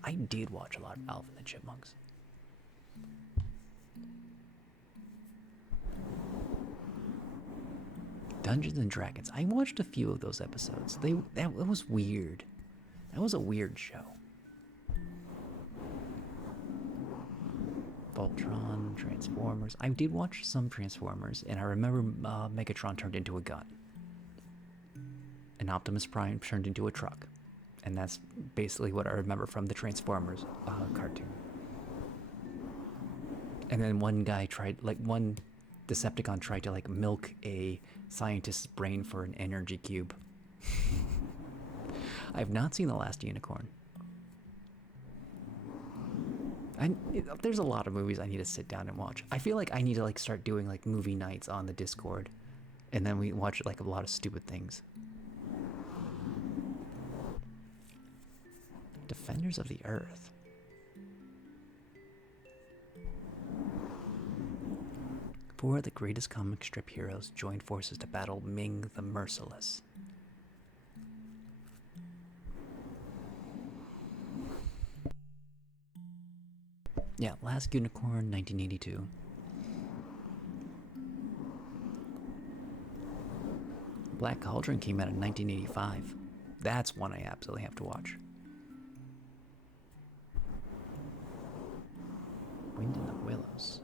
I did watch a lot of Alvin and the Chipmunks. Dungeons and Dragons. I watched a few of those episodes. That was weird. That was a weird show. Voltron, Transformers. I did watch some Transformers, and I remember Megatron turned into a gun. And Optimus Prime turned into a truck. And that's basically what I remember from the Transformers cartoon. And then one Decepticon tried to like milk a scientist's brain for an energy cube. I have not seen The Last Unicorn. There's a lot of movies I need to sit down and watch. I feel like I need to like start doing like movie nights on the Discord, and then we watch like a lot of stupid things. Defenders of the Earth. Four of the greatest comic strip heroes joined forces to battle Ming the Merciless. Yeah, Last Unicorn, 1982. Black Cauldron came out in 1985. That's one I absolutely have to watch. Wind in the Willows.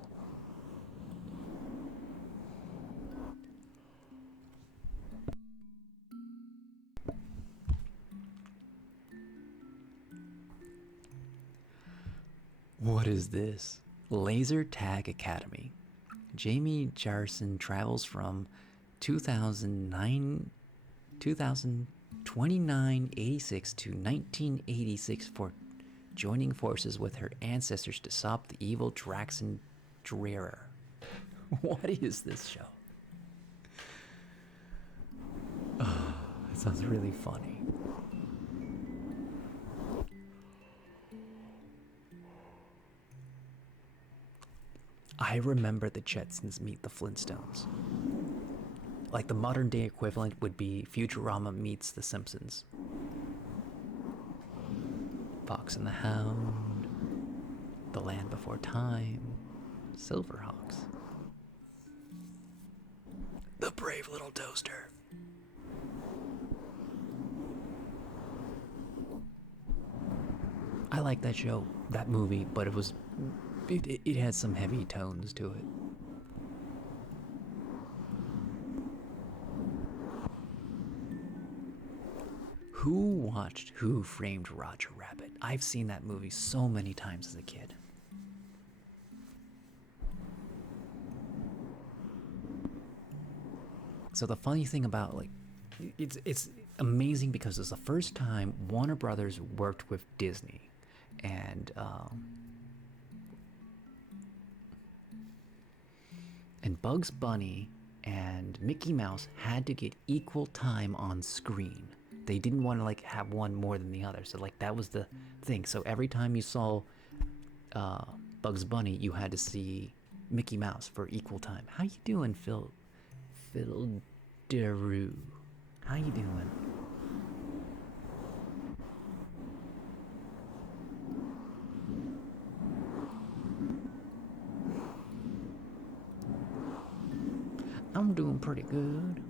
What is this? Laser Tag Academy. Jamie Jarson travels from 2986 to 1986 for joining forces with her ancestors to stop the evil Draxon Drerer. What is this show? Oh, it sounds really funny. I remember the Jetsons meet the Flintstones. Like the modern day equivalent would be Futurama meets The Simpsons. Fox and the Hound, The Land Before Time, Silverhawks. The Brave Little Toaster. I like that show, that movie, but it had some heavy tones to it. Who watched Who Framed Roger Rabbit? I've seen that movie so many times as a kid. So the funny thing about it's amazing because it's the first time Warner Brothers worked with Disney. and Bugs Bunny and Mickey Mouse had to get equal time on screen. They didn't want to like have one more than the other, so like that was the thing. So every time you saw Bugs Bunny, you had to see Mickey Mouse for equal time. How you doing, Phil Daru? How you doing? I'm doing pretty good.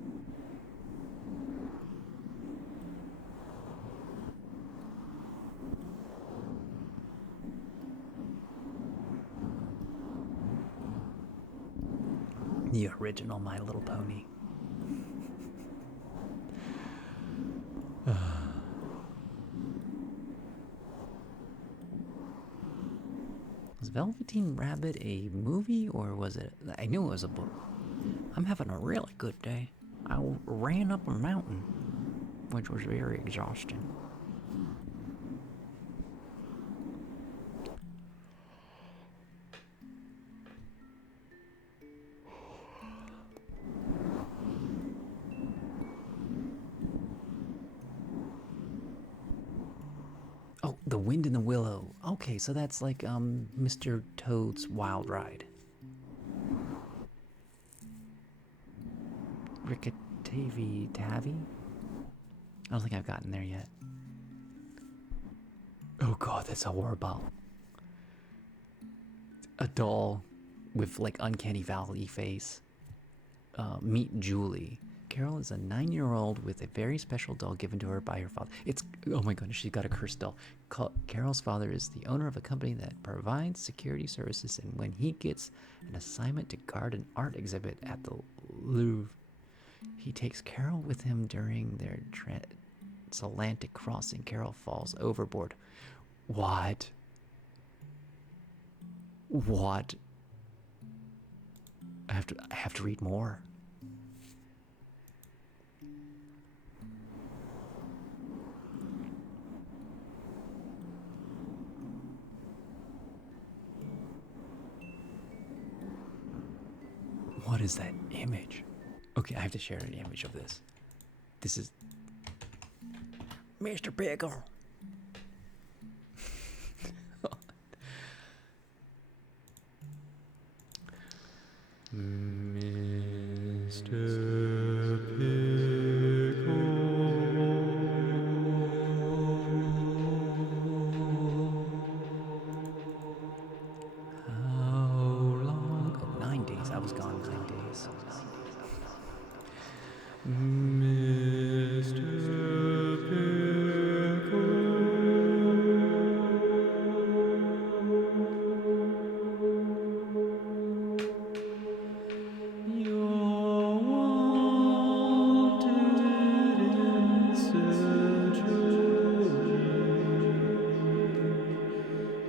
The original My Little Pony. Was Velveteen Rabbit a movie or was it? I knew it was a book. I'm having a really good day. I ran up a mountain, which was very exhausting. Oh, The Wind in the Willow. Okay, so that's like Mr. Toad's Wild Ride. Rickatavi Tavi? I don't think I've gotten there yet. Oh god, that's horrible. A doll with like uncanny valley face. Meet Julie. Carol is a 9-year-old with a very special doll given to her by her father. It's, oh my goodness, she's got a cursed doll. Carol's father is the owner of a company that provides security services, and when he gets an assignment to guard an art exhibit at the Louvre, he takes Carol with him during their transatlantic crossing. Carol falls overboard. What? What? I have to read more. What is that image? Okay, I have to share an image of this. This is Mr. Pickle. Mr. Pickle. How long? Oh, 9 days. I was gone 9 days. Mr. You're wanted in surgery.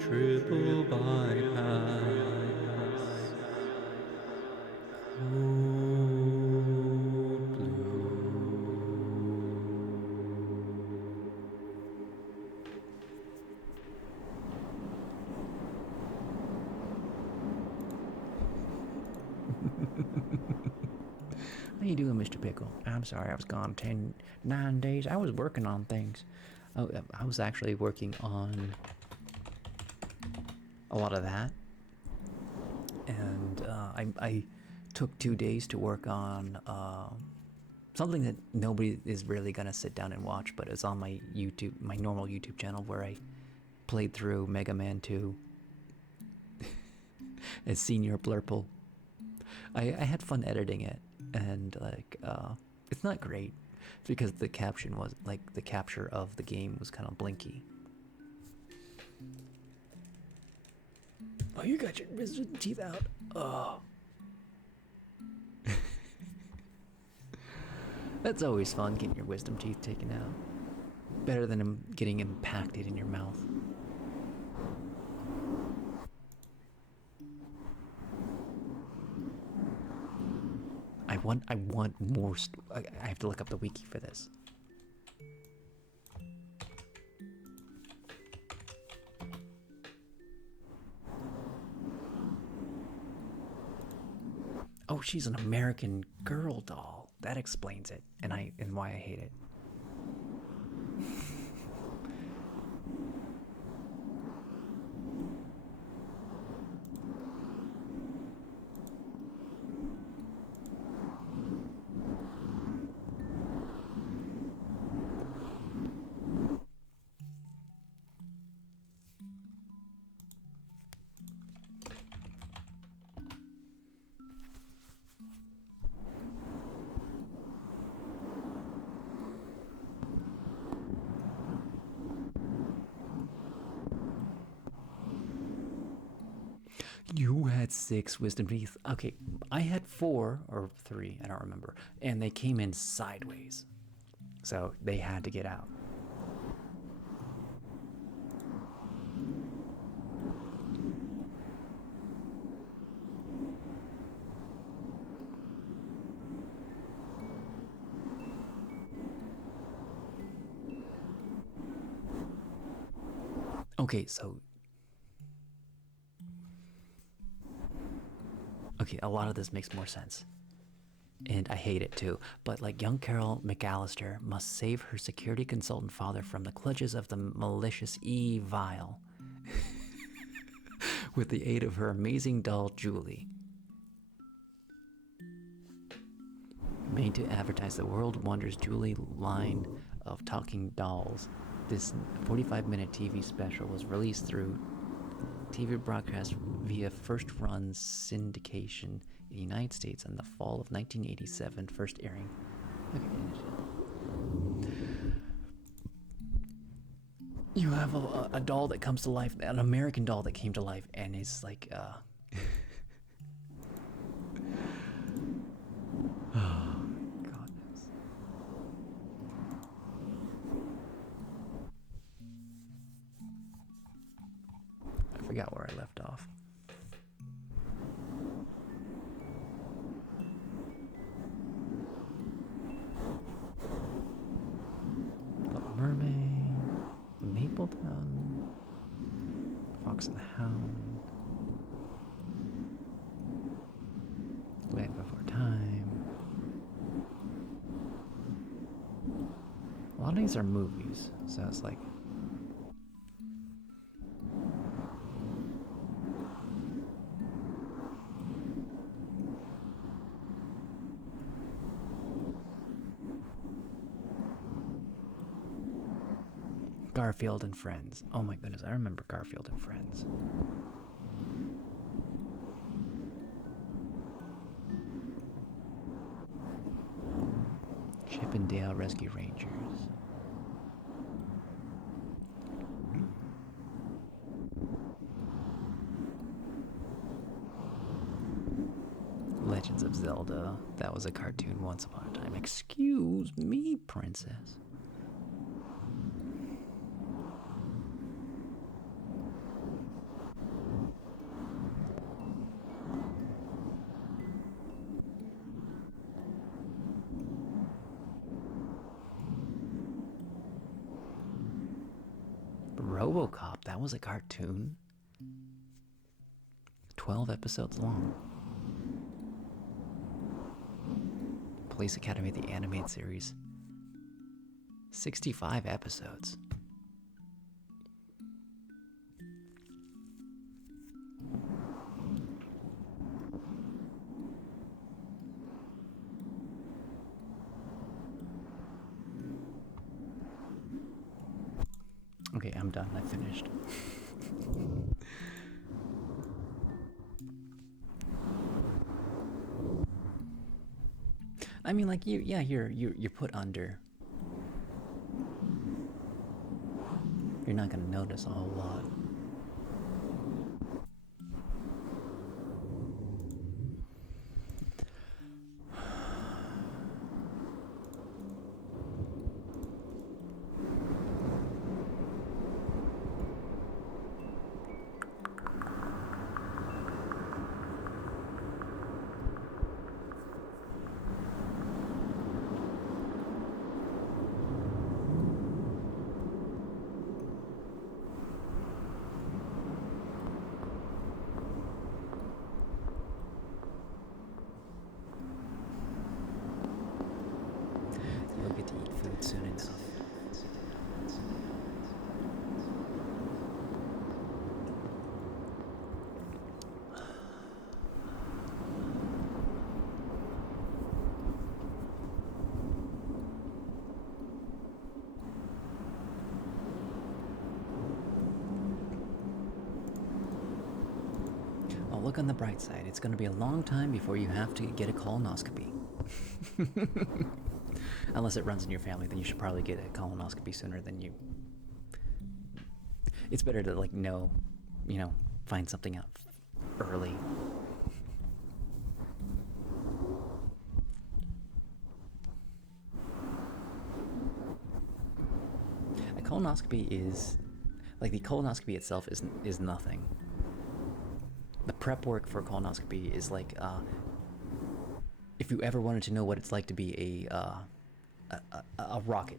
Triple bypass. Code blue. How you doing, Mr. Pickle? I'm sorry, I was gone 9 days. I was working on things. Oh, I was actually working on a lot of that. And I took 2 days to work on something that nobody is really gonna sit down and watch, but it's on my YouTube, my normal YouTube channel, where I played through Mega Man 2 as Senior Blurple. I had fun editing it, and like it's not great because the caption was like the capture of the game was kind of blinky. Oh, you got your wisdom teeth out. Oh. That's always fun, getting your wisdom teeth taken out. Better than them getting impacted in your mouth. I want more. I have to look up the wiki for this. she's an American Girl doll. That explains it, and why I hate it. You had 6 wisdom teeth. Okay, I had 4 or 3, I don't remember. And they came in sideways. So they had to get out. Okay, so a lot of this makes more sense. And I hate it too. But like young Carol McAllister must save her security consultant father from the clutches of the malicious Evil with the aid of her amazing doll Julie. Made to advertise the World Wonders Julie line of talking dolls, this 45-minute TV special was released through TV broadcast via first-run syndication in the United States in the fall of 1987, first airing. You have a doll that comes to life, an American doll that came to life, and is like, oh, goodness. I forgot where I left off. Little Mermaid, Mapletown, Fox and the Hound, Land Before Time. A lot of these are movies, so it's like Garfield and Friends. Oh my goodness, I remember Garfield and Friends. Chip and Dale Rescue Rangers. Legends of Zelda. That was a cartoon once upon a time. Excuse me, princess. RoboCop, that was a cartoon. 12 episodes long. Police Academy, the animated series. 65 episodes. Okay, I'm done. I finished. I mean, like you're put under. You're not gonna notice a whole lot. soon enough. Oh, look on the bright side. It's going to be a long time before you have to get a colonoscopy. Unless it runs in your family, then you should probably get a colonoscopy sooner than you. It's better to, like, know, find something out early. A colonoscopy is, like, the colonoscopy itself is nothing. The prep work for a colonoscopy is like, if you ever wanted to know what it's like to be a rocket,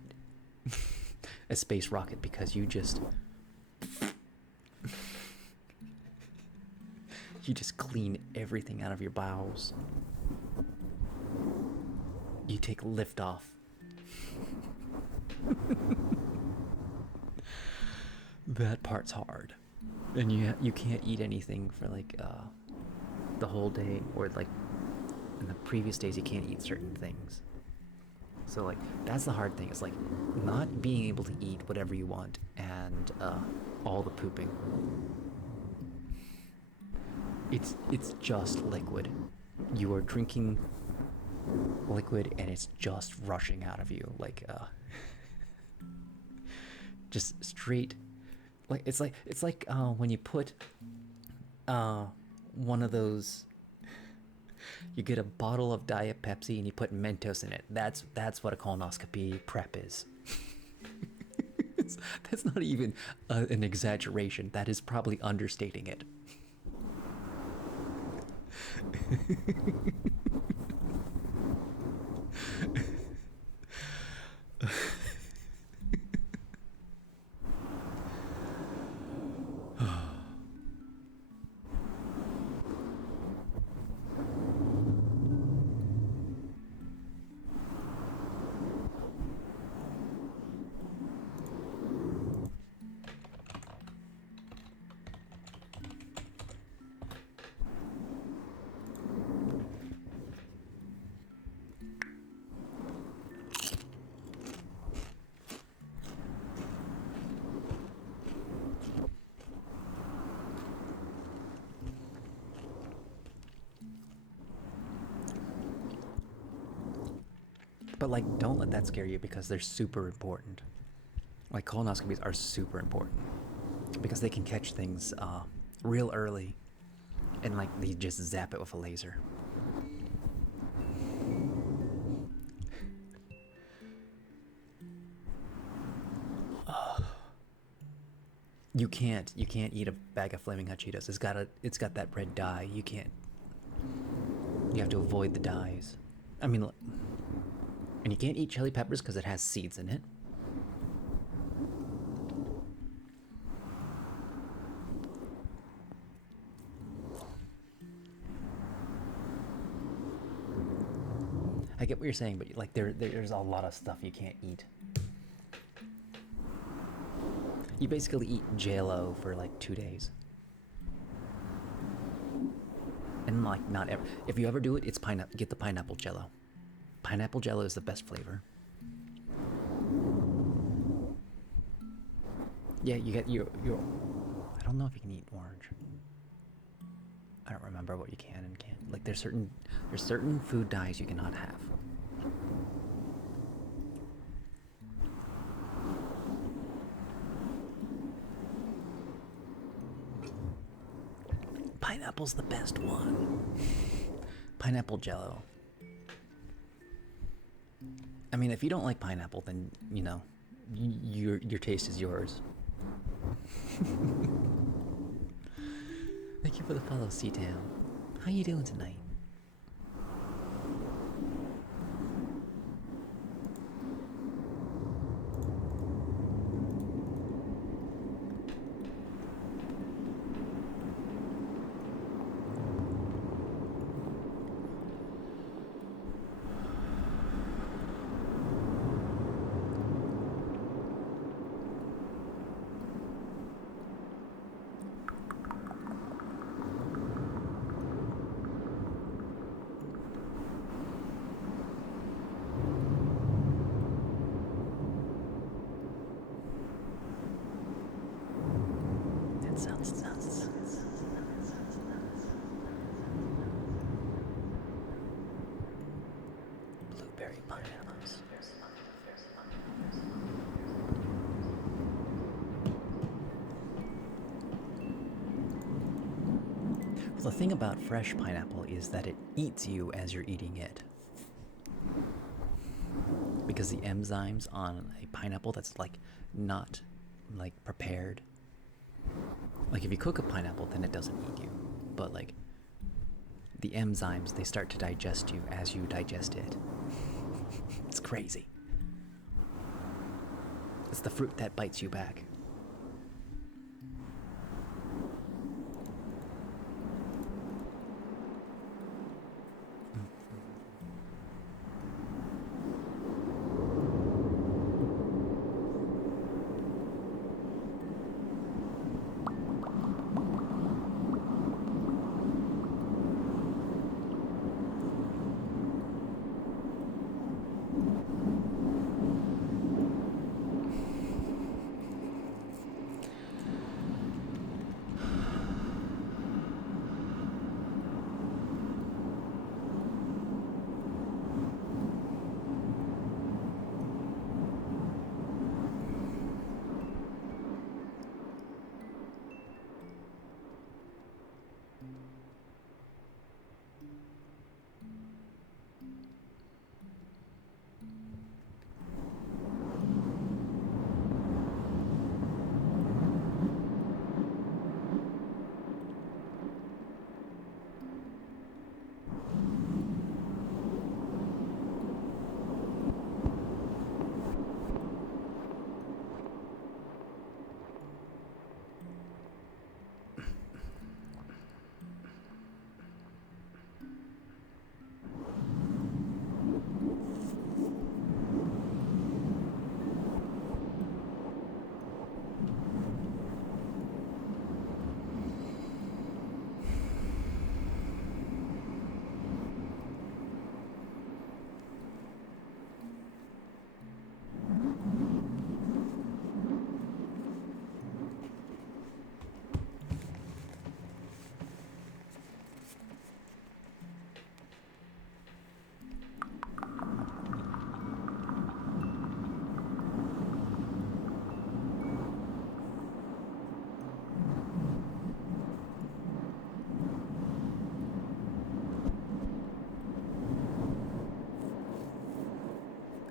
a space rocket, because you just clean everything out of your bowels. You take liftoff. That part's hard. And you can't eat anything for like the whole day, or like in the previous days you can't eat certain things. So like that's the hard thing. It's like not being able to eat whatever you want, and all the pooping. It's just liquid. You are drinking liquid and it's just rushing out of you, like just straight. Like it's like when you put one of those, you get a bottle of Diet Pepsi and you put Mentos in it. That's what a colonoscopy prep is. That's not even an exaggeration. That is probably understating it. But like, don't let that scare you, because they're super important. Like colonoscopies are super important because they can catch things real early, and like they just zap it with a laser. You can't eat a bag of Flaming Hot Cheetos. It's got that red dye. You can't. You have to avoid the dyes. I mean, and you can't eat chili peppers because it has seeds in it. I get what you're saying, but like there's a lot of stuff you can't eat. You basically eat J-Lo for like 2 days. And like not ever. If you ever do it, it's pineapple. Get the pineapple Jello. Pineapple Jello is the best flavor. Yeah, you get your. I don't know if you can eat orange. I don't remember what you can and can't. Like there's certain food dyes you cannot have. Pineapple's the best one. Pineapple Jello. I mean, if you don't like pineapple, then your taste is yours. Thank you for the follow, C-Town. How you doing tonight? raspberry pineapples. Well, the thing about fresh pineapple is that it eats you as you're eating it. Because the enzymes on a pineapple that's like not like prepared. Like if you cook a pineapple, then it doesn't eat you. But like the enzymes, they start to digest you as you digest it. It's crazy. It's the fruit that bites you back.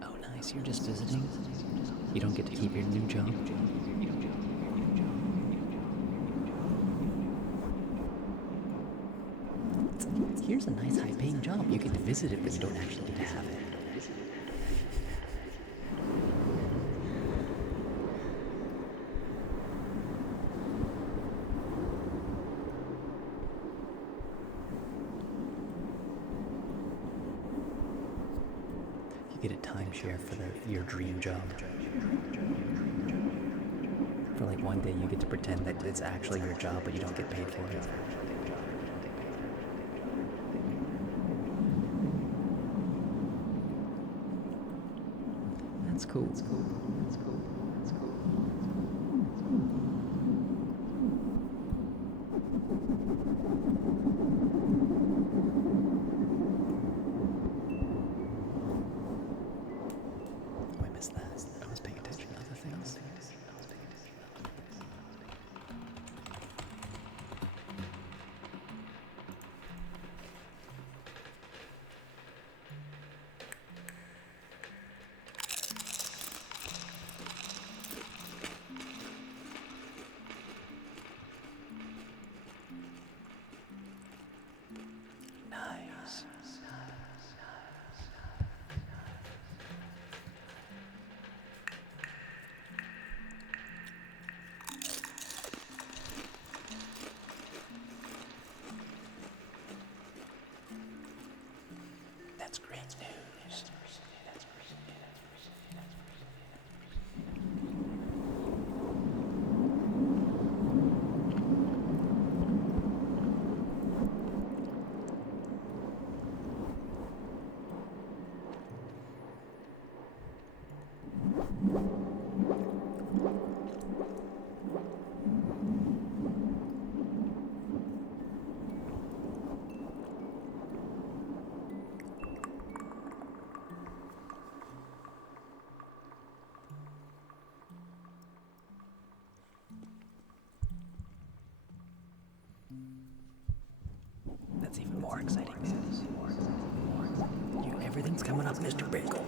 Oh, nice. You're just visiting? You don't get to keep your new job? Here's a nice high-paying job. You get to visit it, but you don't actually get to have it. You get a timeshare for your dream job. For like one day you get to pretend that it's actually your job, but you don't get paid for it. That's cool. That's cool. That's cool. That's cool. Oh, I missed that. I was paying attention to other things. more exciting news. Everything's coming up, Mr. Bagel.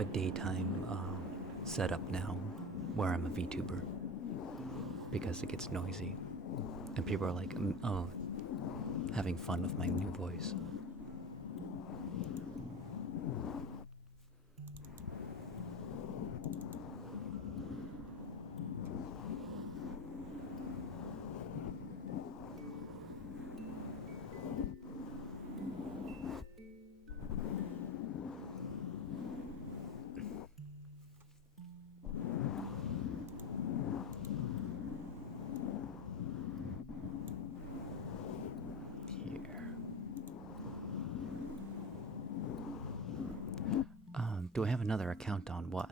have a daytime setup now where I'm a VTuber because it gets noisy, and people are like, oh, having fun with my new voice. Here. Do I have another account on what?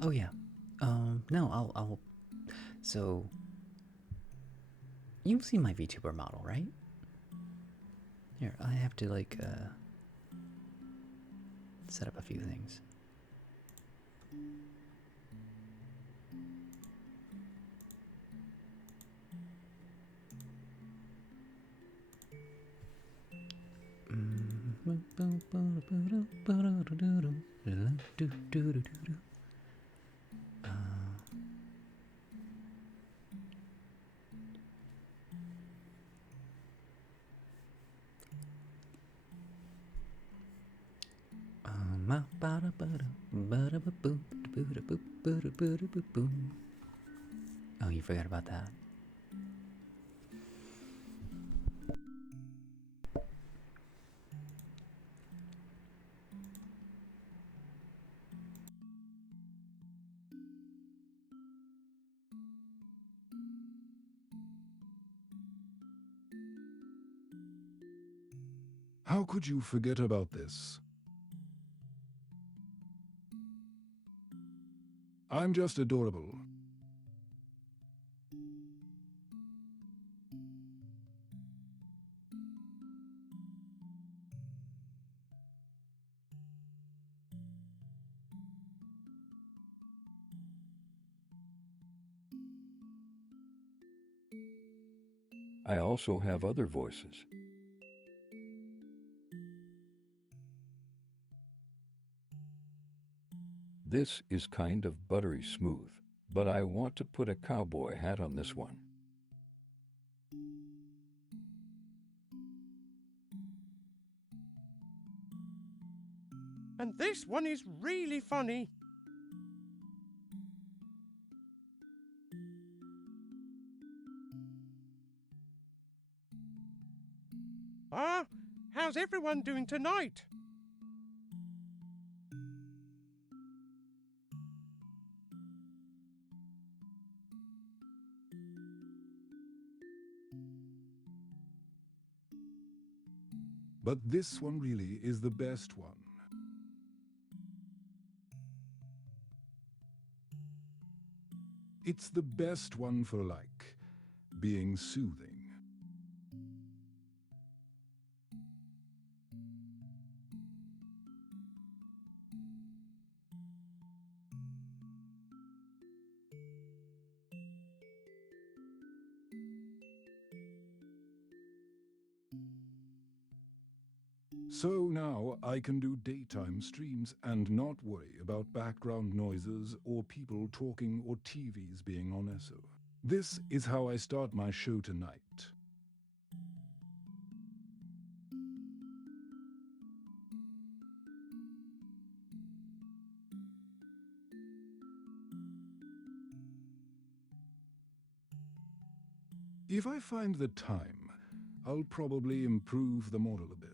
Oh yeah. No, I'll. So, you've seen my VTuber model, right? Here, I have to like set up a few things. Oh, you forgot about that. How could you forget about this? I'm just adorable. I also have other voices. This is kind of buttery smooth, but I want to put a cowboy hat on this one. And this one is really funny. Ah, how's everyone doing tonight? But this one really is the best one. It's the best one for, like, being soothing. So now I can do daytime streams and not worry about background noises or people talking or TVs being on ESO. This is how I start my show tonight. If I find the time, I'll probably improve the model a bit.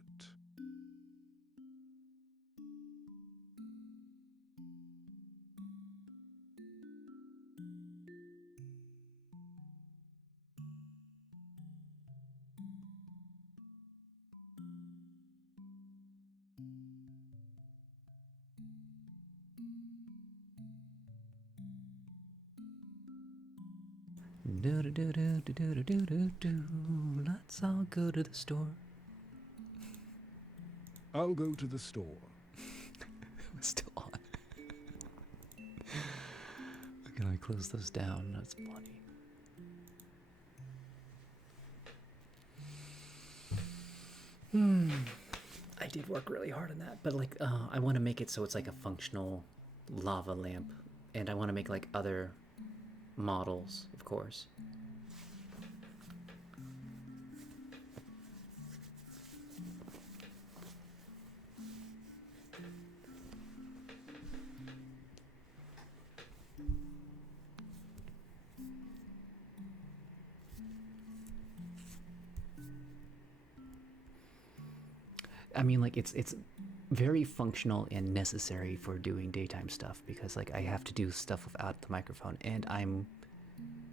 Do do do do do do do do do. Let's all go to the store. I'll go to the store. It's still on. Can I close those down? That's funny. I did work really hard on that, but like, I want to make it so it's like a functional lava lamp, and I want to make like other models, of course. I mean, like it's very functional and necessary for doing daytime stuff because like I have to do stuff without the microphone, and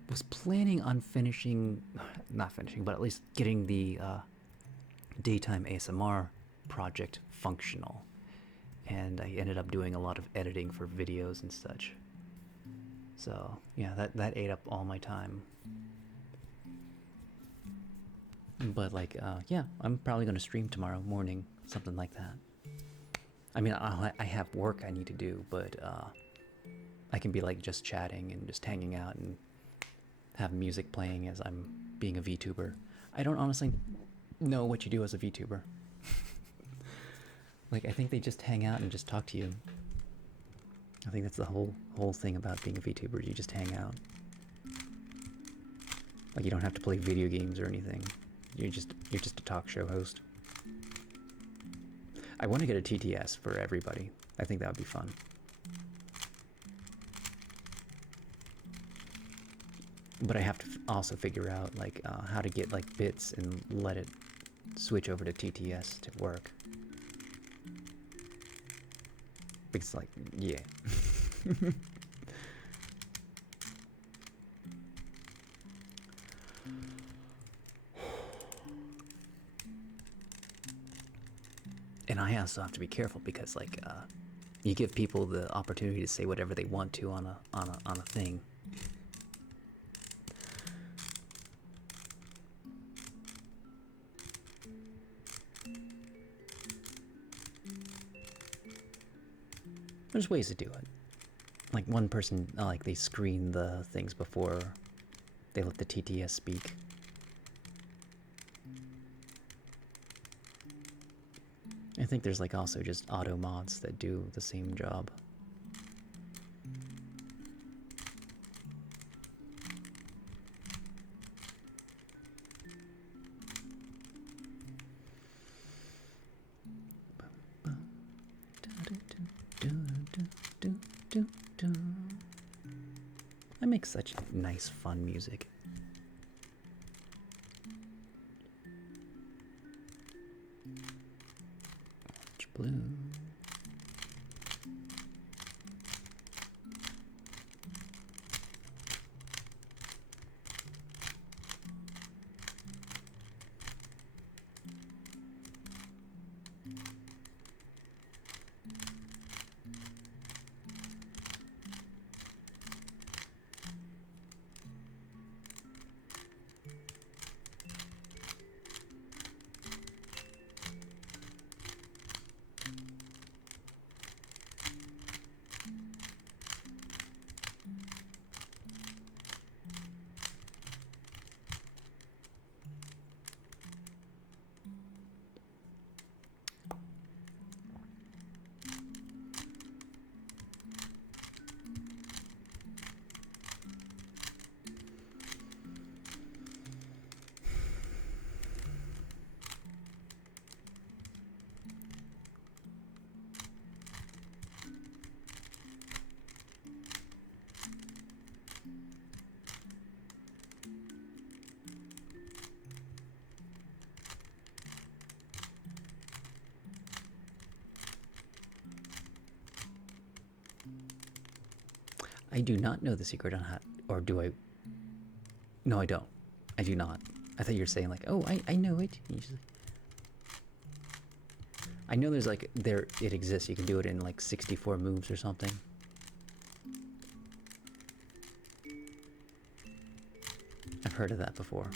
was planning on finishing, not finishing, but at least getting the daytime ASMR project functional, and I ended up doing a lot of editing for videos and such. So yeah, that ate up all my time. But like, yeah, I'm probably gonna stream tomorrow morning, something like that. I mean, I have work I need to do, but I can be like just chatting and just hanging out and have music playing as I'm being a VTuber. I don't honestly know what you do as a VTuber. Like, I think they just hang out and just talk to you. I think that's the whole thing about being a VTuber. You just hang out. Like, you don't have to play video games or anything. You're just a talk show host. I want to get a TTS for everybody. I think that would be fun. But I have to also figure out like how to get like bits and let it switch over to TTS to work. Because like, yeah. And I also have to be careful because like you give people the opportunity to say whatever they want to on a thing. There's ways to do it. Like one person, like they screen the things before they let the TTS speak. I think there's like also just auto mods that do the same job. I make such nice, fun music. Orange, blue. I do not know the secret on how, or do I? No, I don't. I do not. I thought you were saying like, oh, I know it. Usually. I know there's like, it exists. You can do it in like 64 moves or something. I've heard of that before.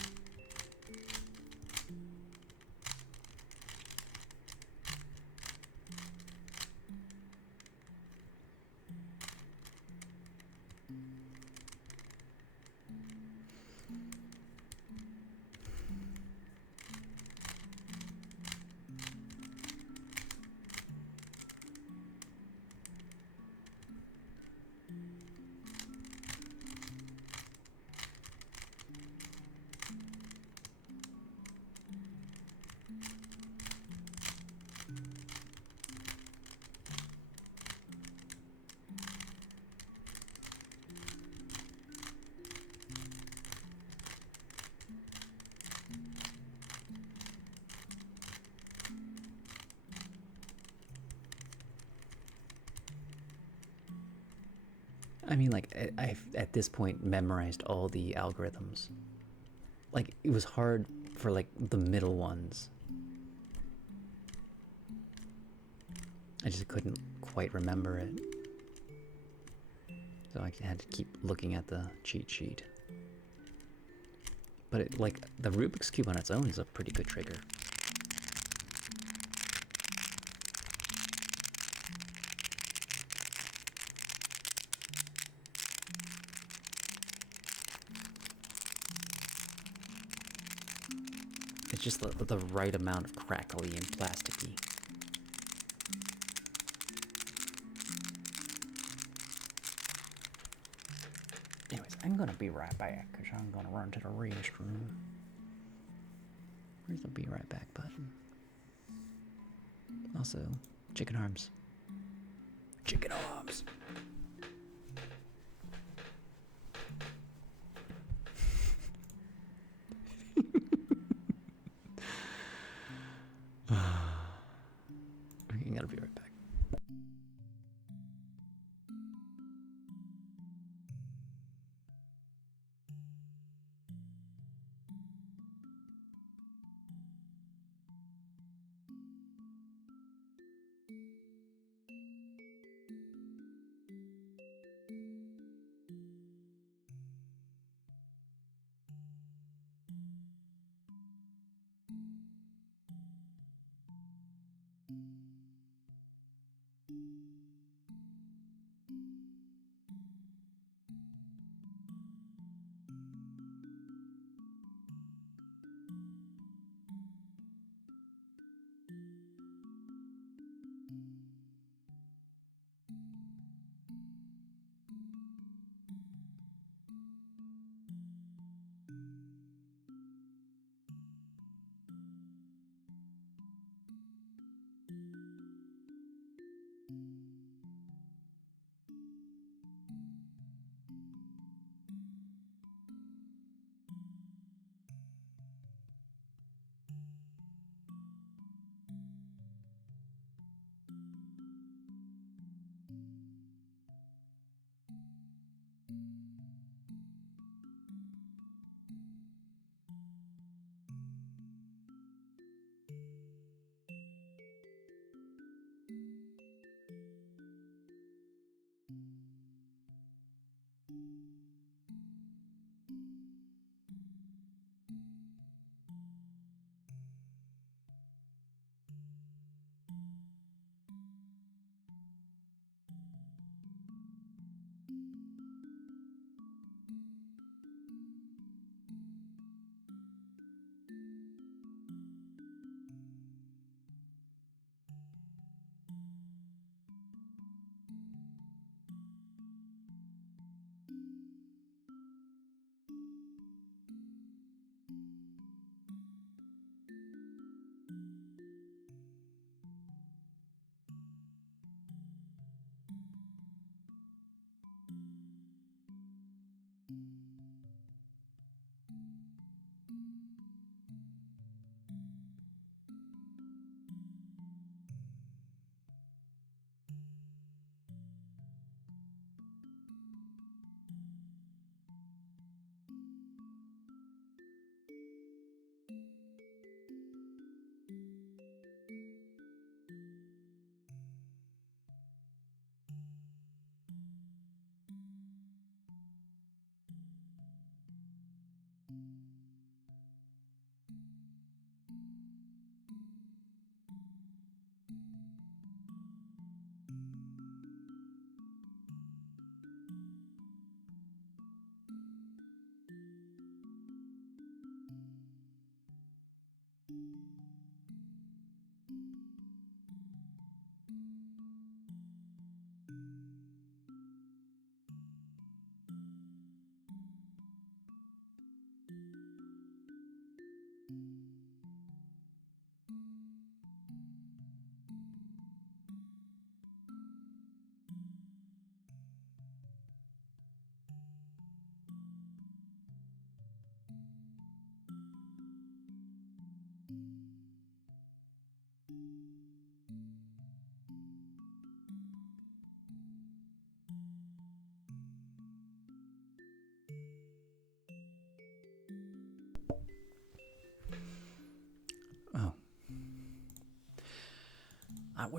I mean, like, I've at this point memorized all the algorithms. Like, it was hard for, like, the middle ones. I just couldn't quite remember it. So I had to keep looking at the cheat sheet. But, it, like, the Rubik's Cube on its own is a pretty good trigger. It's just the right amount of crackly and plasticky. Anyways, I'm gonna be right back because I'm gonna run to the restroom. Where's the be right back button? Also, chicken arms. Chicken arms! I'm gonna be right back.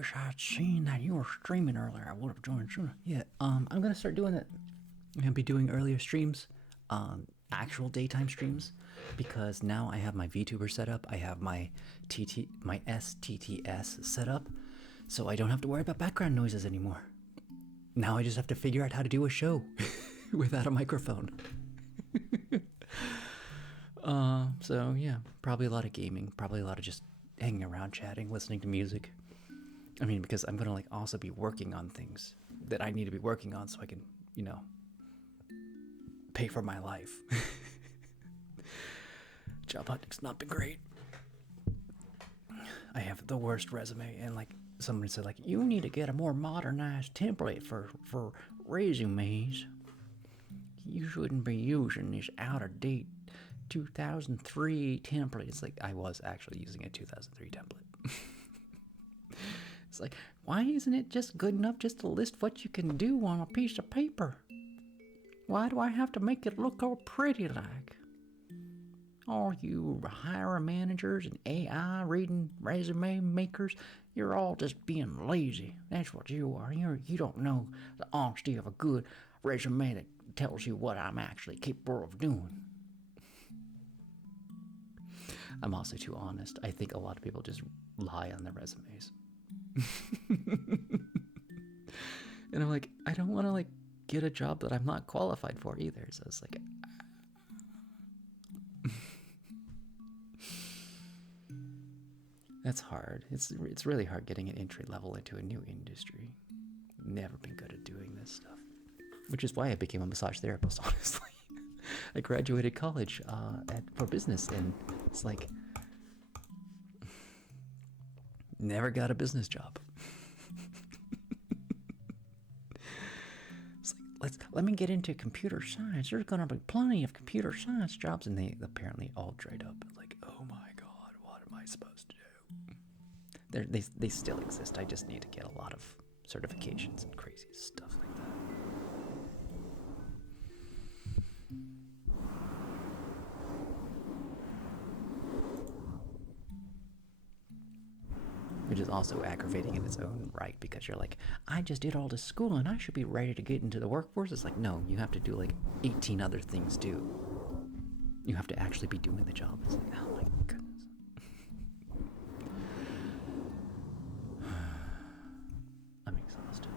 wish I had seen that you were streaming earlier. I would have joined sooner. Yeah, I'm gonna start doing it. I'm gonna be doing earlier streams, actual daytime streams, because now I have my VTuber set up. I have my STTS set up, so I don't have to worry about background noises anymore. Now I just have to figure out how to do a show without a microphone. So yeah, probably a lot of gaming, probably a lot of just hanging around, chatting, listening to music. I mean, because I'm gonna like also be working on things that I need to be working on so I can, pay for my life. Job hunting's not been great. I have the worst resume, and like someone said, like, you need to get a more modernized template for resumes. You shouldn't be using this out of date 2003 template. It's like I was actually using a 2003 template. It's like, why isn't it just good enough just to list what you can do on a piece of paper? Why do I have to make it look all pretty like? All you hiring managers and AI reading resume makers, you're all just being lazy. That's what you are. You don't know the honesty of a good resume that tells you what I'm actually capable of doing. I'm also too honest. I think a lot of people just lie on their resumes. And I'm like, I don't want to like get a job that I'm not qualified for either. So it's like, that's hard. It's really hard getting an entry level into a new industry. Never been good at doing this stuff, which is why I became a massage therapist. Honestly, I graduated college for business, and it's like never got a business job. It's like, let me get into computer science. There's gonna be plenty of computer science jobs, and they apparently all dried up. Like, oh my god, what am I supposed to do? They still exist. I just need to get a lot of certifications and crazy stuff like that. Which is also aggravating in its own right, because you're like, I just did all this school and I should be ready to get into the workforce. It's like, no, you have to do like 18 other things too. You have to actually be doing the job. It's like, oh my goodness. I'm exhausted.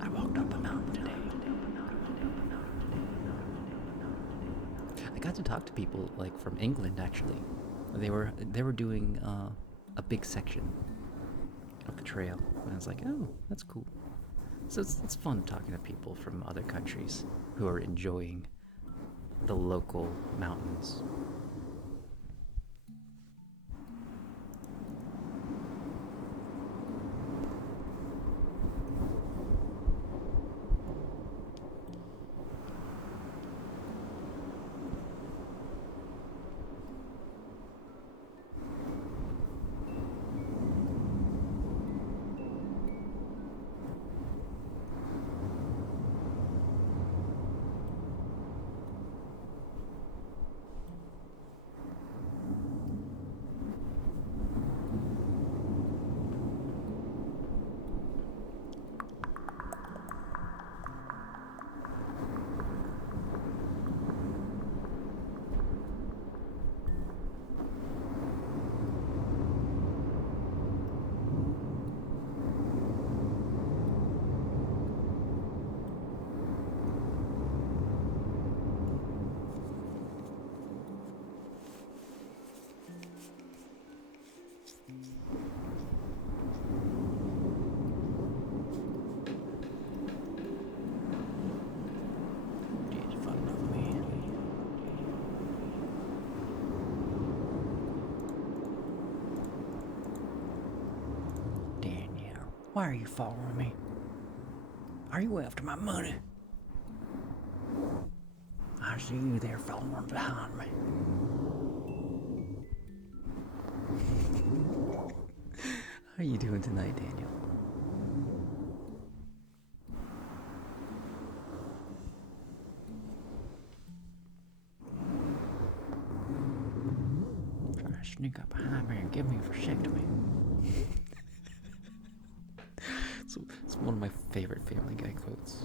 I walked up a mountain today. I got to talk to people like from England actually. They were doing a big section of the trail, and I was like, oh, that's cool. So it's fun talking to people from other countries who are enjoying the local mountains. Why are you following me? Are you after my money? I see you there following behind me. How are you doing tonight, Daniel? Try to sneak up behind me and give me a vasectomy. one of my favorite Family Guy quotes.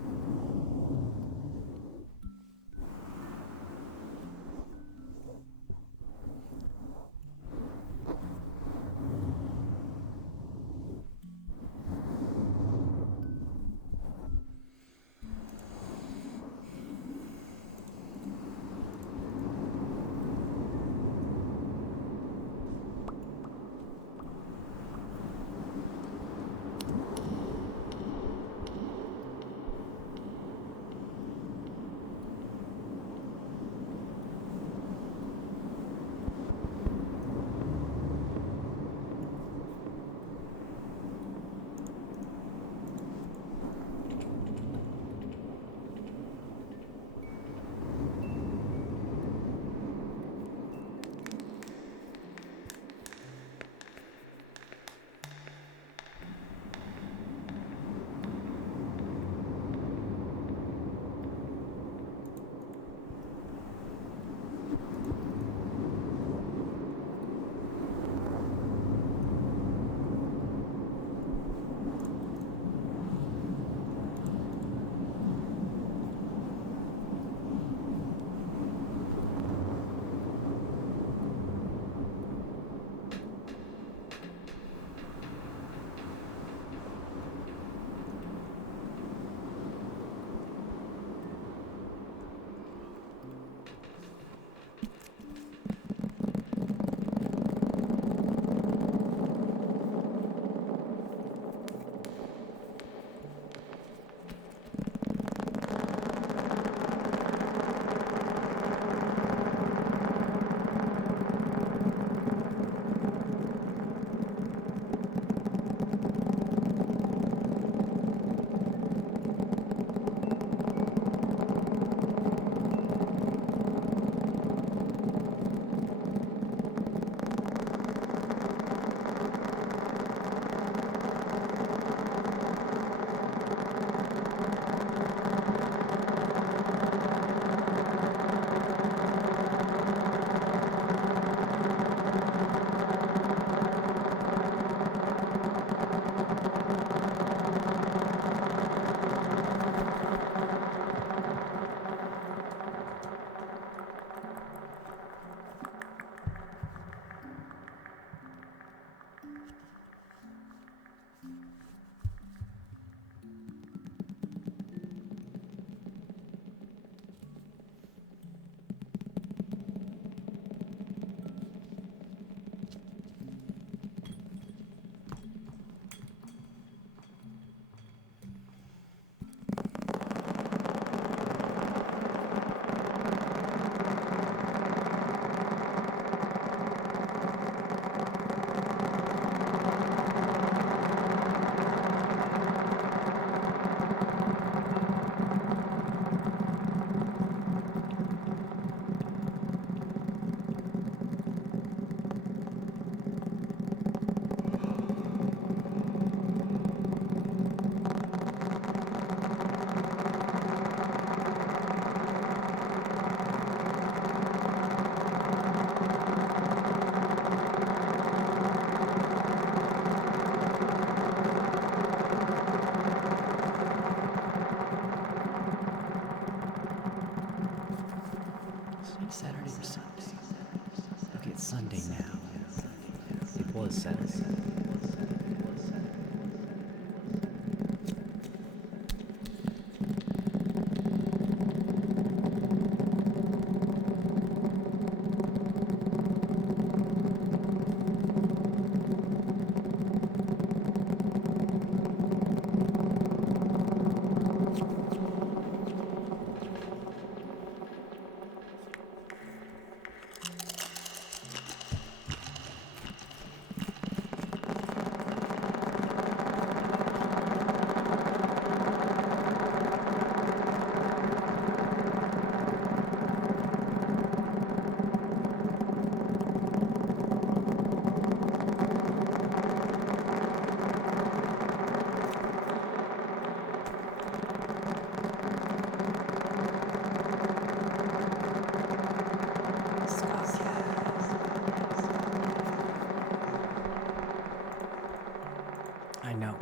Saturday or Sunday? Okay, it's Sunday now. It was Saturday.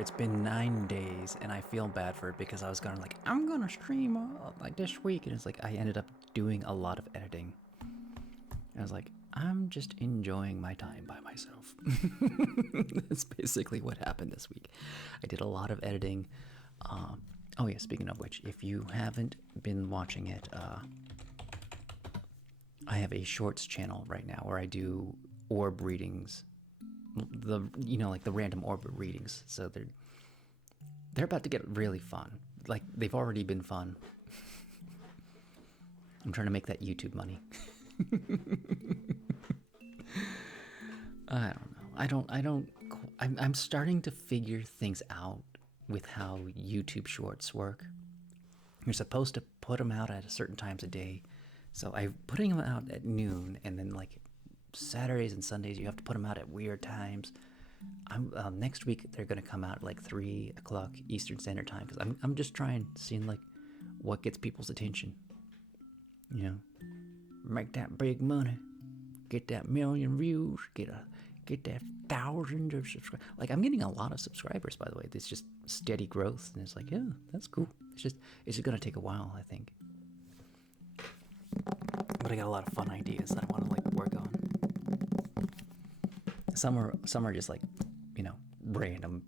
It's been 9 days, and I feel bad for it because I was going like, I'm gonna stream like this week, and it's like I ended up doing a lot of editing. I was like, I'm just enjoying my time by myself. That's basically what happened this week. I did a lot of editing. Oh yeah, speaking of which, if you haven't been watching it, I have a shorts channel right now where I do orb readings. Like the random orb readings. So they're about to get really fun. Like they've already been fun. I'm trying to make that YouTube money. I don't know. I'm starting to figure things out with how YouTube shorts work. You're supposed to put them out at certain times a day. So I'm putting them out at noon, and then like Saturdays and Sundays you have to put them out at weird times. Next week they're gonna come out at like 3 o'clock Eastern Standard Time because I'm just seeing like what gets people's attention. You know, make that big money, get that million views, get that thousands of subscribers. Like I'm getting a lot of subscribers, by the way. It's just steady growth, and it's like, yeah, that's cool. It's just gonna take a while, I think. But I got a lot of fun ideas that I want to like work on. Some are just like, random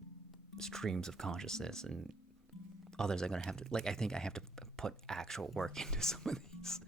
streams of consciousness, and others are gonna have to I think I have to put actual work into some of these.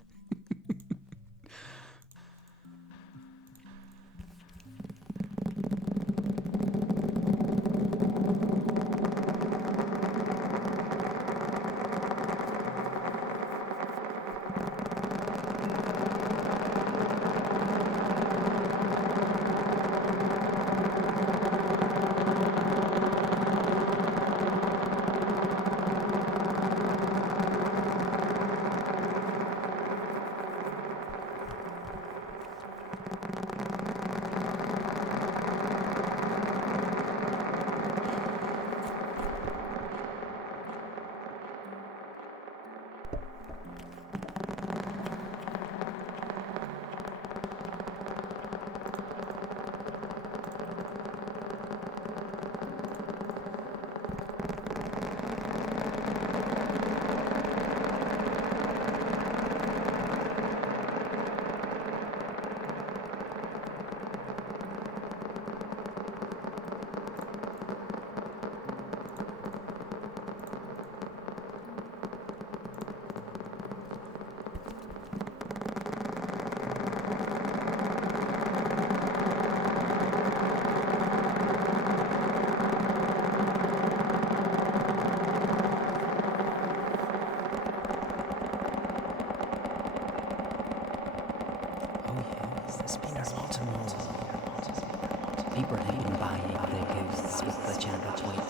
Abraham by the ghosts with the gentle twins.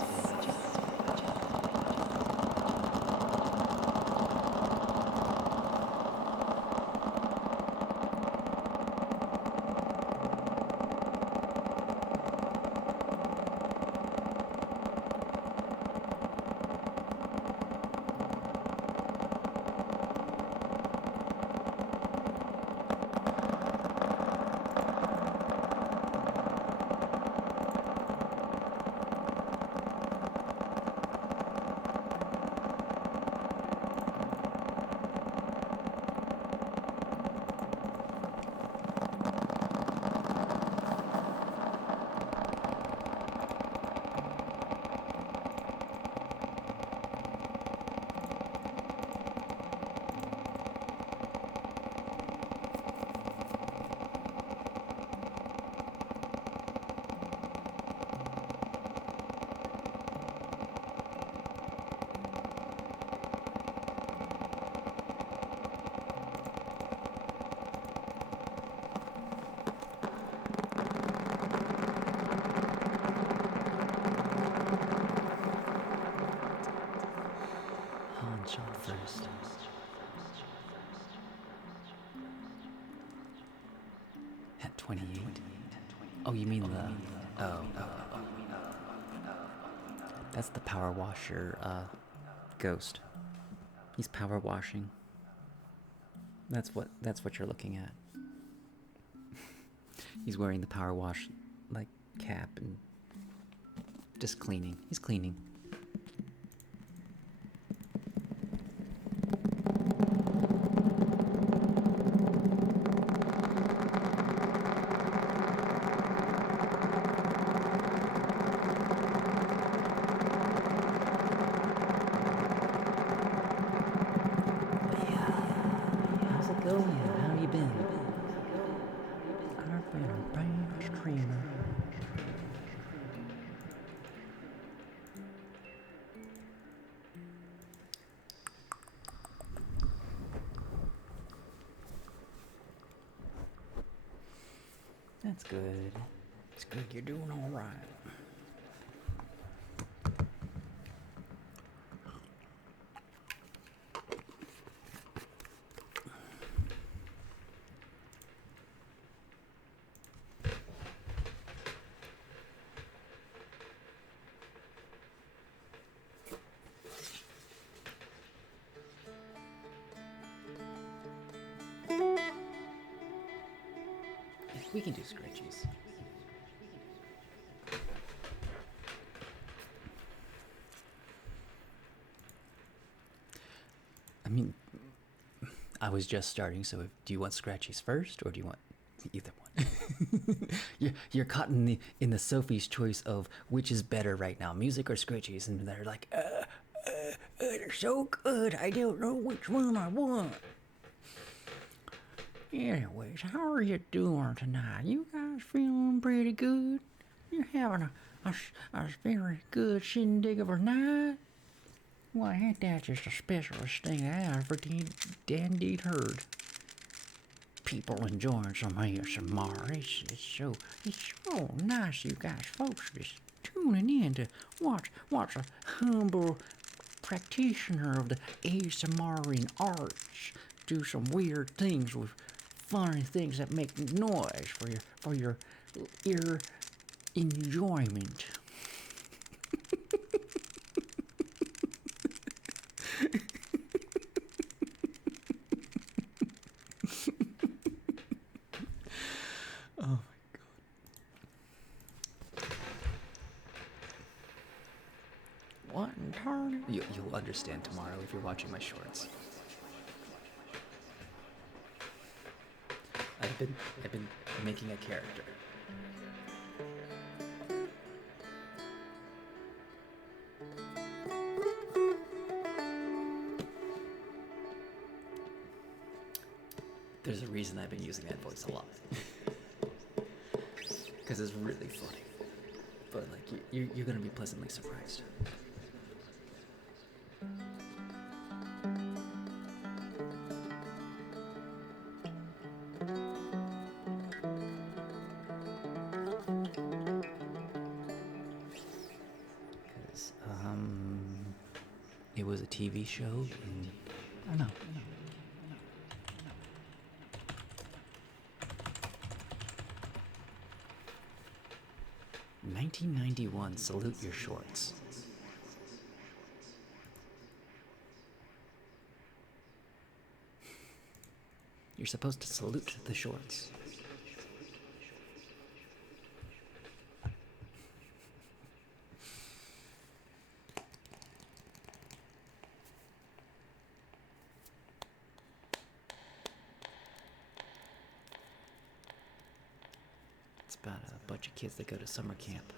Shot first. At 28. Oh, you mean the... Oh. That's the power washer, ghost. He's power washing. That's what you're looking at. He's wearing the power wash, like, cap, and Just cleaning. He's cleaning. How's it going? How you been? I've been a bad streamer. That's good. It's good you're doing all right. We can do scratchies. I mean, I was just starting, so do you want scratchies first, or do you want either one? you're caught in the Sophie's choice of which is better right now, music or scratchies, and they're like, they're so good, I don't know which one I want. Anyways, how are you doing tonight? You guys feeling pretty good? You're having a very good shindig of a night? Well, ain't that just the specialist thing I ever indeed heard? People enjoying some ASMR. It's so nice you guys folks just tuning in to watch a humble practitioner of the ASMR arts do some weird things with funny things that make noise for your ear enjoyment. Oh my god. What in turn? You'll understand tomorrow if you're watching my shorts. I've been making a character. There's a reason I've been using that voice a lot. Because it's really funny. But like you're gonna be pleasantly surprised. Because it was a TV show, and I don't know. 1991, salute your shorts. You're supposed to salute the shorts. It's about a bunch of kids that go to summer camp.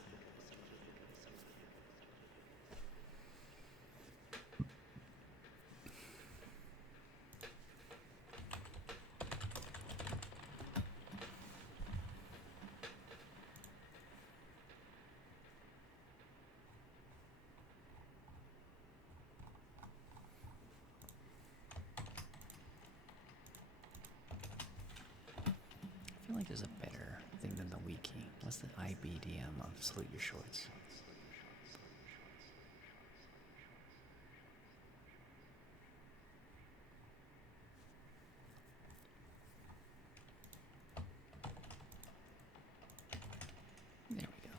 I feel like there's a better thing than the wiki. What's the IBDM of salute your shorts? There we go.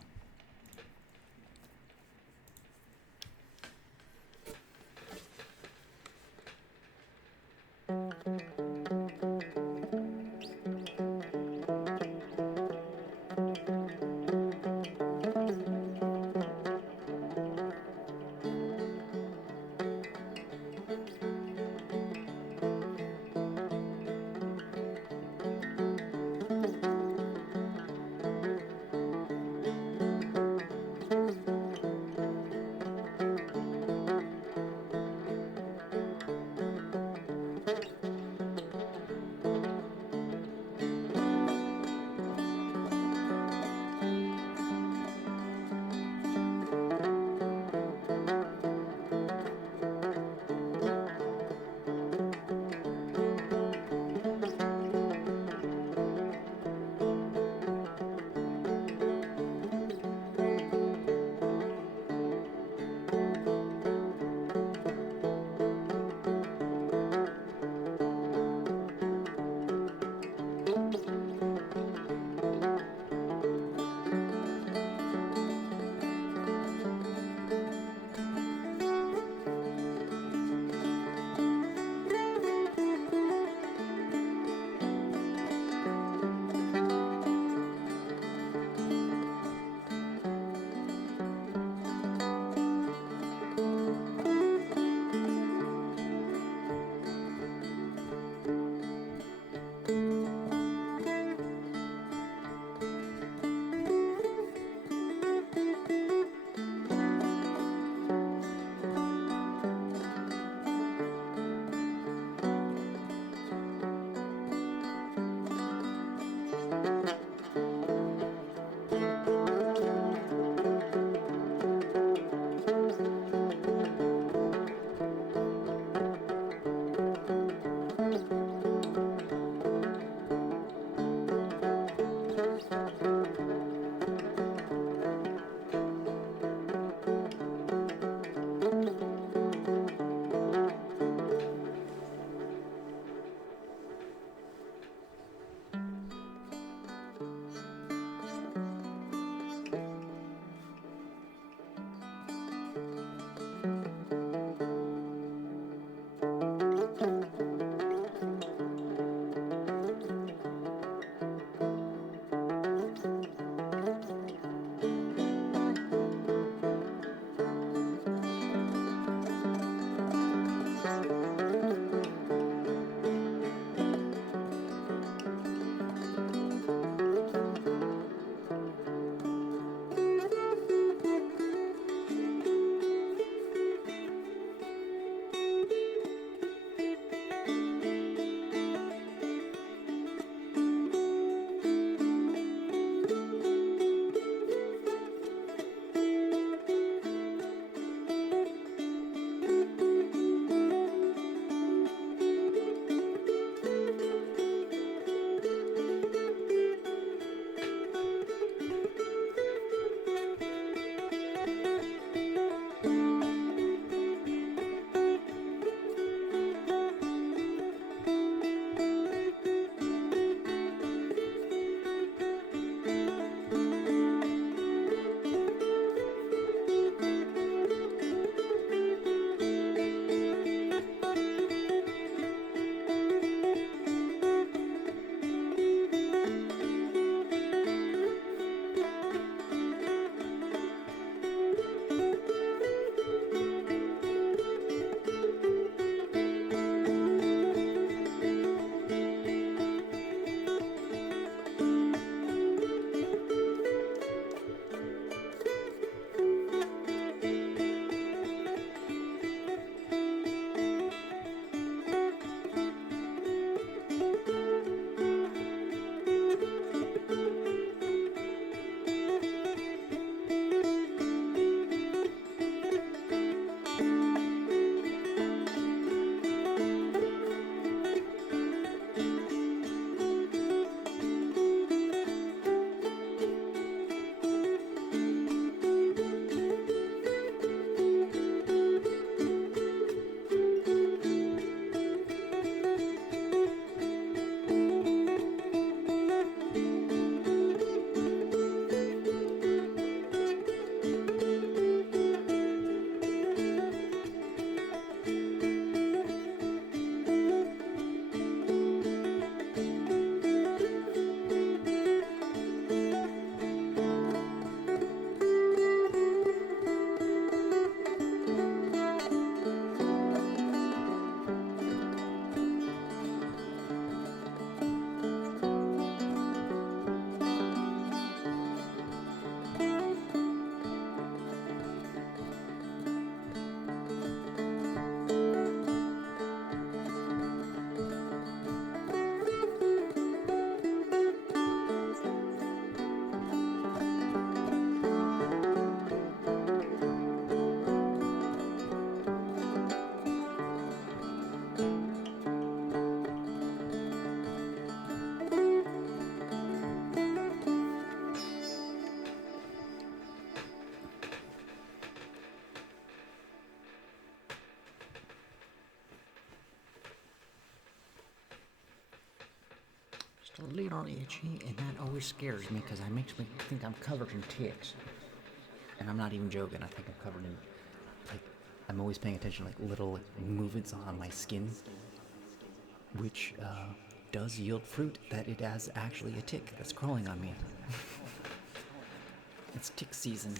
Just a little itchy, and that always scares me because it makes me think I'm covered in ticks. And I'm not even joking. I think I'm covered in, like, I'm always paying attention to, like, little movements on my skin, which does yield fruit that it has actually a tick that's crawling on me. It's tick season.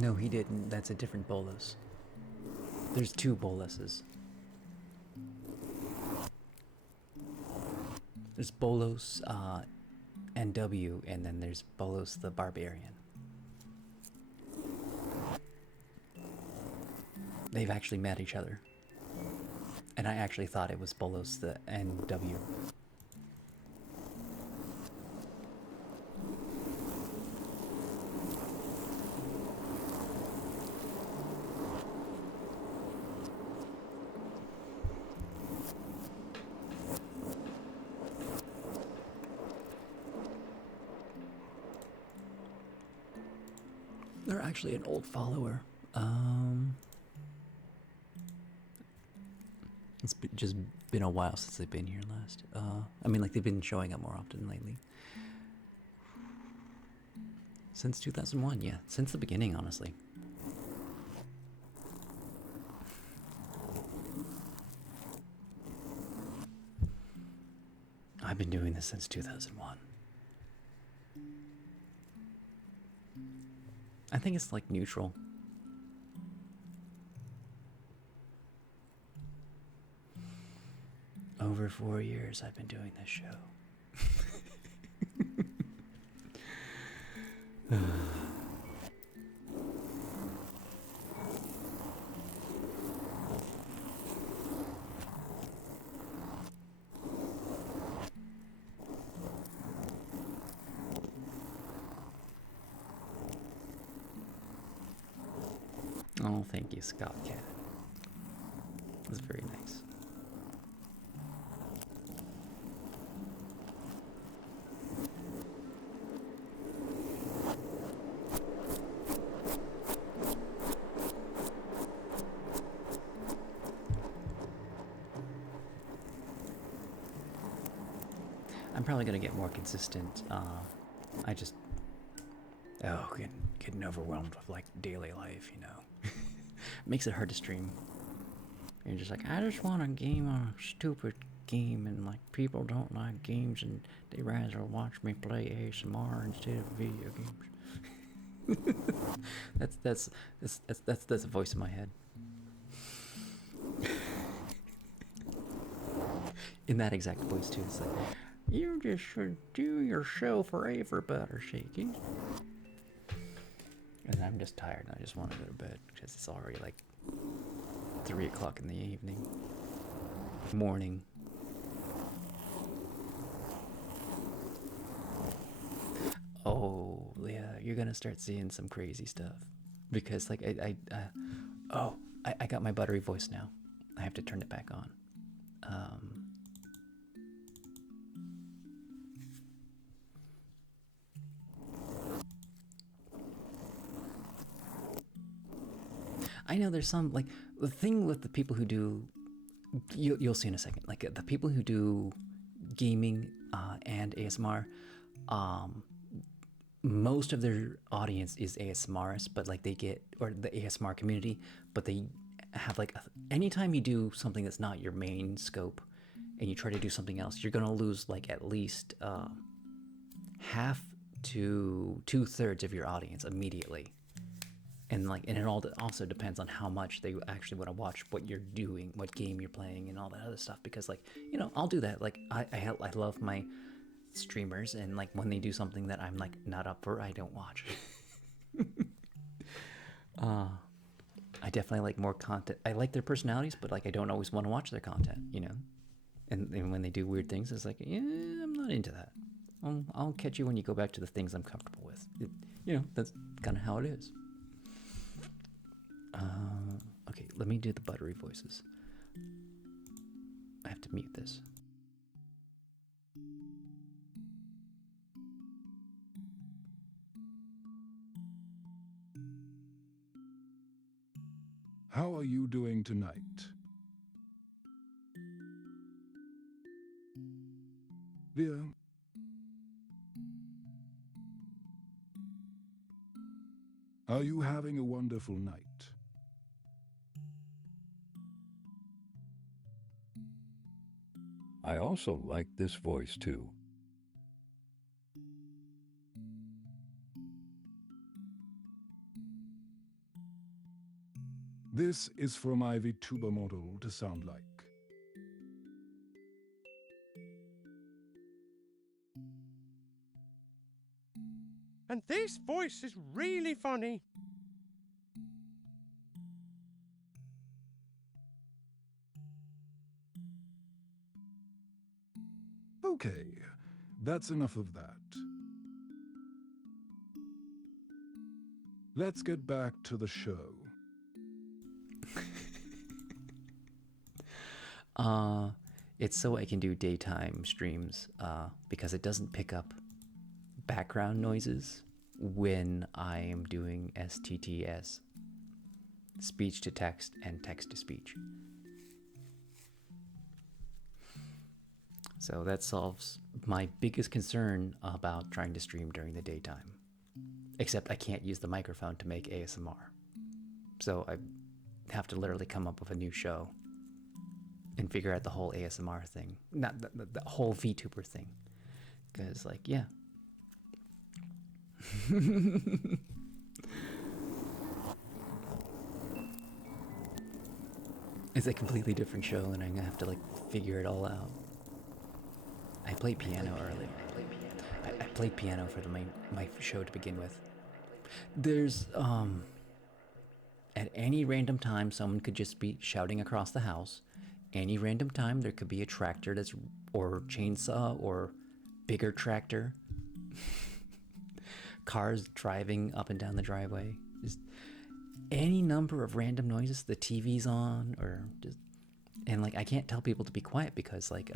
No, he didn't. That's a different bolus. There's two boluses. There's Bolos NW, and then there's Bolos the Barbarian. They've actually met each other. And I actually thought it was Bolos the NW. They're actually an old follower. It's just been a while since they've been here last. I mean, like, they've been showing up more often lately. Since 2001, yeah. Since the beginning, honestly. I've been doing this since 2001. I think it's like neutral. Over 4 years I've been doing this show. Oh, thank you, Scott Cat. That's very nice. I'm probably gonna get more consistent. I just getting overwhelmed with like daily life, you know. Makes it hard to stream. You're just like, I just want to game a stupid game, and like people don't like games, and they rather watch me play ASMR instead of video games. that's a voice in my head. In that exact voice too. It's like, you just should do your show forever, Butter Shaky. And I'm just tired and I just want to go to bed because it's already like 3 o'clock in the evening. Morning. Oh, yeah, you're gonna start seeing some crazy stuff. Because like I got my buttery voice now. I have to turn it back on. I know there's some, like, the thing with the people who do, you'll see in a second, like, the people who do gaming and ASMR, most of their audience is ASMRists, but, like, they get, or the ASMR community, but they have, like, anytime you do something that's not your main scope, and you try to do something else, you're gonna lose, like, at least half to 2/3 of your audience immediately. And like, and it all also depends on how much they actually want to watch what you're doing, what game you're playing, and all that other stuff. Because like, you know, I'll do that. Like, I love my streamers, and like when they do something that I'm like not up for, I don't watch. I definitely like more content. I like their personalities, but like I don't always want to watch their content, you know. And when they do weird things, it's like, yeah, I'm not into that. I'll catch you when you go back to the things I'm comfortable with. You know, that's kind of how it is. Okay, let me do the buttery voices. I have to mute this. How are you doing tonight? Dear? Are you having a wonderful night? I also like this voice too. This is for my VTuber model to sound like. And this voice is really funny. Okay, that's enough of that. Let's get back to the show. It's so I can do daytime streams, because it doesn't pick up background noises when I am doing STTS, speech to text and text to speech. So that solves my biggest concern about trying to stream during the daytime. Except I can't use the microphone to make ASMR. So I have to literally come up with a new show and figure out the whole ASMR thing. Not the whole VTuber thing. Because, like, yeah. It's a completely different show and I'm gonna have to, like, figure it all out. I played piano earlier. I played piano for my show to begin with. There's, at any random time, someone could just be shouting across the house. Any random time, there could be a tractor or chainsaw, or bigger tractor. Cars driving up and down the driveway. Just any number of random noises. The TV's on, or just, and like I can't tell people to be quiet because like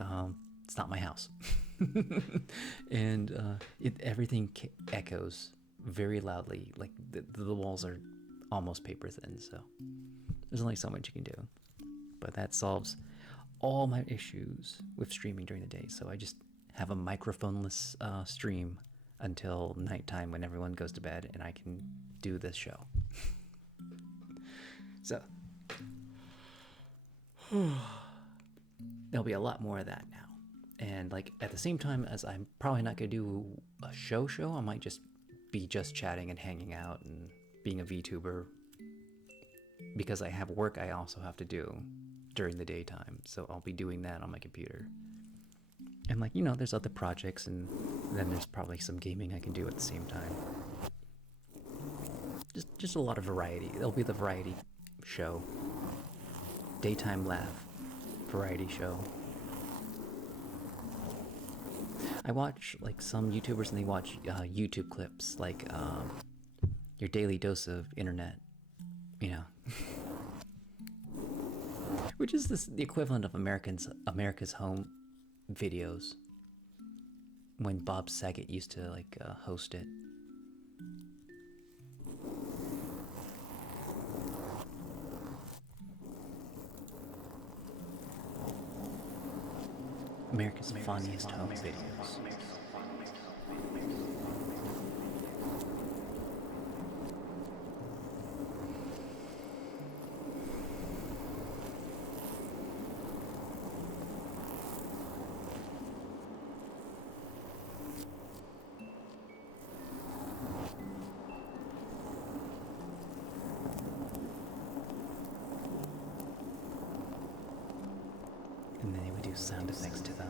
it's not my house, and everything echoes very loudly. Like the walls are almost paper thin, so there's only so much you can do. But that solves all my issues with streaming during the day. So I just have a microphoneless stream until nighttime when everyone goes to bed and I can do this show. So there'll be a lot more of that now. And like at the same time as I'm probably not going to do a show, I might just be chatting and hanging out and being a VTuber. Because I have work I also have to do during the daytime. So I'll be doing that on my computer. And like, you know, there's other projects and then there's probably some gaming I can do at the same time. Just a lot of variety. It'll be the variety show. Daytime laugh variety show. I watch like some YouTubers and they watch YouTube clips like your daily dose of internet, you know. Which is the equivalent of America's Home videos when Bob Saget used to like host it. America's Funniest Home Videos. And then they would do sound effects to them.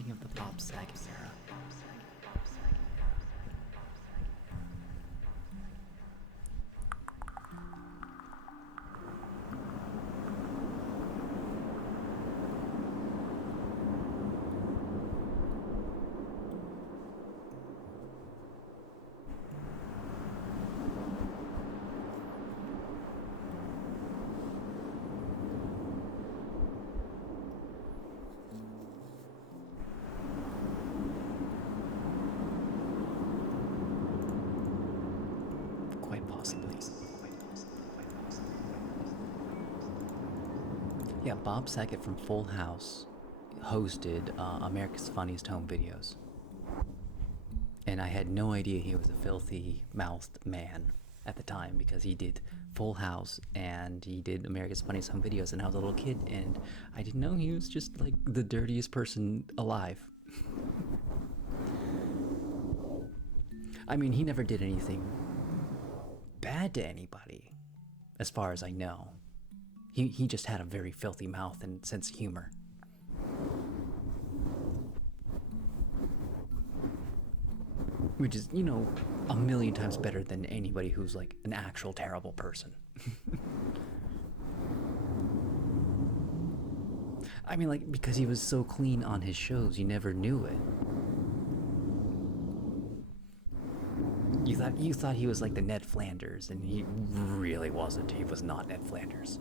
thinking of the Bob Saget era. Quite possibly. Yeah, Bob Saget from Full House hosted America's Funniest Home Videos. And I had no idea he was a filthy mouthed man at the time, because he did Full House and he did America's Funniest Home Videos, and I was a little kid and I didn't know he was just like the dirtiest person alive. I mean, he never did anything bad to anybody, as far as I know. He just had a very filthy mouth and sense of humor. Which is, you know, a million times better than anybody who's like an actual terrible person. I mean, like, because he was so clean on his shows, you never knew it. You thought he was like the Ned Flanders, and he really wasn't. He was not Ned Flanders.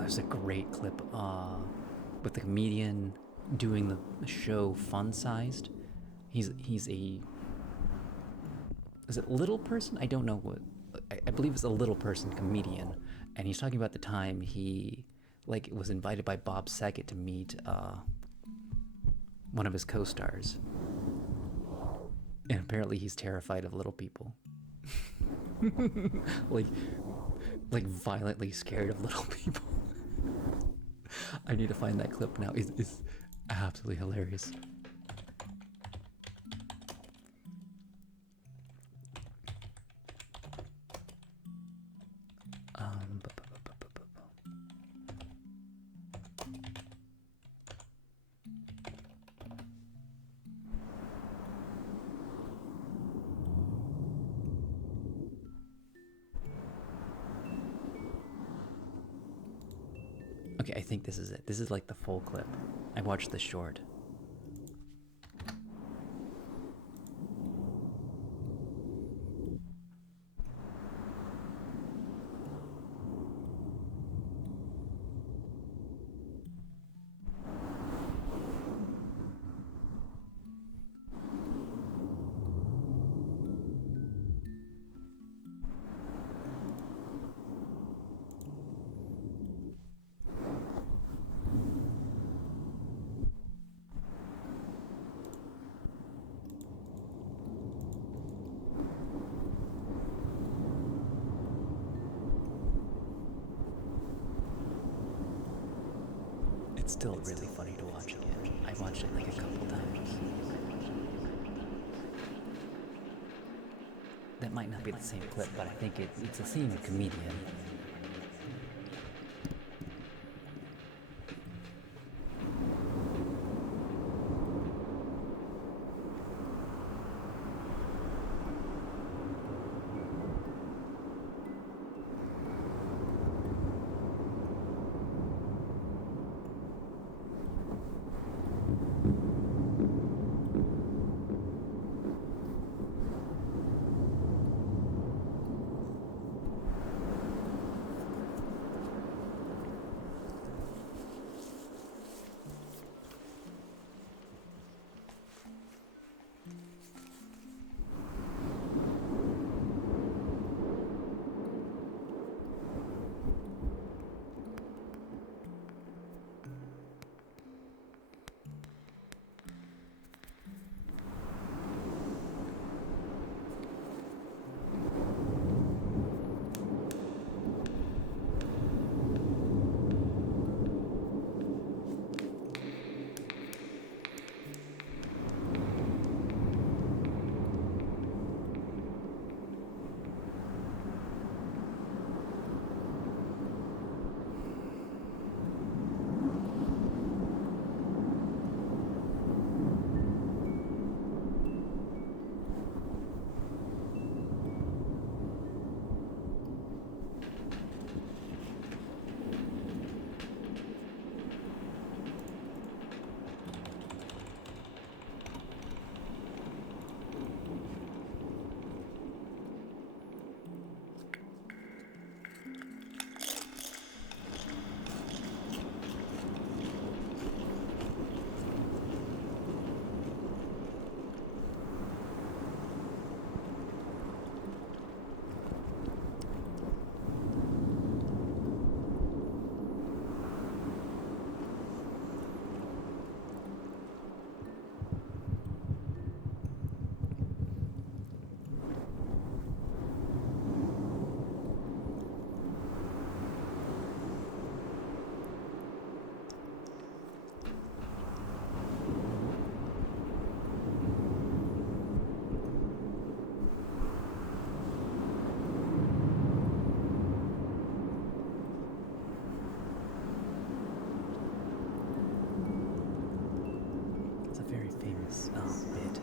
There's a great clip with the comedian doing the show Fun Sized. He's a, is it little person? I don't know what. I believe it's a little person comedian, and he's talking about the time he like was invited by Bob Saget to meet one of his co-stars, and apparently he's terrified of little people. like violently scared of little people. I need to find that clip now. It's absolutely hilarious. Okay, I think this is it. This is like the full clip. I watched the short. It's still really funny to watch again. I watched it like a couple times. That might not be the same clip, but I think it's the same comedian. bit.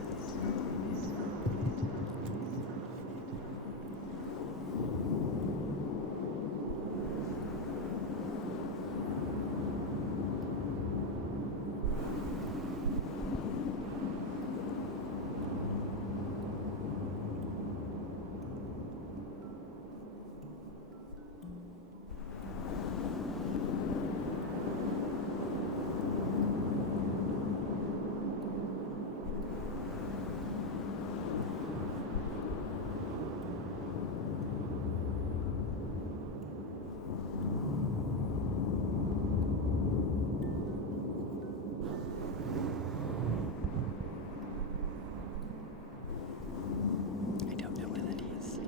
I don't know what that is.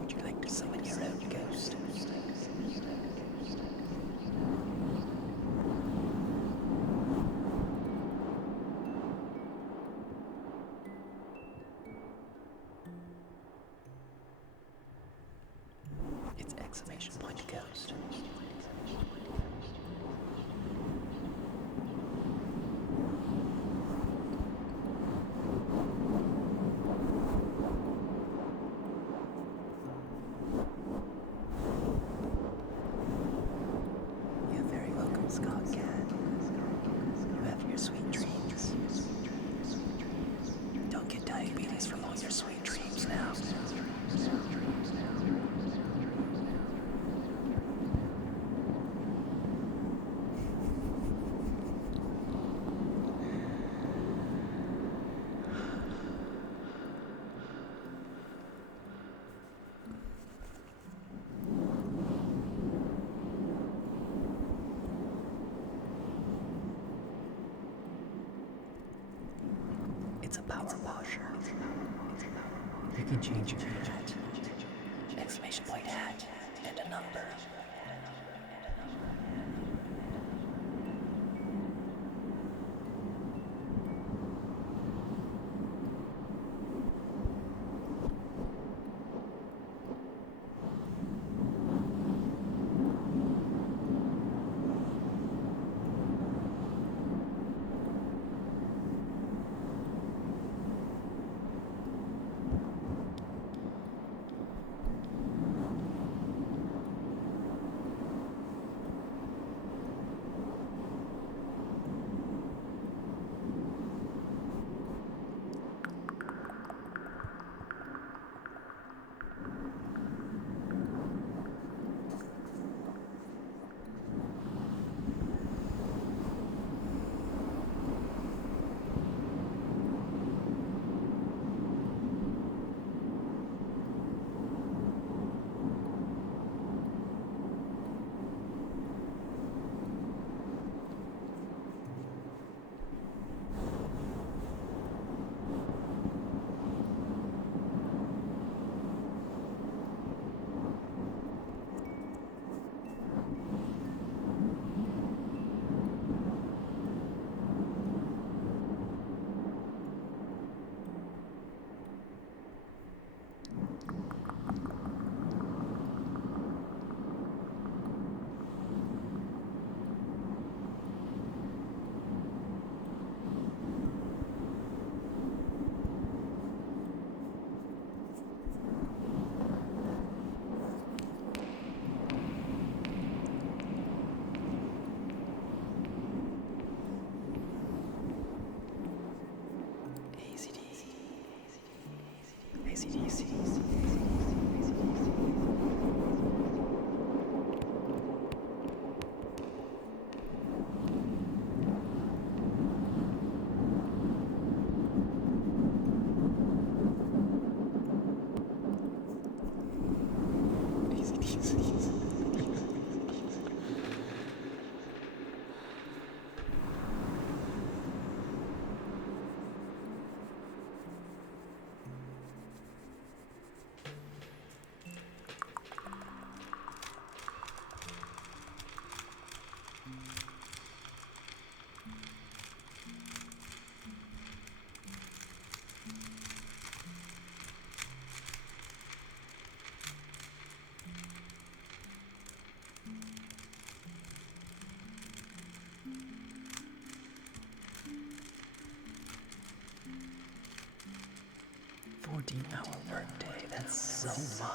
Would you like to summon your own ghost? It's exclamation point ghost. Scott Cat. You have your sweet dreams. Don't get diabetes from all your sweet dreams now. It's a power washer. You can change your hat, exclamation point hat, and a number. $14-hour workday, that's so much.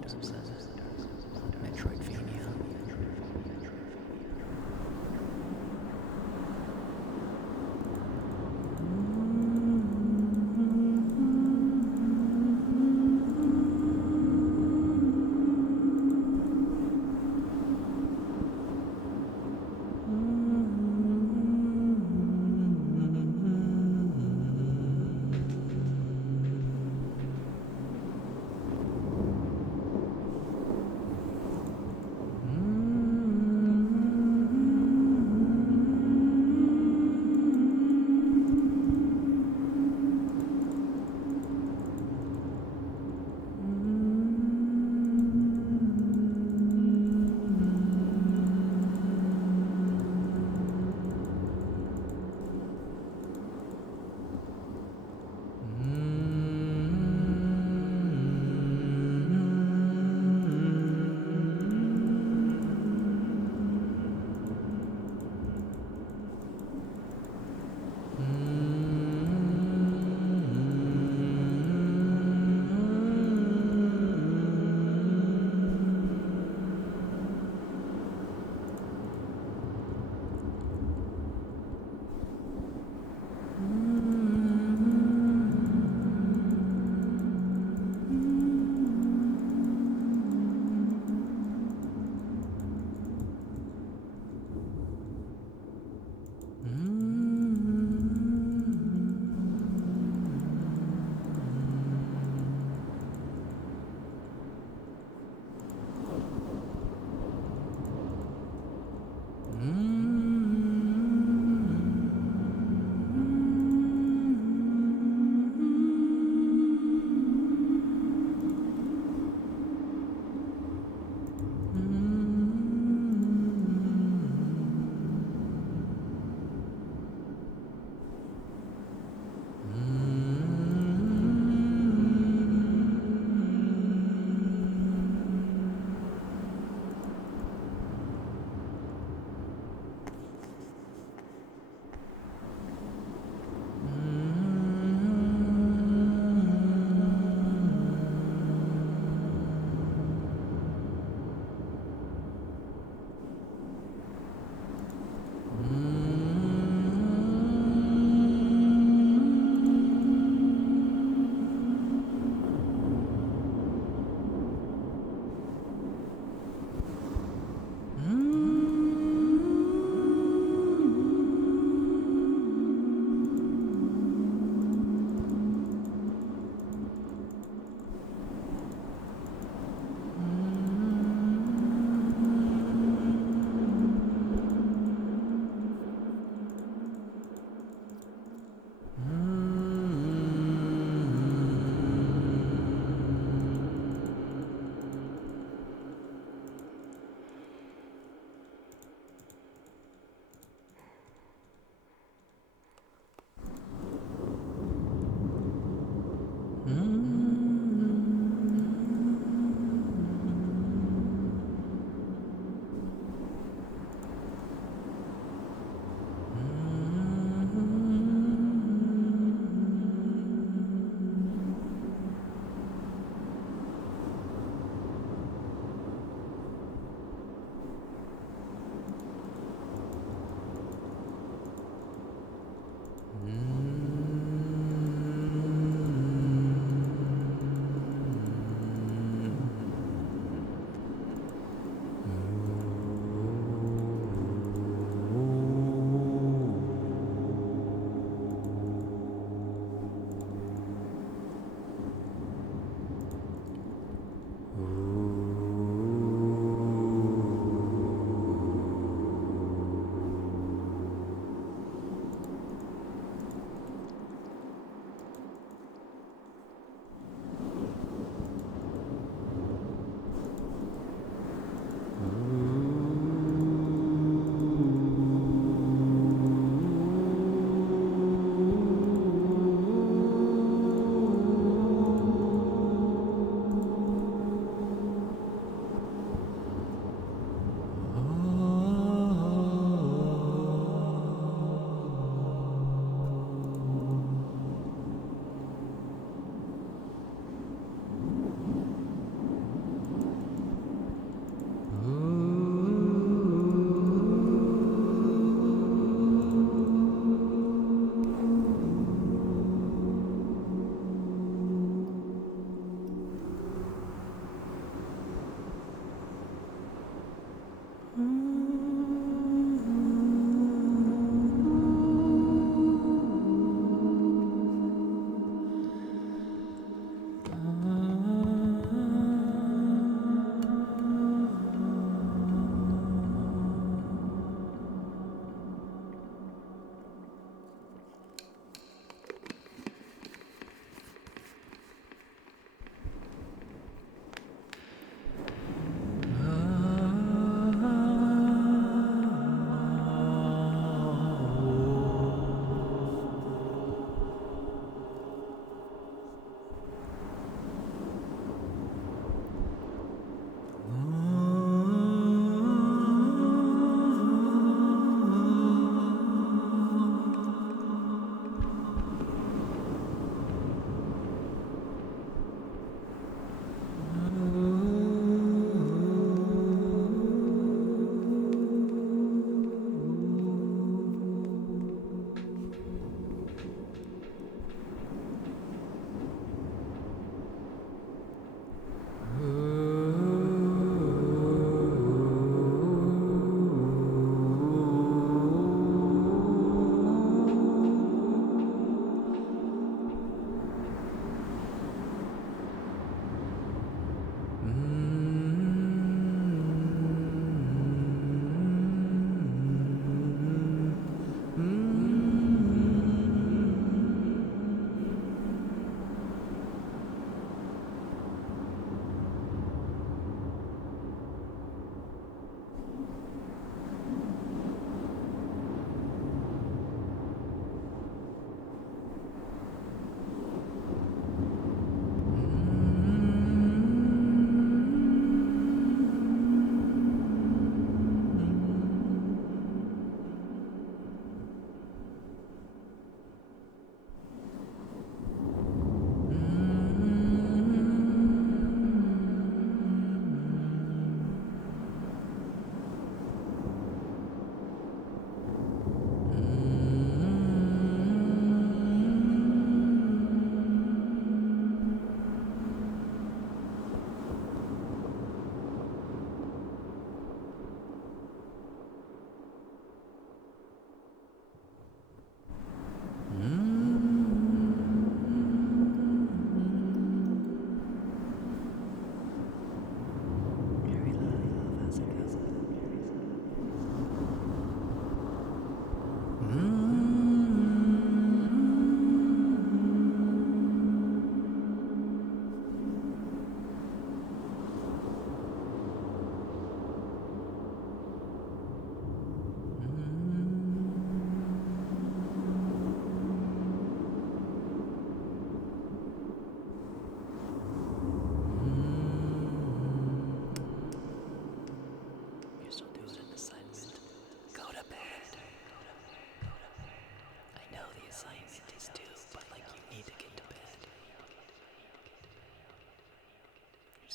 also says Metroidvania.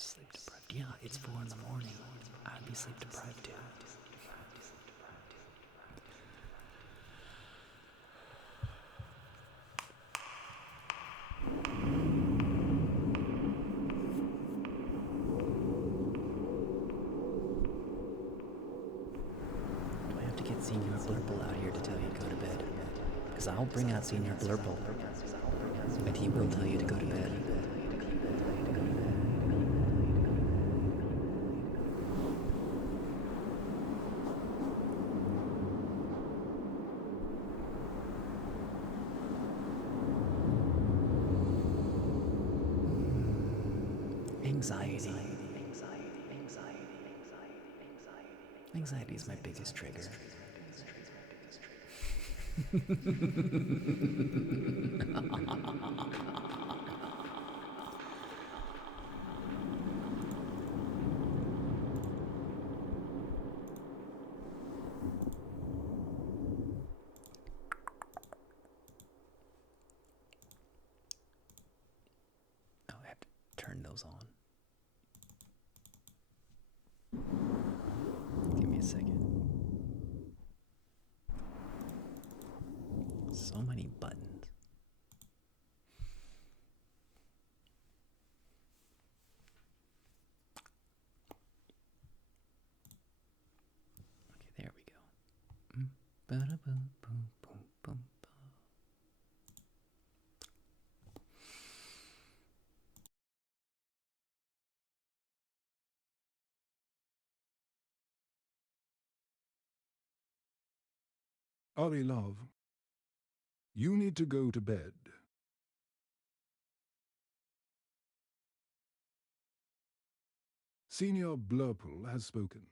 Sleep deprived. Yeah, it's 4 in the morning. I'd be sleep deprived too. Do I have to get Senior Blurple out here to tell you to go to bed? Because I'll bring out Senior Blurple, and he will tell you to go to bed. Anxiety. Anxiety is my biggest trigger. Oh, I have to turn those on. Give me a second. So many buttons. Okay, there we go. Ba-da-boom, boom, boom, boom, boom. Ollie, love, you need to go to bed. Senior Blurple has spoken.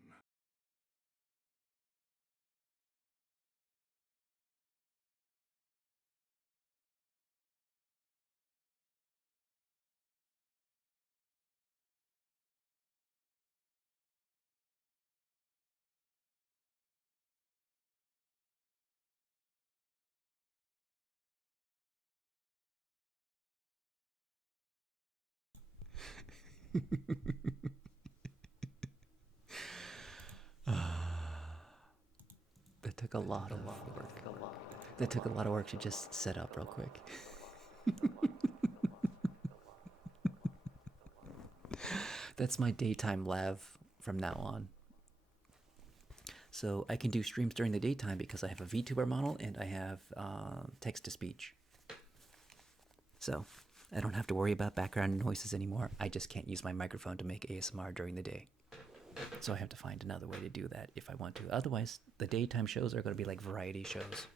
That took a lot of work. That took a lot of work to just set up real quick. That's my daytime lav from now on. So I can do streams during the daytime because I have a VTuber model and I have text to speech. So I don't have to worry about background noises anymore. I just can't use my microphone to make ASMR during the day. So I have to find another way to do that if I want to. Otherwise, the daytime shows are going to be like variety shows.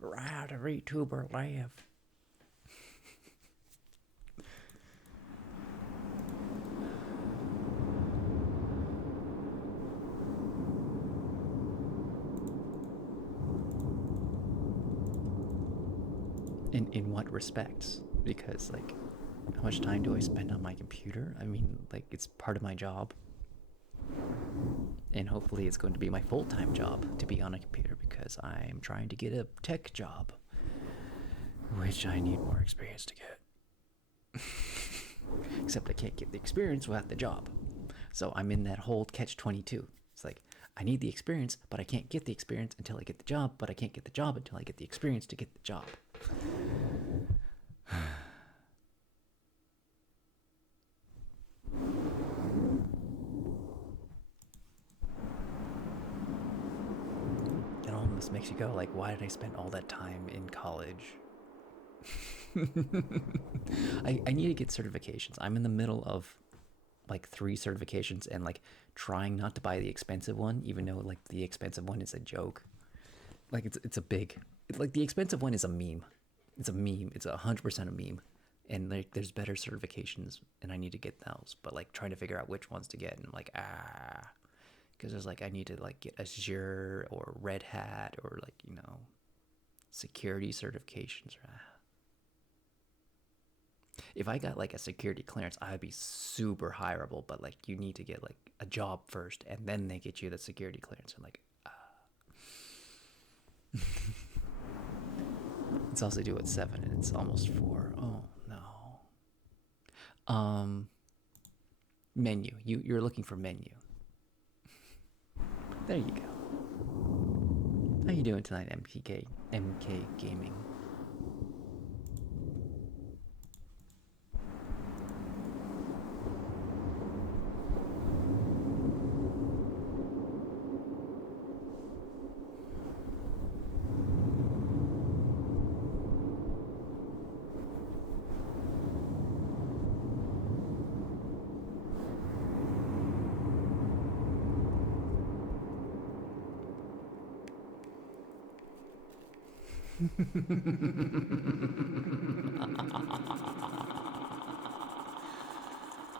Variety VTuber Lav. In what respects? Because, like, how much time do I spend on my computer? I mean, like, it's part of my job. And hopefully it's going to be my full-time job to be on a computer because I'm trying to get a tech job, which I need more experience to get. Except I can't get the experience without the job. So I'm in that whole catch-22. It's like, I need the experience, but I can't get the experience until I get the job, but I can't get the job until I get the experience to get the job. It almost makes you go like, why did I spend all that time in college? I need to get certifications. I'm in the middle of like 3 certifications and like trying not to buy the expensive one, even though like the expensive one is a joke. Like it's a big, like the expensive one is a meme. It's a meme. It's 100% a meme. And like there's better certifications and I need to get those. But like trying to figure out which ones to get and I'm like, because there's like I need to like get Azure or Red Hat or like, you know, security certifications. If I got like a security clearance, I'd be super hireable, but like you need to get like a job first and then they get you the security clearance. I'm like, It's also due at 7 and it's almost 4. Oh no. Menu. You're looking for menu. There you go. How you doing tonight, MK Gaming?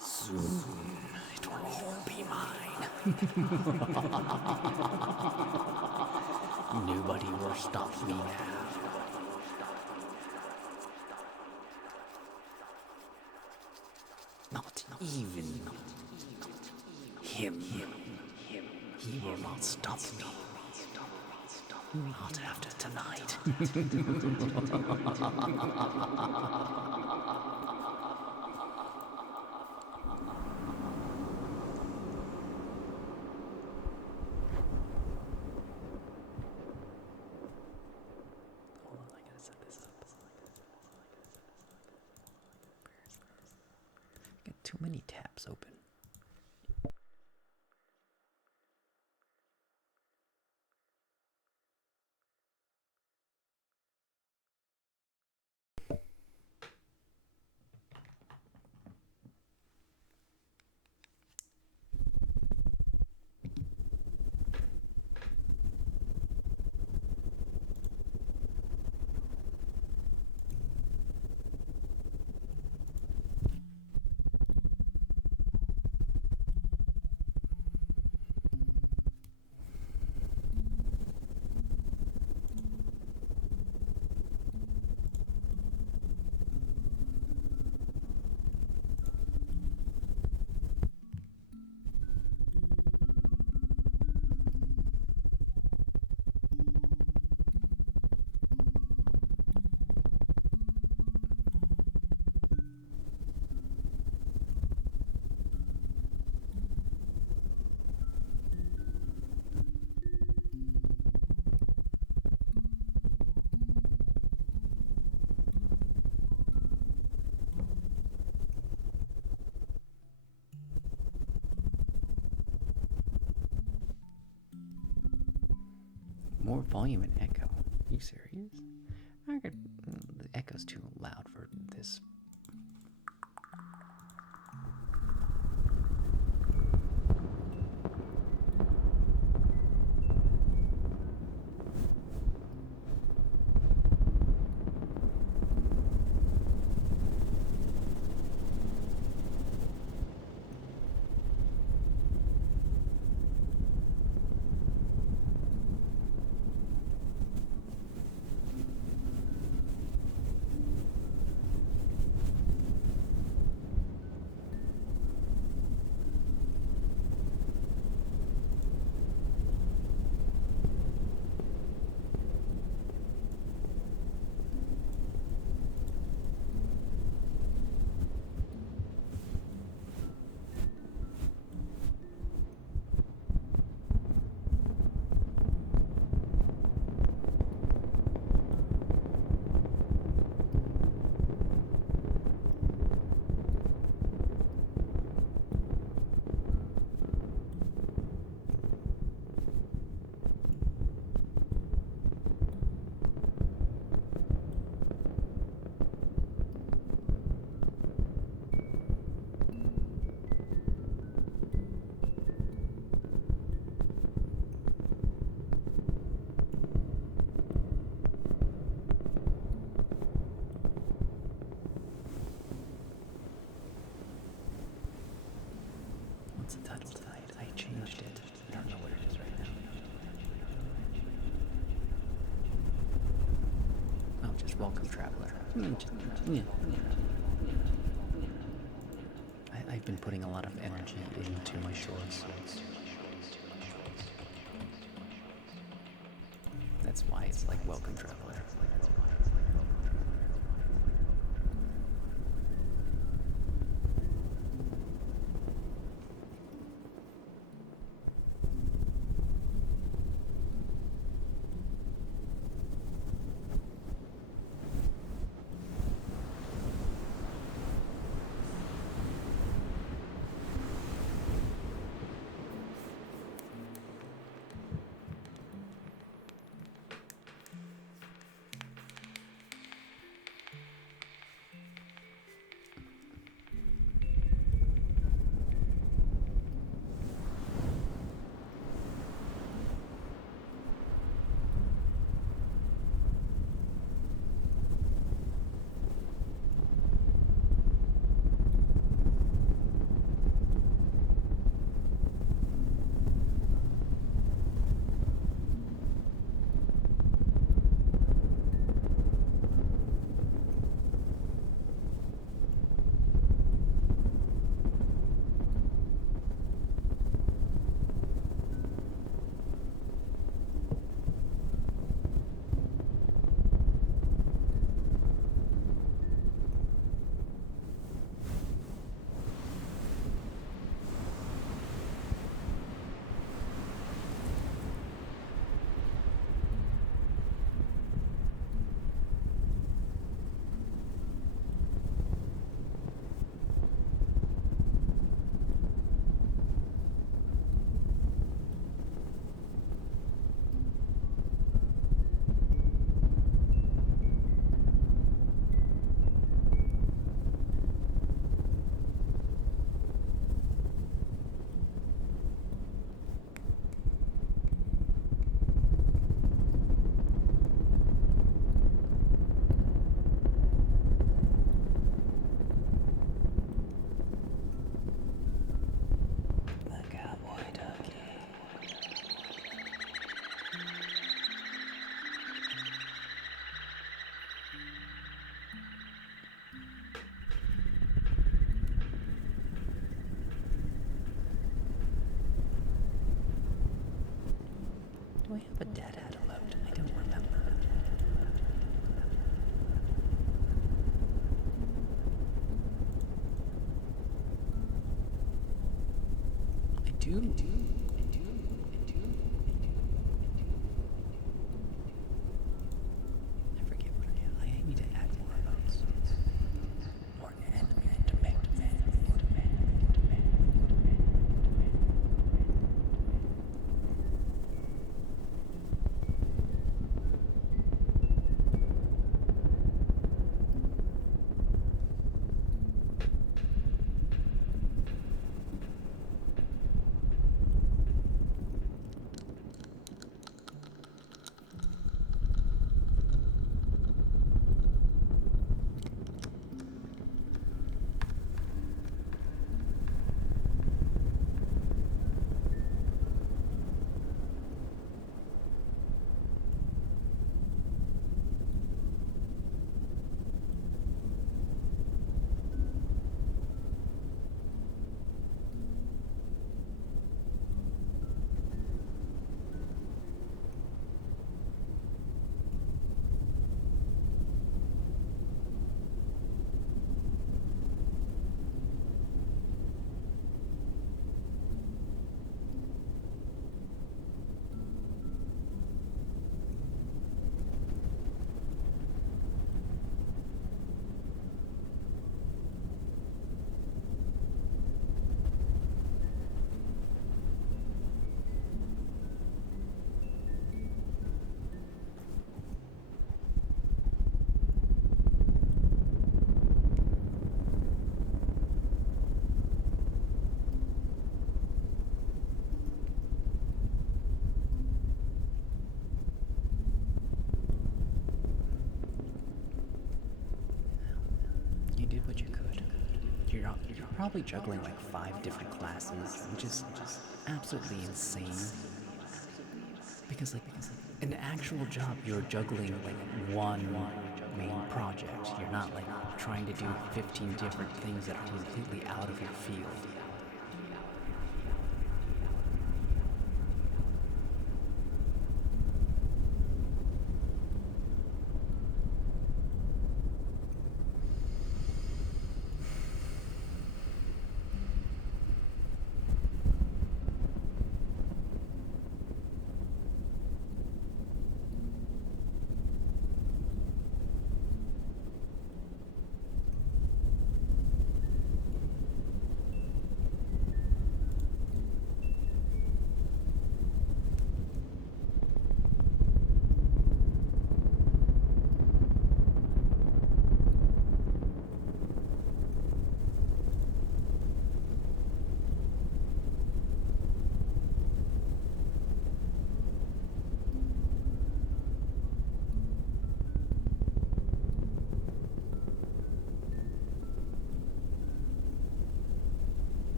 Soon it will all be mine. Nobody will stop me now. Not even him. He will not stop me. Not after tonight. Hold on, I gotta set this up. Got too many tabs open. More volume and echo. Are you serious? The echo's too loud for this. What's the title tonight? I changed it. I don't know what it is right now. Oh, just Welcome Traveler. Yeah. I've been putting a lot of energy into my shorts. That's why it's like Welcome Traveler. forget. I need to add more of those. More animate. You did what you could. You're probably juggling like 5 different classes, which is absolutely insane. Because an actual job, you're juggling like one main project. You're not like trying to do 15 different things that are completely out of your field.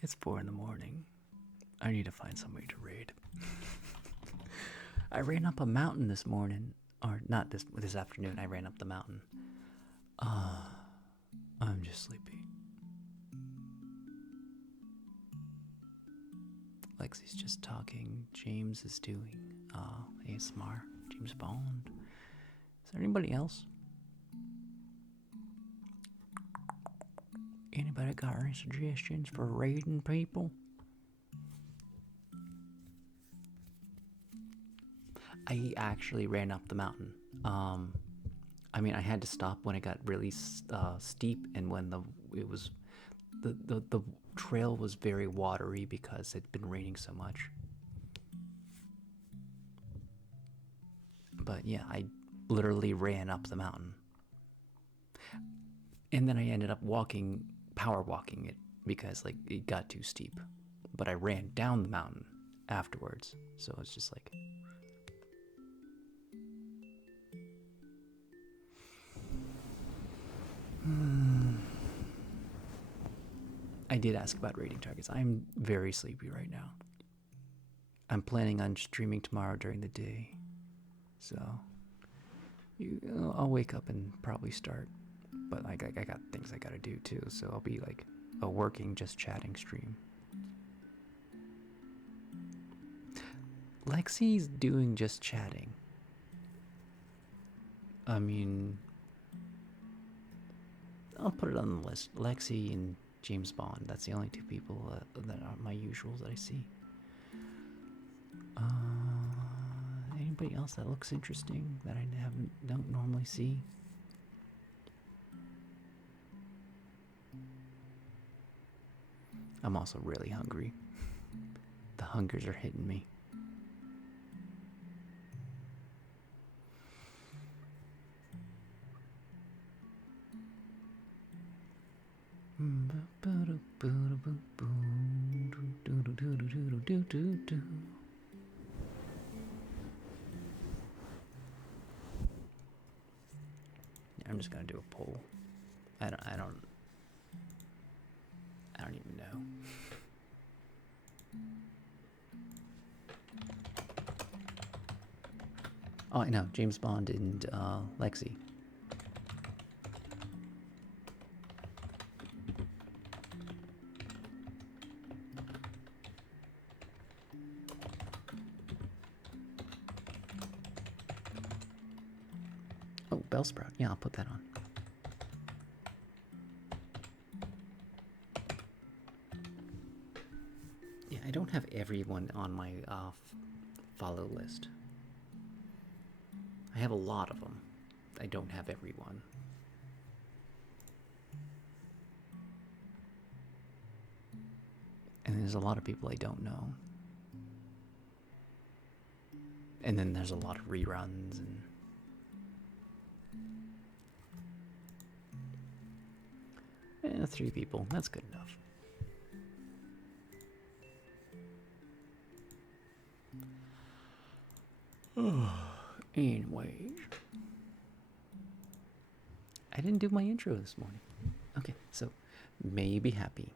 It's 4 in the morning. I need to find somebody to raid. I ran up a mountain this morning, or not this afternoon. I ran up the mountain. I'm just sleepy. Lexi's just talking. James is doing ASMR. James Bond. Is there anybody else? Anybody got any suggestions for raiding people? I actually ran up the mountain. I mean, I had to stop when it got really steep, and when the trail was very watery because it'd been raining so much. But yeah, I literally ran up the mountain, and then I ended up power walking it because like it got too steep. But I ran down the mountain afterwards, so it's just like. I did ask about raiding targets. I'm very sleepy right now. I'm planning on streaming tomorrow during the day, so I'll wake up and probably start. But like I got things I gotta do too, so I'll be like a working, just chatting stream. Lexi's doing just chatting. I mean, I'll put it on the list. Lexi and James Bond. That's the only two people that are my usuals that I see. Anybody else that looks interesting that I don't normally see? I'm also really hungry. The hungers are hitting me. I'm just gonna do a poll. I don't even know. Oh, I know. James Bond and Lexi. Oh, Bellsprout. Yeah, I'll put that on. Yeah, I don't have everyone on my follow list. I have a lot of them. I don't have everyone. And there's a lot of people I don't know. And then there's a lot of reruns and 3 people. That's good enough. Anyways, I didn't do my intro this morning. Okay, so may you be happy,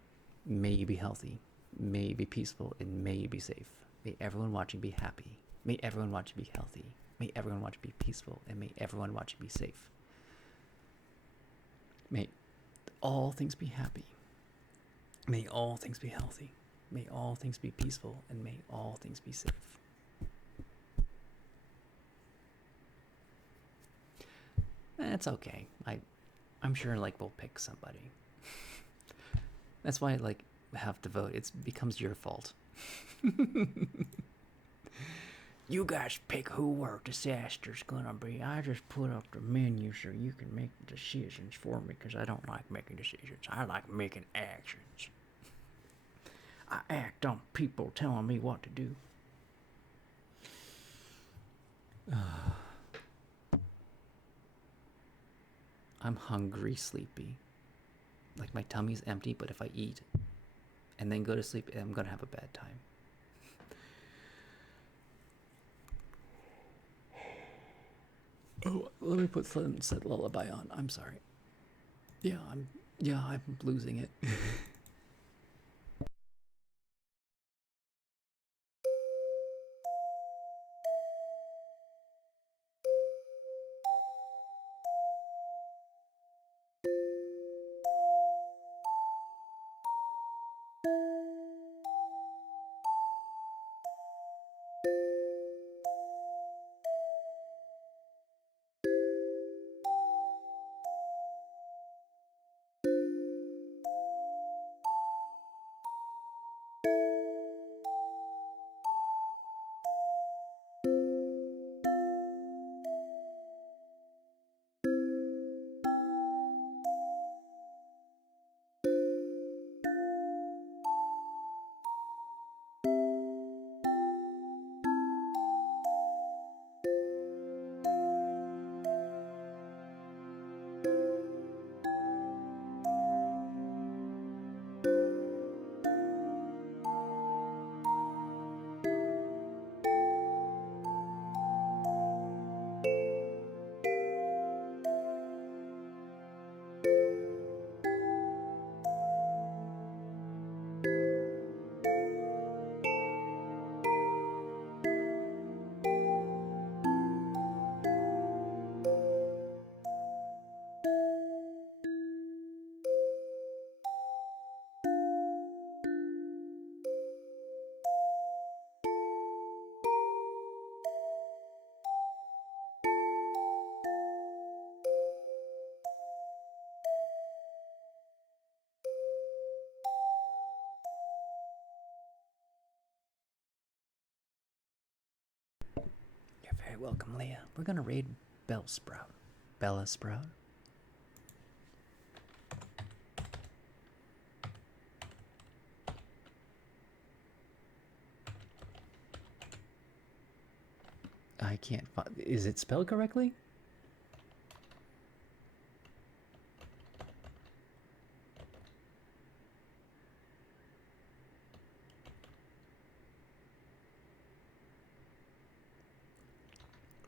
may you be healthy, may you be peaceful, and may you be safe. May everyone watching be happy. May everyone watching be healthy. May everyone watching be peaceful, and may everyone watching be safe. May all things be happy. May all things be healthy. May all things be peaceful, and may all things be safe. That's okay. I'm sure like we'll pick somebody. That's why I like have to vote. It becomes your fault. You guys pick who our disaster's gonna be. I just put up the menu so you can make decisions for me because I don't like making decisions. I like making actions. I act on people telling me what to do. I'm hungry, sleepy. Like my tummy's empty, but if I eat and then go to sleep, I'm gonna have a bad time. Oh, let me put Sunset Lullaby on. I'm sorry. I'm losing it. welcome, Leah. We're gonna raid Bellsprout. Bella Sprout. I can't find. Is it spelled correctly?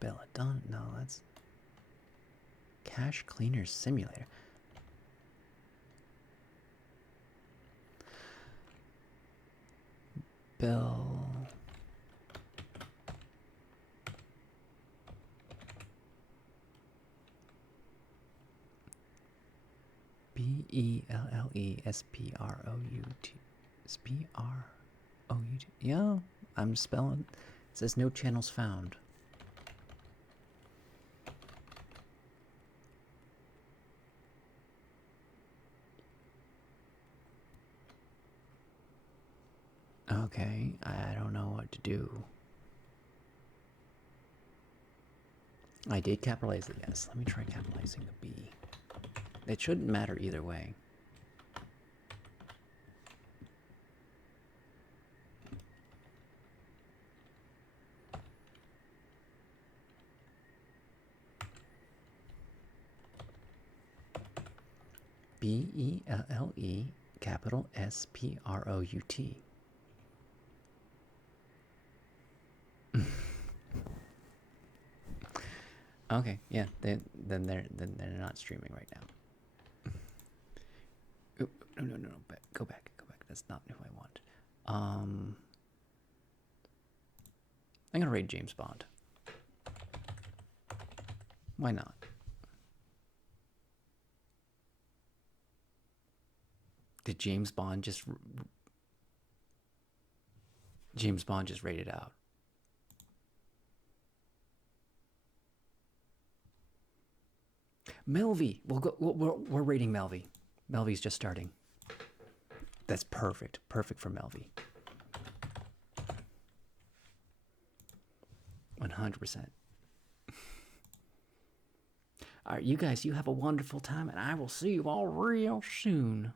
Belladonna? No, that's Cash Cleaner Simulator. Bell. BELLESPROUT. SPROUT. Yeah, I'm spelling. It says no channels found. Okay, I don't know what to do. I did capitalize the S. Let me try capitalizing the B. It shouldn't matter either way. BELLE capital SPROUT. Okay, yeah, then they're not streaming right now. Oop, no, go back. That's not who I want. I'm gonna raid James Bond. Why not? Did James Bond just rated out? Melvy, we're rating Melvy. Melvy's just starting. That's perfect for Melvy. 100%. All right, you guys, you have a wonderful time, and I will see you all real soon.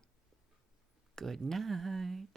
Good night.